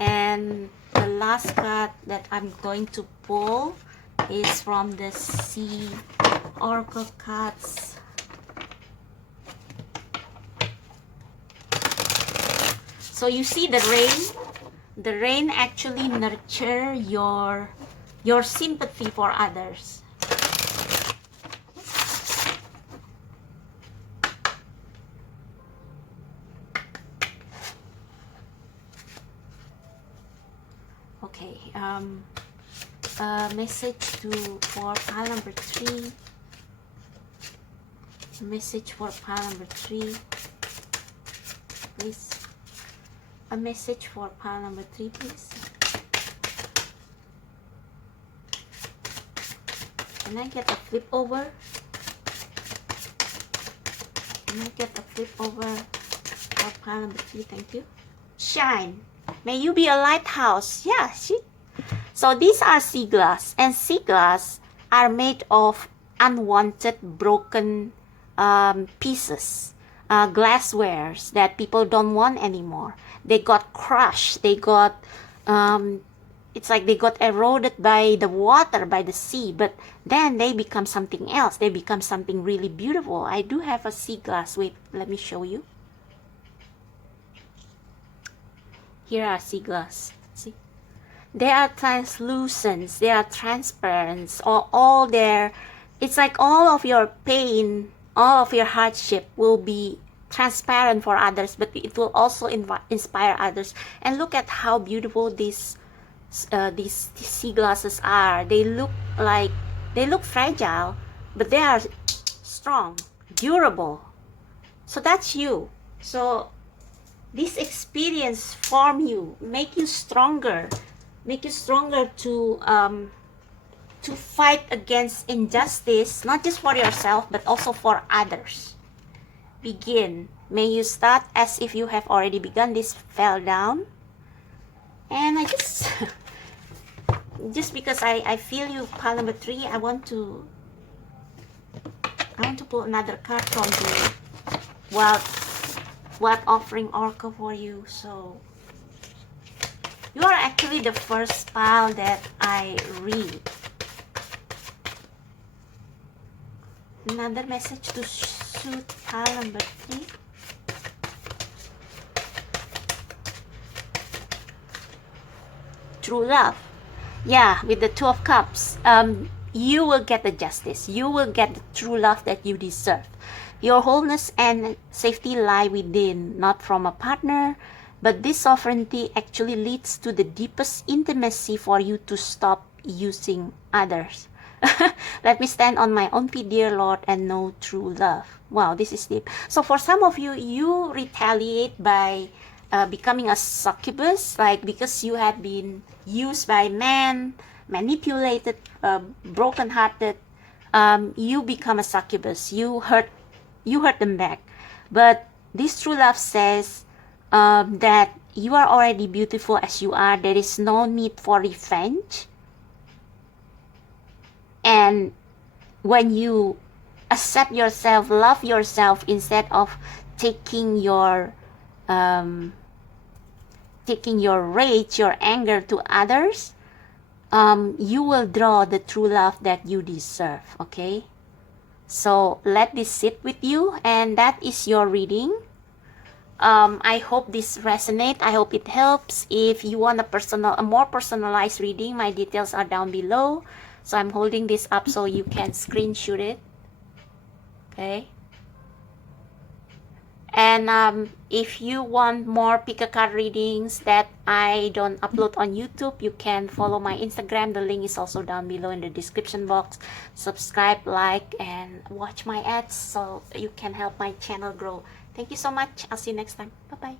And the last card that I'm going to pull is from the Sea Oracle cards. So you see the rain. The rain actually nurture your sympathy for others. Okay, message for pile number 3. Message for pile number 3, please. A message for pile number 3, please. Can I get a flip over? Can I get a flip over for pile number 3? Thank you. Shine. May you be a lighthouse. Yeah, so these are sea glass, and sea glass are made of unwanted, broken pieces, glasswares that people don't want anymore. They got crushed. They got, it's like they got eroded by the water, by the sea, but then they become something else. They become something really beautiful. I do have a sea glass. Wait, let me show you. Here are sea glass. See? They are translucent. They are transparent. All their, it's like all of your pain, all of your hardship will be transparent for others, but it will also inspire others. And look at how beautiful these sea glasses are. They look fragile, but they are strong, durable. So that's you. So this experience form you, make you stronger to fight against injustice, not just for yourself but also for others. Begin. May you start as if you have already begun. This fell down, and I just because I feel you, pile number 3, I want to pull another card from the Wild Offering Oracle for you. So you are actually the first pile that I read. Another message to suit pile number 3. True love. Yeah, with the 2 of Cups. You will get the justice. You will get the true love that you deserve. Your wholeness and safety lie within, not from a partner. But this sovereignty actually leads to the deepest intimacy for you to stop using others. Let me stand on my own feet, dear Lord, and know true love. Wow, this is deep. So for some of you, you retaliate by becoming a succubus, like because you have been used by men, manipulated, broken-hearted. You become a succubus. You hurt them back. But this true love says that you are already beautiful as you are. There is no need for revenge. And when you accept yourself, love yourself, instead of taking your rage, your anger to others, you will draw the true love that you deserve. Okay, so let this sit with you, and that is your reading. I hope this resonates. I hope it helps. If you want a more personalized reading, my details are down below. So I'm holding this up so you can screenshot it. Okay. And if you want more pick a card readings that I don't upload on YouTube, you can follow my Instagram. The link is also down below in the description box. Subscribe, like, and watch my ads so you can help my channel grow. Thank you so much. I'll see you next time. Bye-bye.